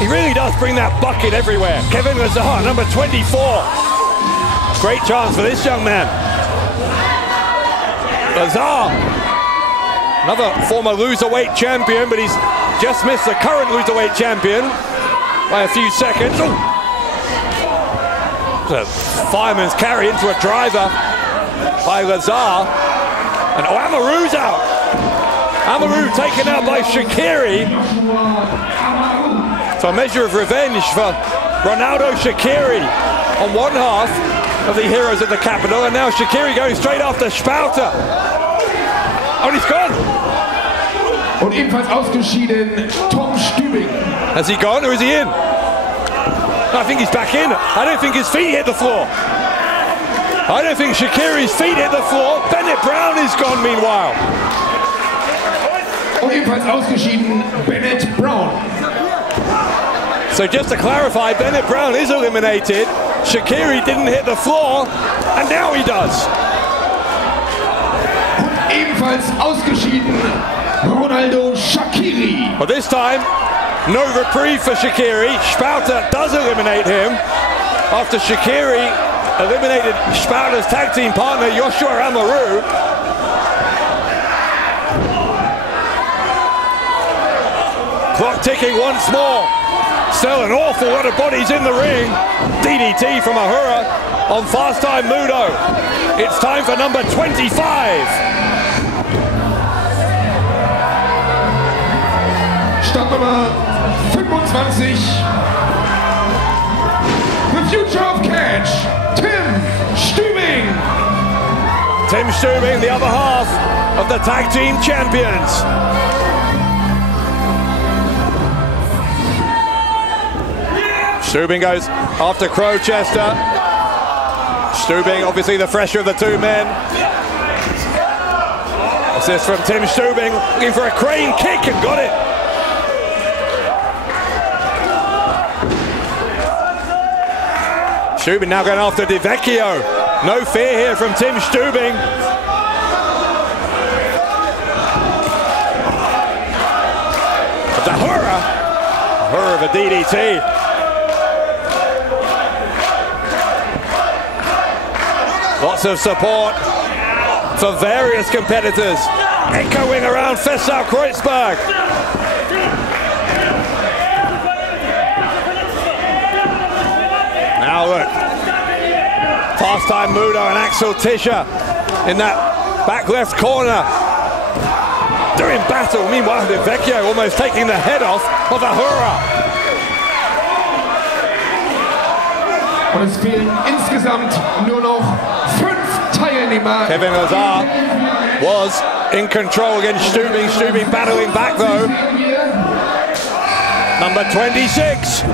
He really does bring that bucket everywhere. Kevin Lazar, number 24. Great chance for this young man. Lazar, another former Loserweight champion, but he's just missed the current Loserweight champion by a few seconds. Ooh. A fireman's carry into a driver by Lazar. And oh, Amaru's out. Amaru taken out by Shaqiri. So a measure of revenge for Ronaldo Shaqiri on one half of the heroes of the capital, and now Shaqiri going straight after Spalter. Oh, he's gone. Und ebenfalls ausgeschieden Tom Stübing. Has he gone or is he in? I think he's back in. I don't think his feet hit the floor. I don't think Shaqiri's feet hit the floor. Bennett Brown is gone meanwhile. Und ebenfalls ausgeschieden Bennett Brown. So just to clarify, Bennett Brown is eliminated. Shaqiri didn't hit the floor, and now he does. Und ebenfalls ausgeschieden Ronaldo Shaqiri. But this time, no reprieve for Shaqiri. Spalter does eliminate him after Shaqiri eliminated Spalter's tag team partner, Joshua Amaru. Clock ticking once more. Still an awful lot of bodies in the ring. DDT from Ahura on fast time Moodo. It's time for number 25. Startnummer 25. The future of catch, Tim Stübing. Tim Stübing, the other half of the tag team champions. Stübing goes after Crowchester. Stübing, obviously the fresher of the two men. Assist from Tim Stübing, looking for a crane kick and got it. Stübing now going after Vecchio. No fear here from Tim Stübing. But Ahura of a DDT. Lots of support for various competitors echoing around Fessau-Kreuzberg. Now look, fast time Moodo and Axel Tischer in that back left corner. They're in battle. Meanwhile, Vecchio almost taking the head off of Ahura. Und es fehlen insgesamt nur noch 5 Teilnehmer. Kevin Lazar was in control against Stübing. Stübing battling back though. Number 26.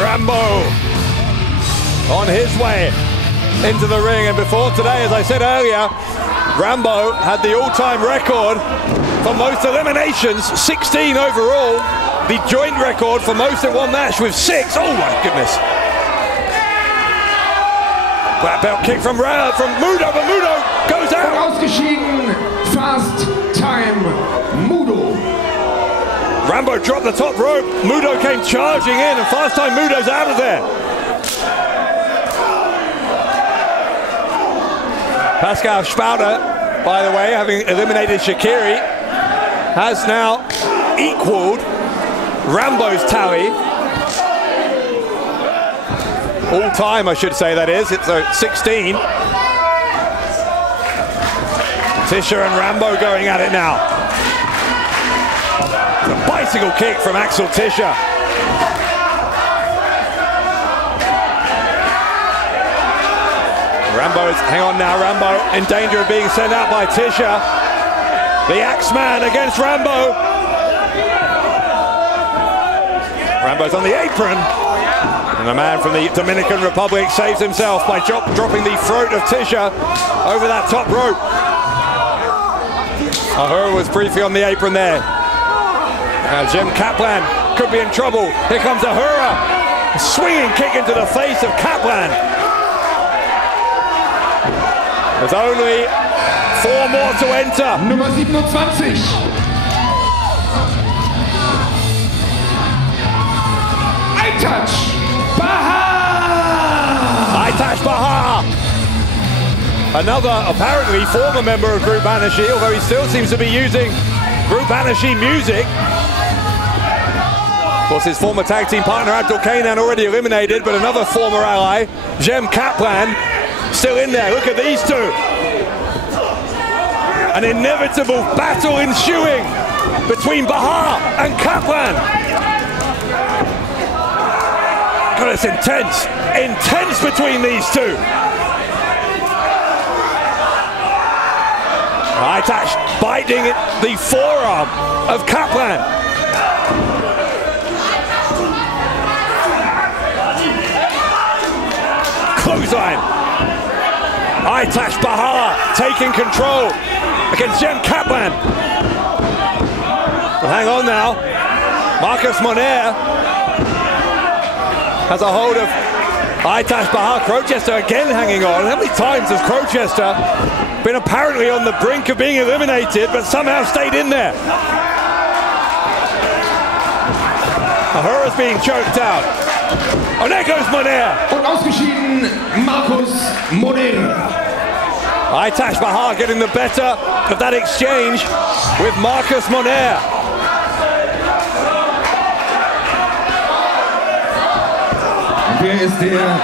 Rambo on his way into the ring, and before today, as I said earlier, Rambo had the all-time record for most eliminations, 16 overall. The joint record for most in one match with 6. Oh my goodness. Black belt kick from Moodo, but Moodo goes out. Ausgeschieden, fast time Moodo. Rambo dropped the top rope. Moodo came charging in, and fast time Moodo's out of there. Pascal Spalter, by the way, having eliminated Shaqiri, has now equaled Rambo's tally. All time, I should say, that is. It's 16. Tischer and Rambo going at it now. The bicycle kick from Axel Tischer. Rambo's, hang on now, Rambo in danger of being sent out by Tischer. The Axeman against Rambo. Rambo's on the apron. And the man from the Dominican Republic saves himself by dropping the throat of Tischer over that top rope. Amaru was briefly on the apron there. Jim Kaplan could be in trouble. Here comes Ahura. A swinging kick into the face of Kaplan. There's only 4 more to enter. Nummer 27. Touch Bahar! Touch Bahar! Another apparently former member of Group Anashi, although he still seems to be using Group Anashi music. Of course, his former tag team partner Abdul Kenan already eliminated, but another former ally, Jem Kaplan, still in there. Look at these two. An inevitable battle ensuing between Bahar and Kaplan. God, it's intense between these two. Aitash biting the forearm of Kaplan. Clothesline. Aitash Bahar taking control against Jem Kaplan. Well, hang on now. Marcus Moner has a hold of Aitash Bahar. Crowchester again hanging on. How many times has Crowchester been apparently on the brink of being eliminated, but somehow stayed in there? Ahura's being choked out. Oh, there goes Moner. Und ausgeschieden Marcus Moner. Aitash Bahar getting the better of that exchange with Marcus Moner. Wer ist der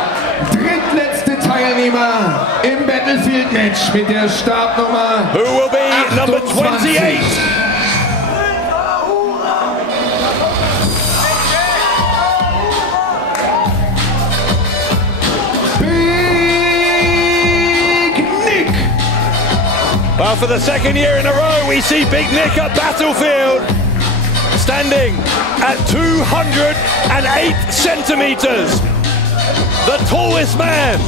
drittletzte Teilnehmer im Battlefield-Match mit der Startnummer? Who will be number 28? Big Nick! Well, for the second year in a row, we see Big Nick at Battlefield, standing at 208 centimeters. The tallest man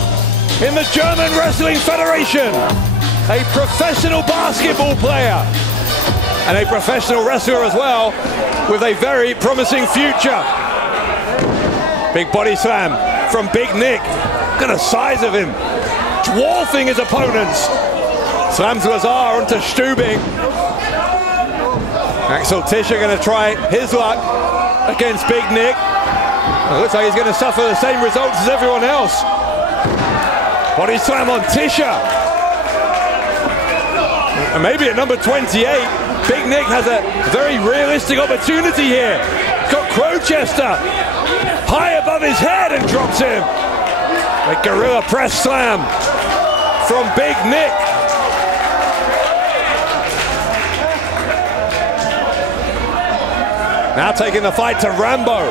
in the German Wrestling Federation, a professional basketball player and a professional wrestler as well, with a very promising future. Big body slam from Big Nick. Look at the size of him, dwarfing his opponents. Slams Lazar onto Stübing. Axel Tischer going to try his luck against Big Nick. It looks like he's going to suffer the same results as everyone else. Body slam on Tischer. And maybe at number 28, Big Nick has a very realistic opportunity here. Got Crowchester high above his head and drops him. A gorilla press slam from Big Nick. Now taking the fight to Rambo.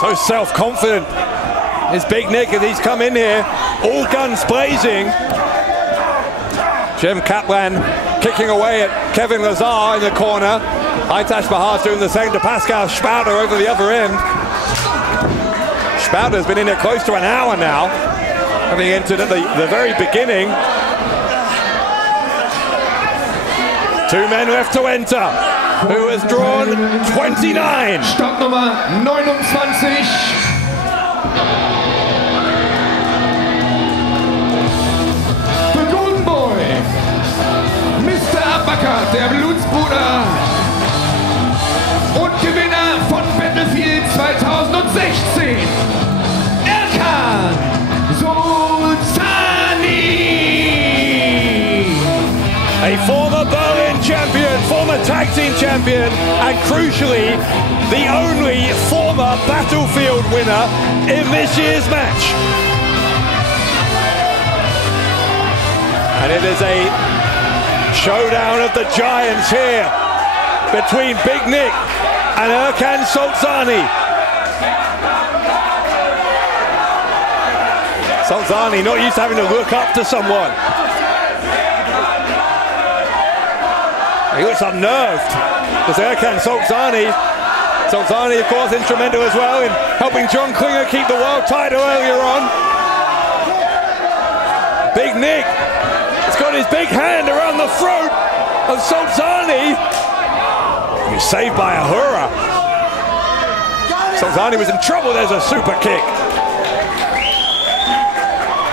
So self-confident is Big Nick as he's come in here, all guns blazing. Jem Kaplan kicking away at Kevin Lazar in the corner. Aitash Bahar's doing the same to Pascal Spalter over the other end. Spalter's been in there close to an hour now, having entered at the very beginning. 2 men left to enter. Who has drawn 29. Startnummer 29. The Golden Boy. Mr. Abakat, der Blutsbruder. Und Gewinner von Battlefield 2016. Erkan Sultani. A former Berlin champion, former tag team champion, and crucially, the only former Battlefield winner in this year's match. And it is a showdown of the giants here between Big Nick and Erkan Solzani. Solzani not used to having to look up to someone. He looks unnerved because Erkan Solzani, of course, instrumental as well in helping John Klinger keep the world title earlier on. Big Nick has got his big hand around the throat of Solzani. He's saved by Ahura. Solzani was in trouble. There's a super kick.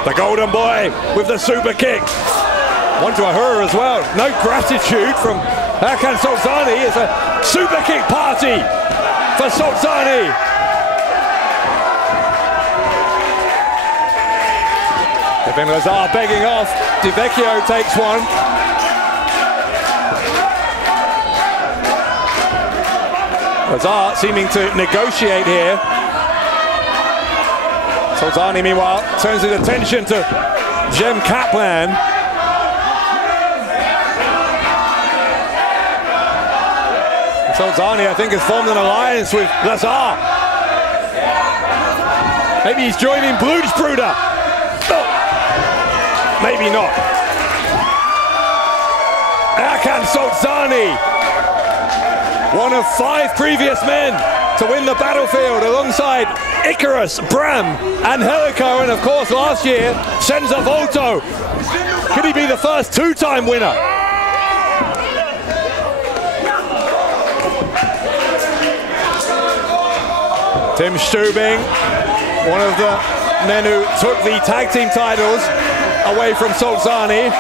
The Golden Boy with the super kick. One to Ahura as well. No gratitude from Erkan Solzani. It's a super kick party for Solzani. Then Lazar begging off. Vecchio takes one. Lazar seeming to negotiate here. Solzani, meanwhile, turns his attention to Jem Kaplan. Solzani, I think, has formed an alliance with Lazar. Maybe he's joining Brüder. Oh. Maybe not. Erkan Solzani, one of 5 previous men to win the Battlefield alongside Icarus, Bram and Helico, and of course last year Senza Volto. Could he be the first 2-time winner? Tim Stübing, one of the men who took the tag team titles away from Solzani.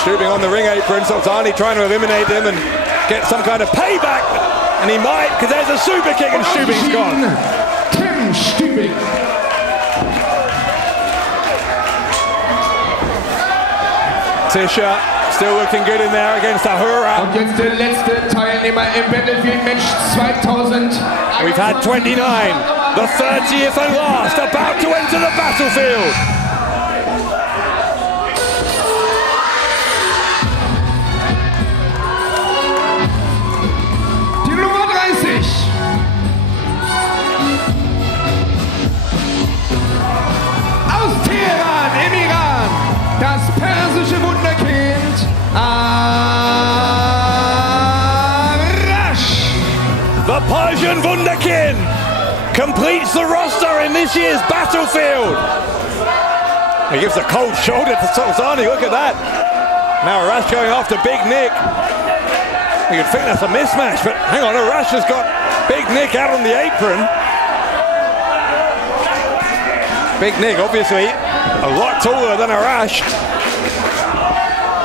Stübing on the ring apron, Solzani trying to eliminate him and get some kind of payback. And he might, because there's a super kick and Stübing's gone. Tim Stübing. Tischer still looking good in there against Ahura. Und jetzt der letzte Teilnehmer im Battlefield Match 2000. We've had 29, the 30th and last, about to enter the battlefield. Die Nummer 30. Aus Teheran im Iran, das persische Wunderkind Arash. The Persian Wunderkind completes the roster in this year's Battlefield. He gives a cold shoulder to Solzani, look at that. Now Arash going after Big Nick. You'd think that's a mismatch, but hang on, Arash has got Big Nick out on the apron. Big Nick, obviously, a lot taller than Arash.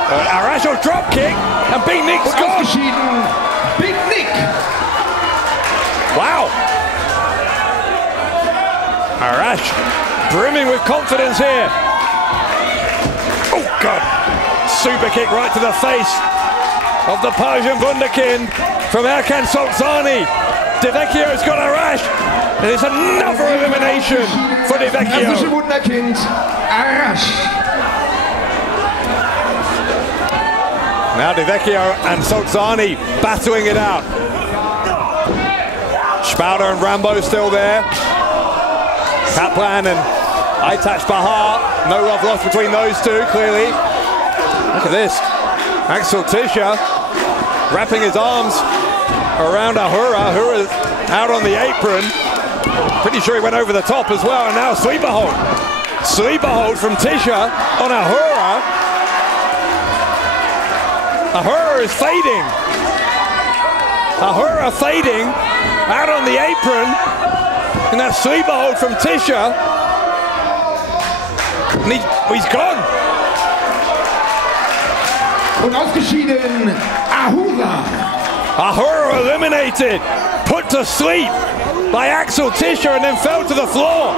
Arash will drop kick, and Big Nick's gone. Big Nick. Wow. Arash brimming with confidence here. Oh, God. Super kick right to the face of the Persian Wunderkind from Erkan Solzani. Vecchio's got Arash, and it's another elimination for Vecchio. Wunderkind Arash. Now Vecchio and Solzani battling it out. Spalter and Rambo still there. Kaplan and Aytaç Bahar. No love lost between those two, clearly. Look at this. Axel Tischer wrapping his arms around Ahura. Ahura's out on the apron. Pretty sure he went over the top as well. And now sleeper hold. Sleeper hold from Tischer on Ahura. Ahura is fading. Ahura fading out on the apron. And that sleeper hold from Tischer. And he's gone. Und ausgeschieden Ahura. Ahura eliminated, put to sleep by Axel Tischer, and then fell to the floor.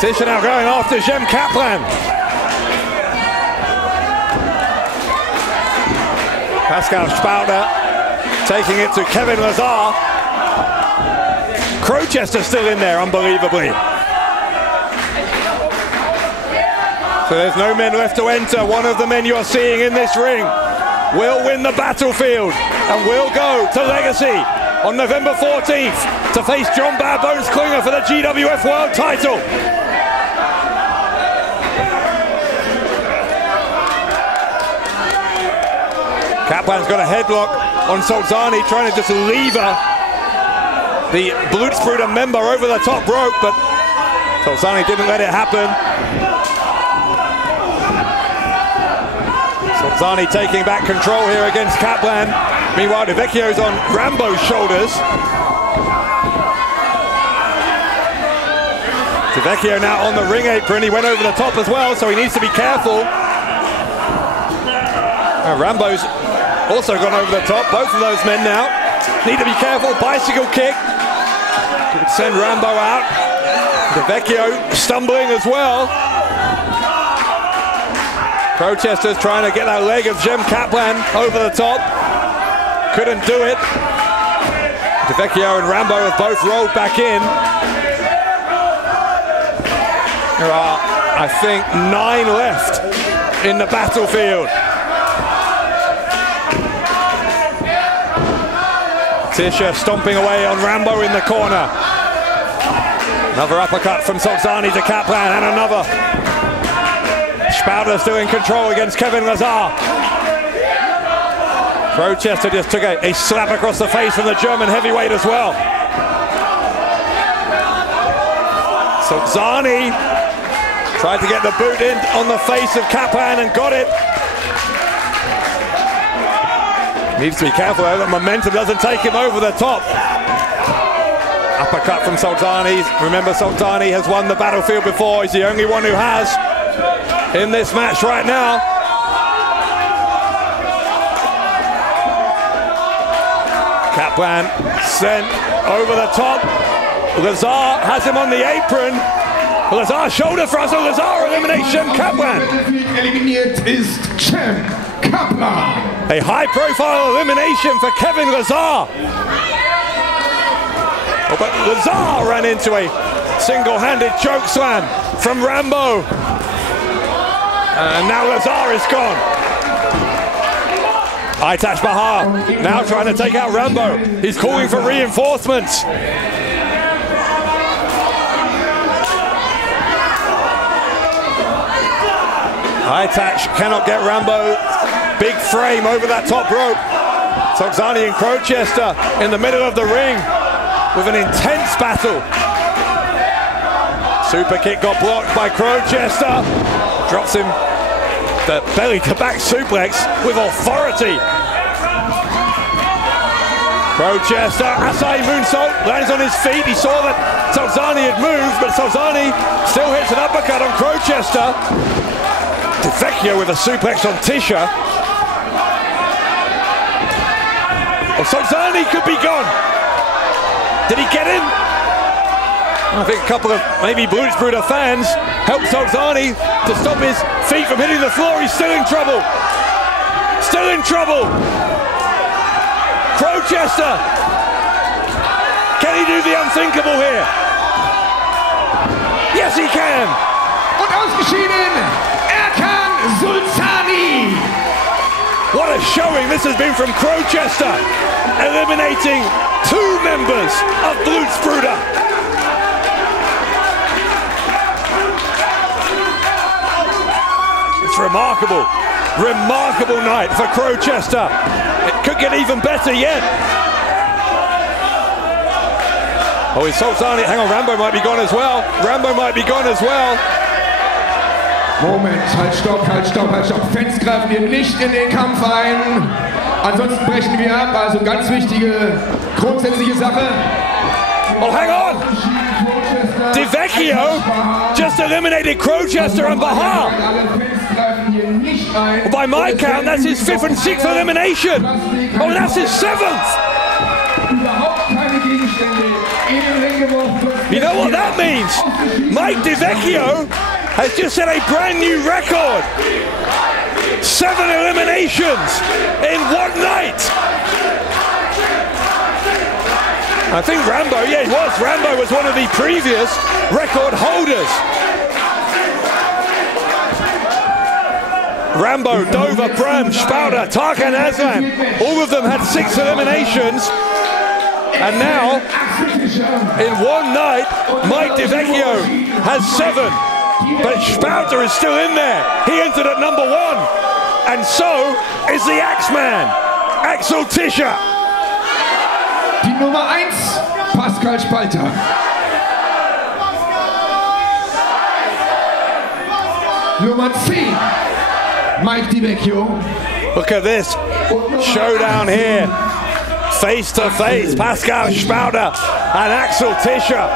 Tischer now going after Jem Kaplan. Pascal Spalter taking it to Kevin Lazar. Crowchester still in there, unbelievably. So there's no men left to enter. One of the men you're seeing in this ring will win the Battlefield and will go to Legacy on November 14th to face John Bad Bones Klinger for the GWF World title. Kaplan's got a headlock on Solzani, trying to just lever the Brüder member over the top rope, but Solzani didn't let it happen. Solzani taking back control here against Kaplan. Meanwhile, Vecchio's on Rambo's shoulders. Vecchio now on the ring apron. He went over the top as well, so he needs to be careful. Rambo's also gone over the top. Both of those men now need to be careful. Bicycle kick could send Rambo out. Vecchio stumbling as well. Crowchester's trying to get that leg of Jem Kaplan over the top. Couldn't do it. Vecchio and Rambo have both rolled back in. There are, I think, 9 left in the Battlefield. Tischer stomping away on Rambo in the corner. Another uppercut from Solzani to Kaplan, and another. Spalter still in control against Kevin Lazar. Crowchester just took a slap across the face from the German heavyweight as well. Solzani tried to get the boot in on the face of Kaplan and got it. Needs to be careful though that momentum doesn't take him over the top. Uppercut from Solzani. Remember, Solzani has won the Battlefield before. He's the only one who has in this match right now. Kaplan sent over the top. Lazar has him on the apron. Lazar shoulder thrust, Lazar elimination, Kaplan. Eliminiert ist Jem Kaplan. A high-profile elimination for Kevin Lazar. Oh, but Lazar ran into a single-handed choke slam from Rambo. And now Lazar is gone. Aitash Bahar now trying to take out Rambo. He's calling for reinforcements. Aitash cannot get Rambo. Big frame over that top rope. Solzani and Crowchester in the middle of the ring with an intense battle. Super kick got blocked by Crowchester. Drops him the belly to back suplex with authority. Crowchester, Asai moonsault, lands on his feet. He saw that Solzani had moved, but Solzani still hits an uppercut on Crowchester. Vecchio with a suplex on Tischer. Oh, Solzani could be gone. Did he get him? I think a couple of maybe Brüder fans helped Solzani to stop his feet from hitting the floor. He's still in trouble. Still in trouble. Crowchester. Can he do the unthinkable here? Yes, he can. Und ausgeschieden. Solzani! What a showing this has been from Crowchester, eliminating 2 members of Brüder. It's remarkable, remarkable night for Crowchester. It could get even better yet. Oh, is Solzani, hang on, Rambo might be gone as well. Rambo might be gone as well. Moment, halt, stopp, halt, stopp, halt, stopp. Fans greifen hier nicht in den Kampf ein. Ansonsten brechen wir ab. Also ganz wichtige, grundsätzliche Sache. Oh, hang on! Vecchio just eliminated Crowchester and Bahar. Well, by my count, that's his 5th and 6th elimination. Oh, that's his 7th. You know what that means? Mike Vecchio has just set a brand new record. 7 eliminations in one night. I think Rambo, yeah, he was. Rambo was one of the previous record holders. Rambo, Dover, Bram, Spalter, Tarkan Aslan, all of them had 6 eliminations. And now, in one night, Mike Vecchio has 7. But Spalter is still in there. He entered at number 1. And so is the Axeman, Axel Tischer. Die Nummer 1, Pascal Spalter. Nummer 10, Mike Vecchio. Look at this showdown here. Face to face, Pascal Spalter and Axel Tischer.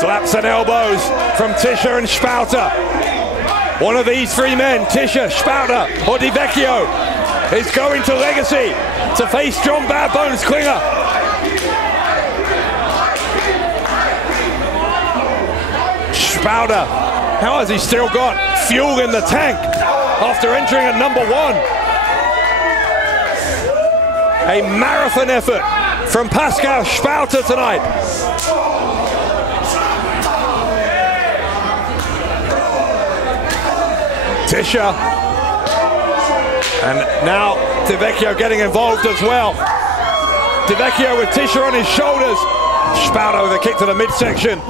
Slaps and elbows from Tischer and Spalter. One of these 3 men, Tischer, Spalter or Vecchio, is going to Legacy to face John Bad Bones Klinger. Spalter, how has he still got fuel in the tank after entering at number 1? A marathon effort from Pascal Spalter tonight. Tischer, and now Vecchio getting involved as well. Vecchio with Tischer on his shoulders. Spalter with a kick to the midsection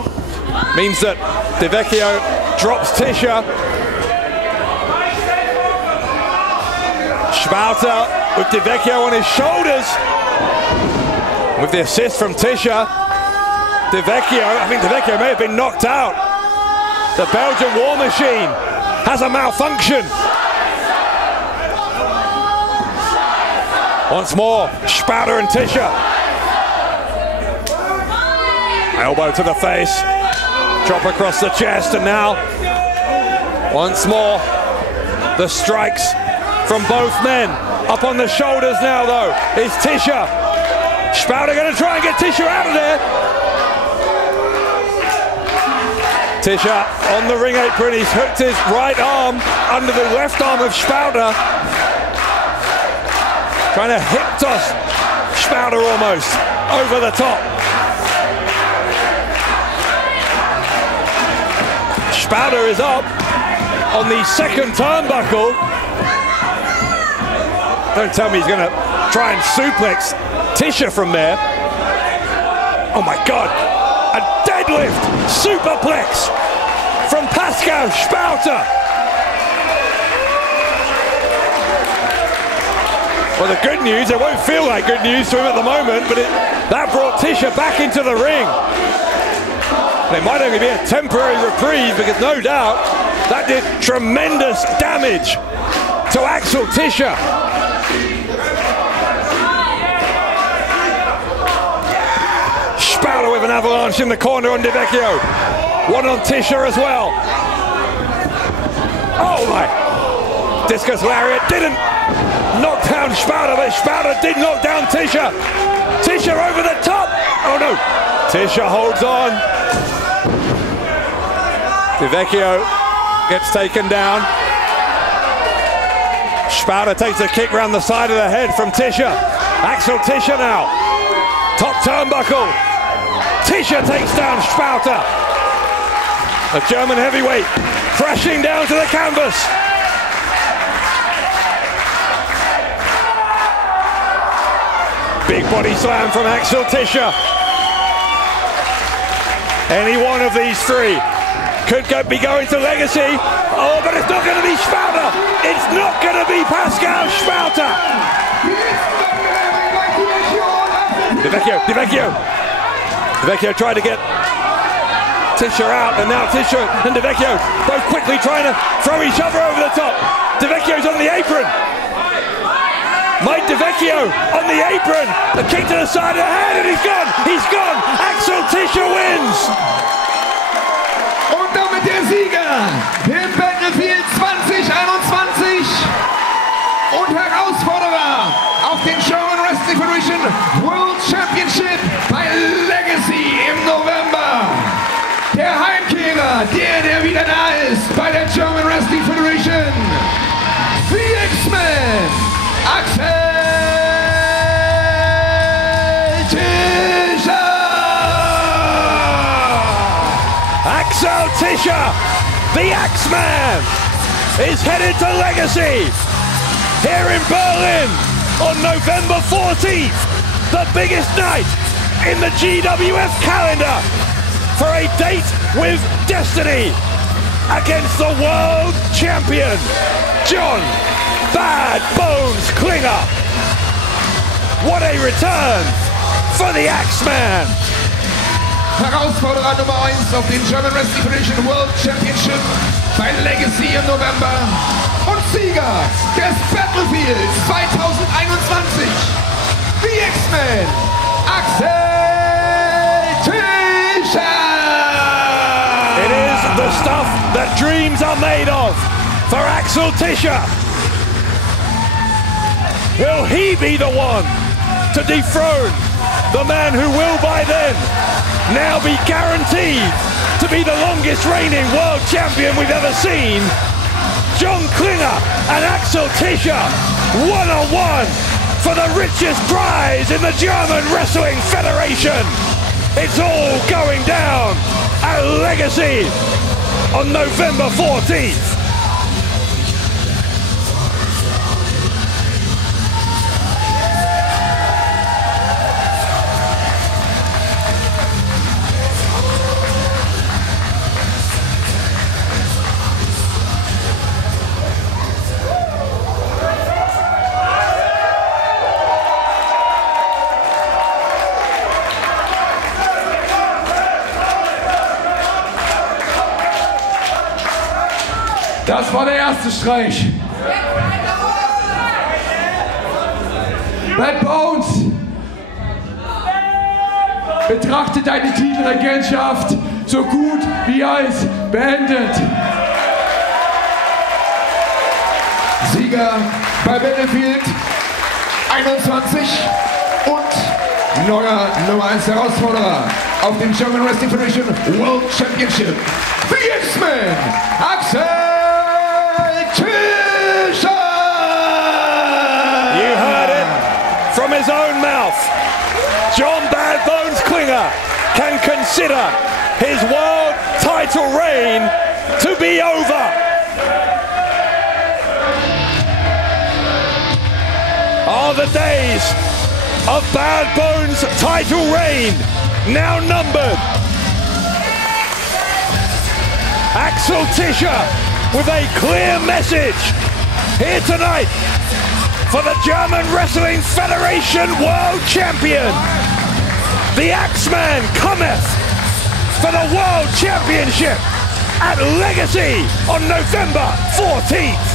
means that Vecchio drops Tischer. Spalter with Vecchio on his shoulders. With the assist from Tischer. Vecchio, I think Vecchio may have been knocked out. The Belgian War Machine has a malfunction. Once more, Spalter and Tischer. Elbow to the face, drop across the chest, and now, once more, the strikes from both men. Up on the shoulders now, though, is Tischer. Spalter going to try and get Tischer out of there. Tischer on the ring apron, he's hooked his right arm under the left arm of Spalter. Trying to hip toss Spalter almost over the top. Spalter is up on the second turnbuckle. Don't tell me he's going to try and suplex Tischer from there. Oh my God. A deadlift superplex from Pascal Spalter. Well, the good news, it won't feel like good news to him at the moment, but that brought Tischer back into the ring. And it might only be a temporary reprieve, because no doubt that did tremendous damage to Axel Tischer. Spalter with an avalanche in the corner on Vecchio. One on Tischer as well. Oh my! Discus lariat didn't knock down Spalter, but Spalter did knock down Tischer. Tischer over the top. Oh no! Tischer holds on. Vecchio gets taken down. Spalter takes a kick round the side of the head from Tischer. Axel Tischer now. Top turnbuckle. Tischer takes down Spalter. A German heavyweight crashing down to the canvas. Big body slam from Axel Tischer. Any one of these 3 could be going to Legacy. Oh, but it's not going to be Spalter. It's not going to be Pascal Spalter. Vecchio tried to get Tischer out, and now Tischer and Vecchio both quickly trying to throw each other over the top. Vecchio's on the apron. Mike Vecchio on the apron. A kick to the side of the head, and he's gone. He's gone. Axel Tischer wins. Und damit der Sieger im Battlefield 2021 und Herausforderer auf den German Wrestling Federation World Championship bei Legacy im November. Der Aber der wieder da ist bei der German Wrestling Federation, the X-Men, Axel Tischer! Axel Tischer, the X-Man, is headed to Legacy here in Berlin on November 14th, the biggest night in the GWF calendar, for a date with Destiny against the world champion, John Bad Bones Klinger. What a return for the Axeman. Herausforderer Nummer 1 auf den German Wrestling Federation World Championship bei Legacy im November und Sieger des Battlefield 2021, the X-Men, Axel Tischer! It is the stuff that dreams are made of for Axel Tischer. Will he be the one to dethrone the man who will by then now be guaranteed to be the longest reigning world champion we've ever seen? John Klinger and Axel Tischer, one-on-one for the richest prize in the German Wrestling Federation. It's all going down at Legacy on November 14th. Das war der erste Streich. Bad Bones, betrachte deine Titelregentschaft so gut wie als beendet. Sieger bei Battlefield 21 und neuer Nummer 1 Herausforderer auf dem German Wrestling Federation World Championship, the X-Men, Axel Tischer! You heard it from his own mouth. John Bad Bones Klinger can consider his world title reign to be over. Are the days of Bad Bones' title reign now numbered? Axel Tischer with a clear message here tonight for the German Wrestling Federation World Champion. The Axeman cometh for the World Championship at Legacy on November 14th.